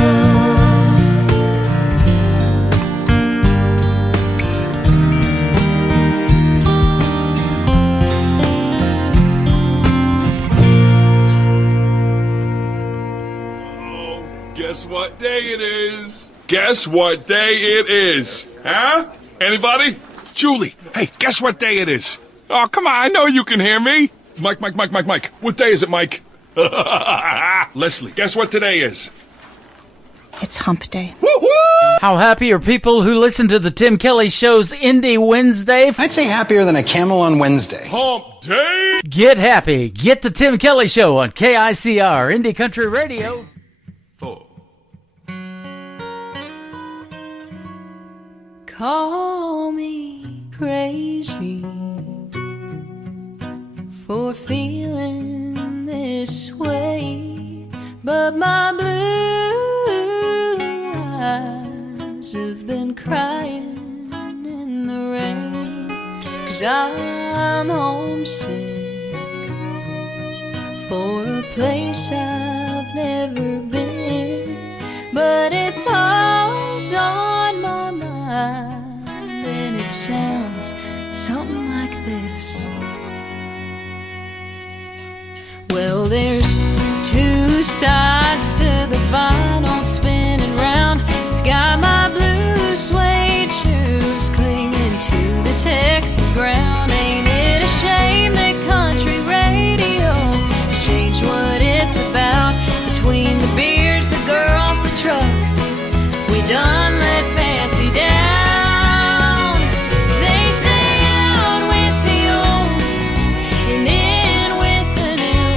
Guess what day it is? Guess what day it is? Huh? Anybody? Julie, hey, guess what day it is? Oh, come on, I know you can hear me. Mike. What day is it, Mike? Leslie, guess what today is? It's hump day. How happy are people who listen to the Tim Kelly Show's Indie Wednesday? I'd say happier than a camel on Wednesday. Hump day? Get happy. Get the Tim Kelly Show on KICR, Indie Country Radio. 4. Call me crazy for feeling this way, but my blue eyes have been crying in the rain, 'cause I'm homesick for a place I've never been, but it's always on my mind, and it sounds something like this. Well, there's two sides to the vinyl spinning round. It's got my blue suede shoes clinging to the Texas ground. Ain't it a shame that country radio has changed what it's about? Between the beers, the girls, the trucks, we done let fancy down. They say out with the old and in with the new.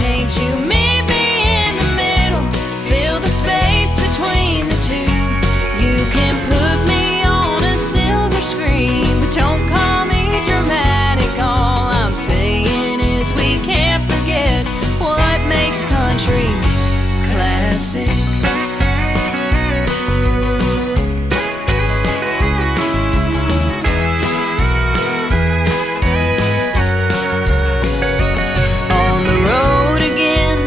Can't you meet me in the middle? Fill the space between the two. You can put me on a silver screen, but don't call me dramatic. All I'm saying is we can't forget what makes country classic. On the road again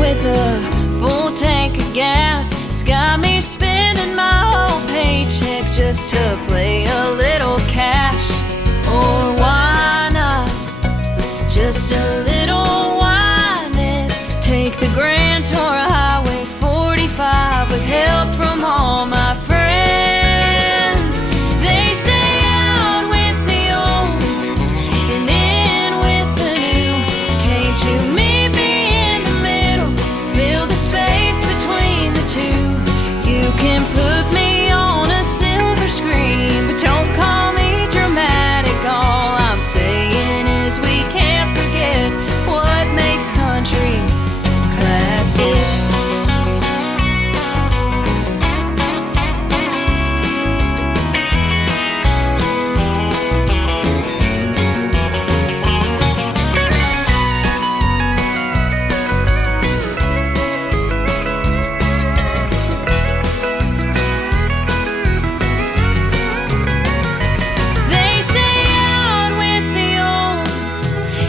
with a full tank of gas. It's got me spending my whole paycheck just to play a little cash. Or why not just a little whine it? Take the Grand Tour Highway 45 with help from all my friends. They say out with the old and in with the new. Can't you meet me in the middle? Fill the space between the two. You can put me on a silver screen, but don't call me dramatic. All I'm saying is we can't forget what makes country classic. They say out with the old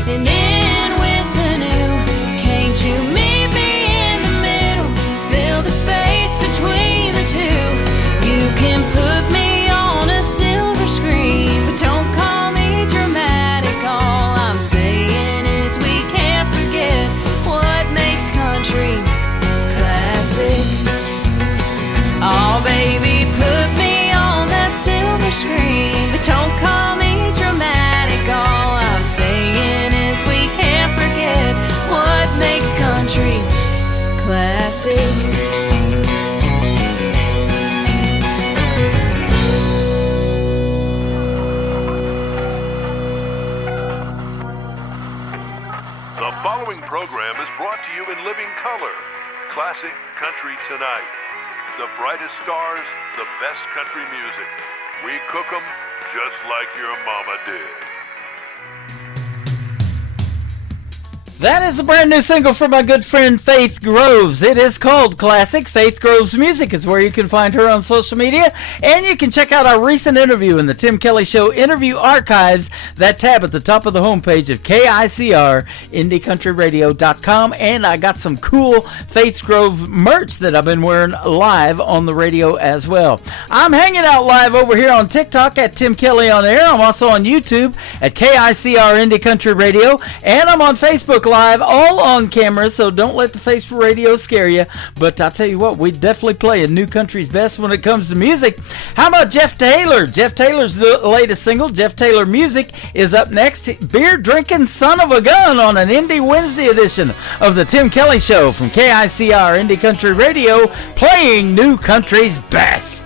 and in with the new. Can't you meet me in the middle? Fill the space between the two. You can put me on a silver screen, but don't call me dramatic. All I'm saying is we can't forget what makes country classic. Oh, baby, put me on that silver screen, but don't call me dramatic. All I'm saying is we can't forget what makes country classic. The following program is brought to you in living color, Classic Country Tonight. The brightest stars, the best country music. We cook 'em just like your mama did. That is a brand new single from my good friend Faith Groves. It is called Classic. Faith Groves Music is where you can find her on social media. And you can check out our recent interview in the Tim Kelly Show Interview Archives. That tab at the top of the homepage of KICR, IndieCountryRadio.com. And I got some cool Faith Grove merch that I've been wearing live on the radio as well. I'm hanging out live over here on TikTok at Tim Kelly On Air. I'm also on YouTube at KICR Indie Country Radio. And I'm on Facebook Live, all on camera, so don't let the face radio scare you. But I'll tell you what, we definitely play a new country's best when it comes to music. How about Jeff Taylor? Jeff Taylor's the latest single, Jeff Taylor Music, is up next. Beer drinking son of a gun on an Indie Wednesday edition of the Tim Kelly Show from KICR Indie Country Radio, playing new country's best.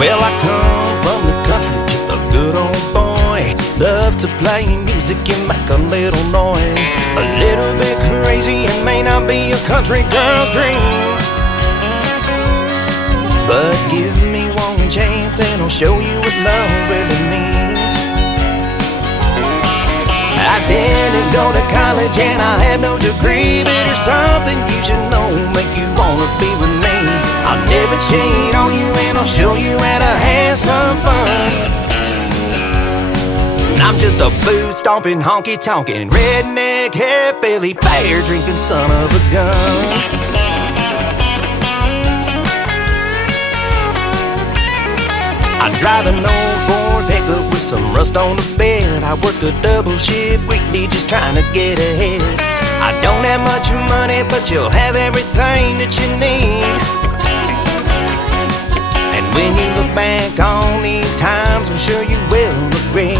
Well, I come from the country, just a good old boy. Love to play music and make a little noise. A little bit crazy, it may not be a country girl's dream, but give me one chance and I'll show you what love really means. I didn't go to college and I have no degree, but there's something you should know, make you wanna be with me. I'll never cheat on you and I'll show you how to have some fun. I'm just a booze-stomping, honky-tonkin', redneck, hillbilly, beer-drinking son of a gun. I drive an old Ford pickup with some rust on the bed. I work a double shift weekly just trying to get ahead. I don't have much money, but you'll have everything that you need. And when you look back on these times, I'm sure you will agree.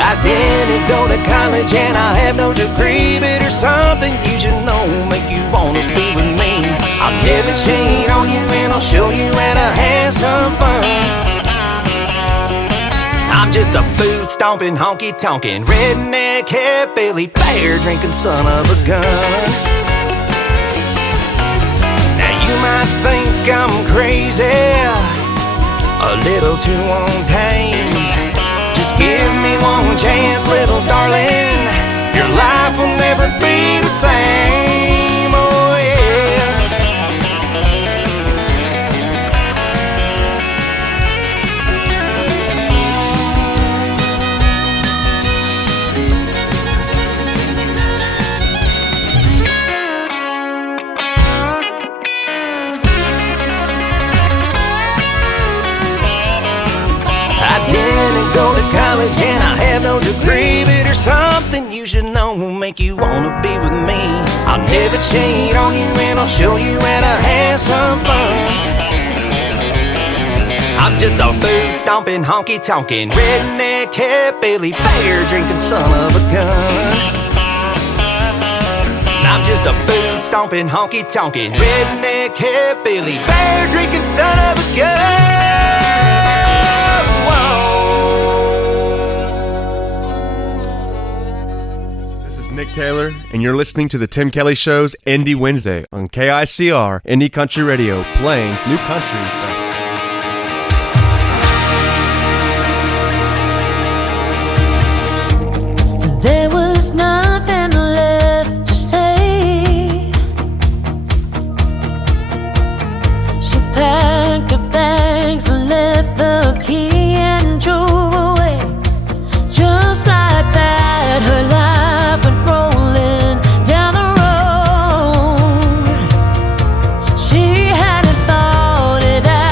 I didn't go to college and I have no degree, but there's something you should know, make you wanna be with me. I'll never cheat on you and I'll show you how to have some fun. I'm just a booze-stomping, honky-tonkin', redneck, hillbilly, beer-drinking son of a gun. Now you might think I'm crazy, a little too untamed. Just give me one chance, little darling. Your life will never be the same. Oh yeah. I didn't go to college and I have no degree, but there's something you should know, will make you wanna be with me. I'll never cheat on you and I'll show you how to have some fun. I'm just a booze-stomping, honky-tonkin', redneck, hillbilly, beer-drinking son of a gun. I'm just a booze-stomping, honky-tonkin', redneck, hillbilly, beer-drinking son of a gun. Nick Taylor, and you're listening to the Tim Kelly Show's Indie Wednesday on KICR Indie Country Radio, playing new country's best. There was nothing left to say. She packed her bags and left the key and drove away. Just like that, her life went rolling down the road. She hadn't thought it out.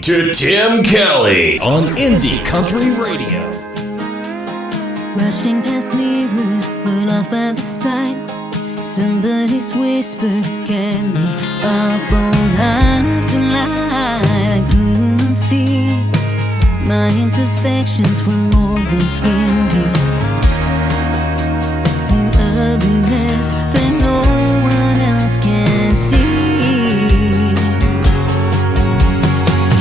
listening to Tim Kelly on Indie Country Radio. Rushing past mirrors, put off by the sight. Somebody's whisper kept me up all night after night. I couldn't see my imperfections were more than skin deep, an ugliness that no one else can see.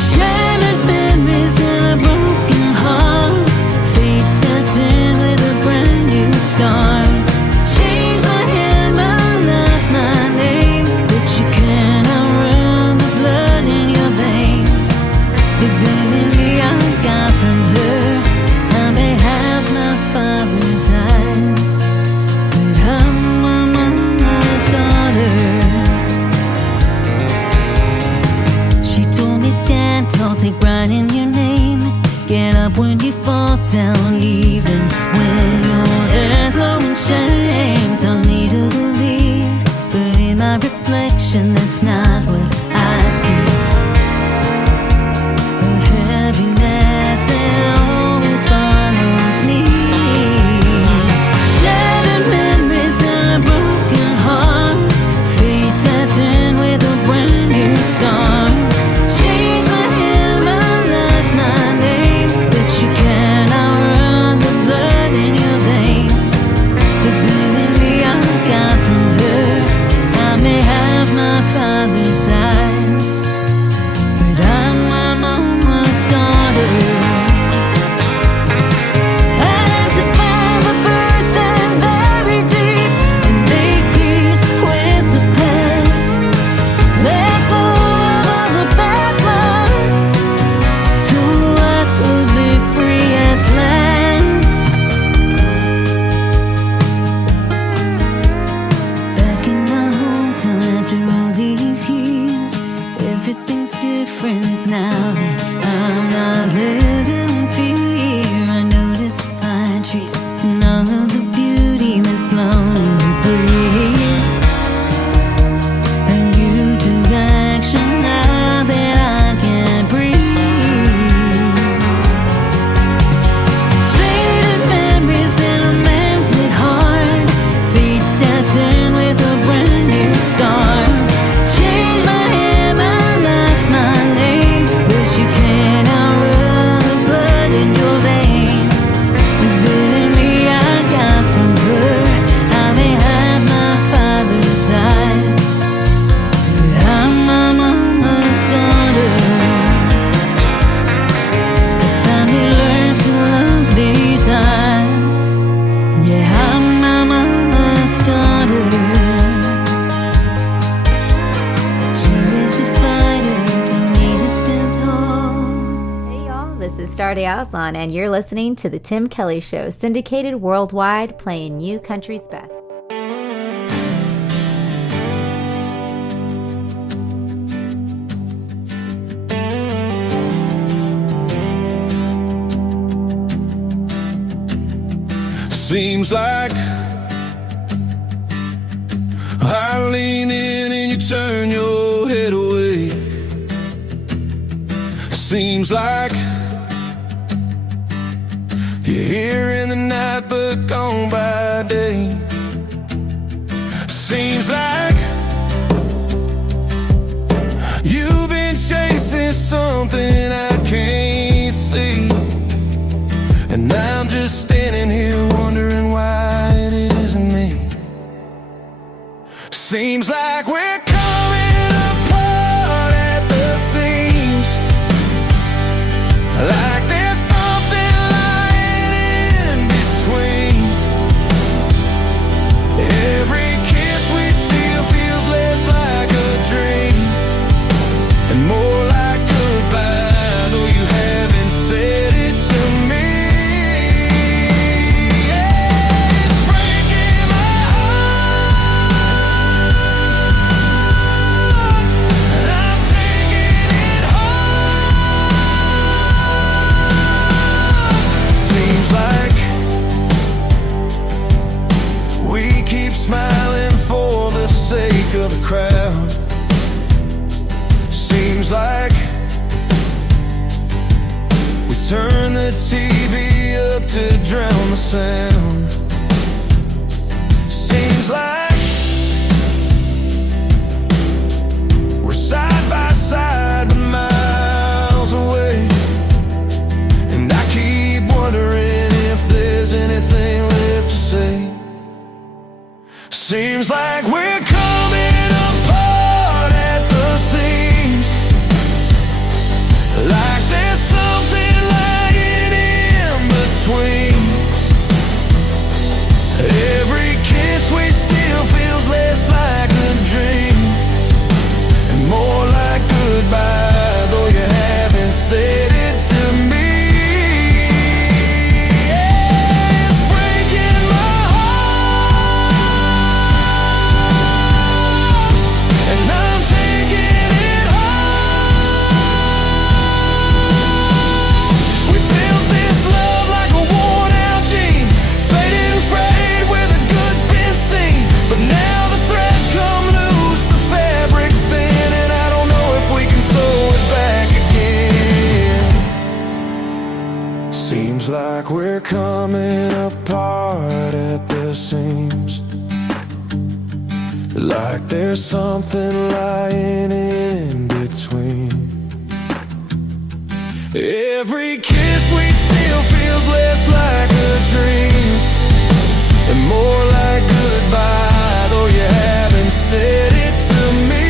Shattered memories and a broken heart. Fate stepped in with a brand new start. Changed my hair, my life, my name, but you can't outrun the blood in your veins. The good in me I got from her. I may have my father's eyes, but I'm my mama's daughter. She told me stand tall, take pride in your name. Get up when you fall down, even when you're there throwing shame. Tell me to believe, but in my reflection that's not what I see. A heaviness that always follows me. Shattered memories and a broken heart. Fate stepped in with a brand new start. Changed my hair, my life, my name, but you can't outrun the blood in your veins. The good in me I got from her. I may have my father's eyes, but I'm my mama's daughter. I had to find the person very deep and make peace with the past. Let go of all the bad blood, so I could be free at last. Back in my hometown after all these years, everything's different now that I'm not living in fear. I notice pine trees and all of the beauty that's blown in the breeze. A new direction now that I can breathe. Faded memories and a romantic heart. Fate stepped in with a brand new start. Changed my hair, my life, my name, but you can't outrun the blood in your veins. The good in me I got from her. I may have my father's eyes, but I'm my mama's daughter. I finally learned to love these eyes. Yeah, I'm my mama's daughter. She was a fighter, told me to stand tall. Hey y'all, this is Starday Aslan, and you're listening to The Tim Kelly Show, syndicated worldwide, playing new country's best. Seems like I lean in and you turn your head away. Seems like you're here in the night but gone by day. Seems like you've been chasing something I can't see, and I'm just standing here wondering why it isn't me. Seems like we're coming apart at the seams, like there's something lying in between. Every kiss we steal feels less like a dream and more like goodbye, though you haven't said it to me. It's breaking my heart. I'm taking it hard. Seems like we keep smiling for the sake of the crowd. Seems like turn the TV up to drown the sound. Seems like we're side by side but miles away, and I keep wondering if there's anything left to say. Seems like we're coming apart at the seams, like there's something lying in between. Every kiss we still feels less like a dream and more like goodbye, though you haven't said it to me. Like we're coming apart at the seams, like there's something lying in between. Every kiss we still feels less like a dream and more like goodbye, though you haven't said it to me.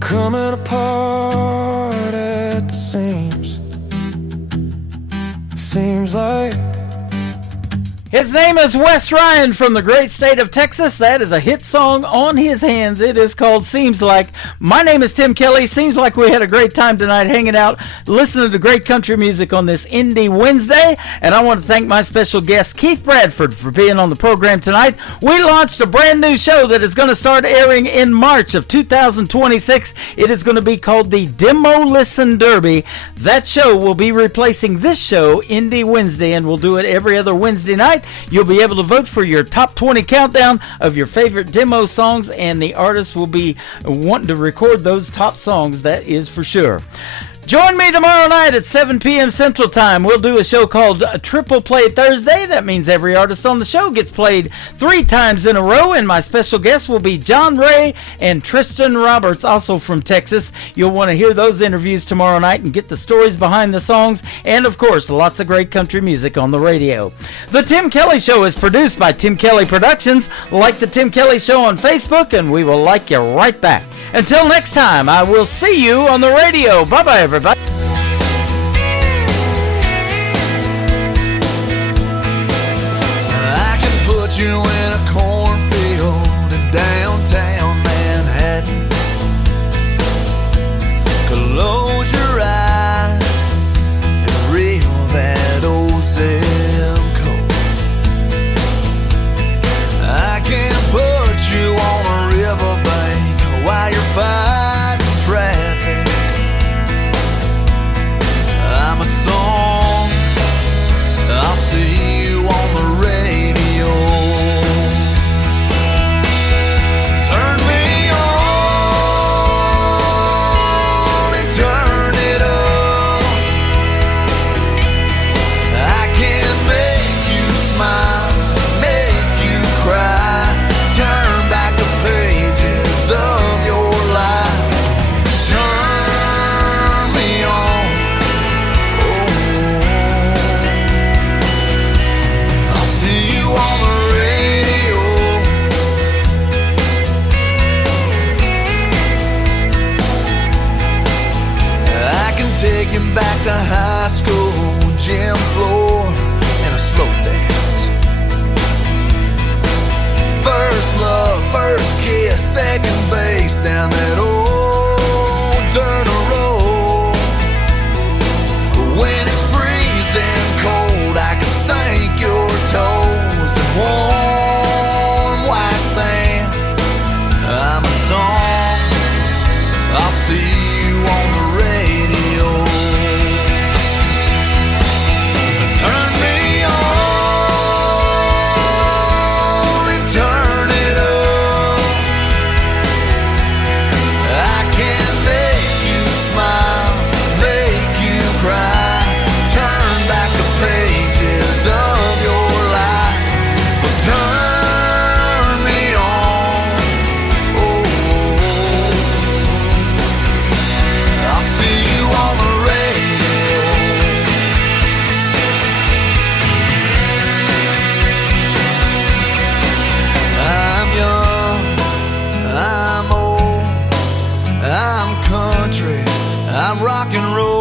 Coming apart at the seams. Seems like his name is Wes Ryan from the great state of Texas. That is a hit song on his hands. It is called Seems Like. My name is Tim Kelly. Seems like we had a great time tonight hanging out, listening to great country music on this Indie Wednesday. And I want to thank my special guest, Keith Bradford, for being on the program tonight. We launched a brand new show that is going to start airing in March of 2026. It is going to be called the Demo Listen Derby. That show will be replacing this show, Indie Wednesday, and we'll do it every other Wednesday night. You'll be able to vote for your top 20 countdown of your favorite demo songs, and the artists will be wanting to record those top songs, that is for sure. Join me tomorrow night at 7 p.m. Central Time. We'll do a show called Triple Play Thursday. That means every artist on the show gets played 3 times in a row, and my special guests will be John Ray and Tristan Roberts, also from Texas. You'll want to hear those interviews tomorrow night and get the stories behind the songs, and of course, lots of great country music on the radio. The Tim Kelly Show is produced by Tim Kelly Productions. Like the Tim Kelly Show on Facebook, and we will like you right back. Until next time, I will see you on the radio. Bye-bye, everybody. I can put you in a cornfield in downtown Manhattan. Close your eyes and reel that old zip code. I can put you on a riverbank while you're fighting traffic. I'm a song, I'll see you on the radio. Turn me on and turn it up. I can make you smile, make you cry, turn back the pages of your life. Turn me on. Take you back to high school, gym floor, and a slow dance. First love, first kiss, second base down that old dirt road. When it's freezing cold, I can sink your toes in warm country, I'm rock and roll.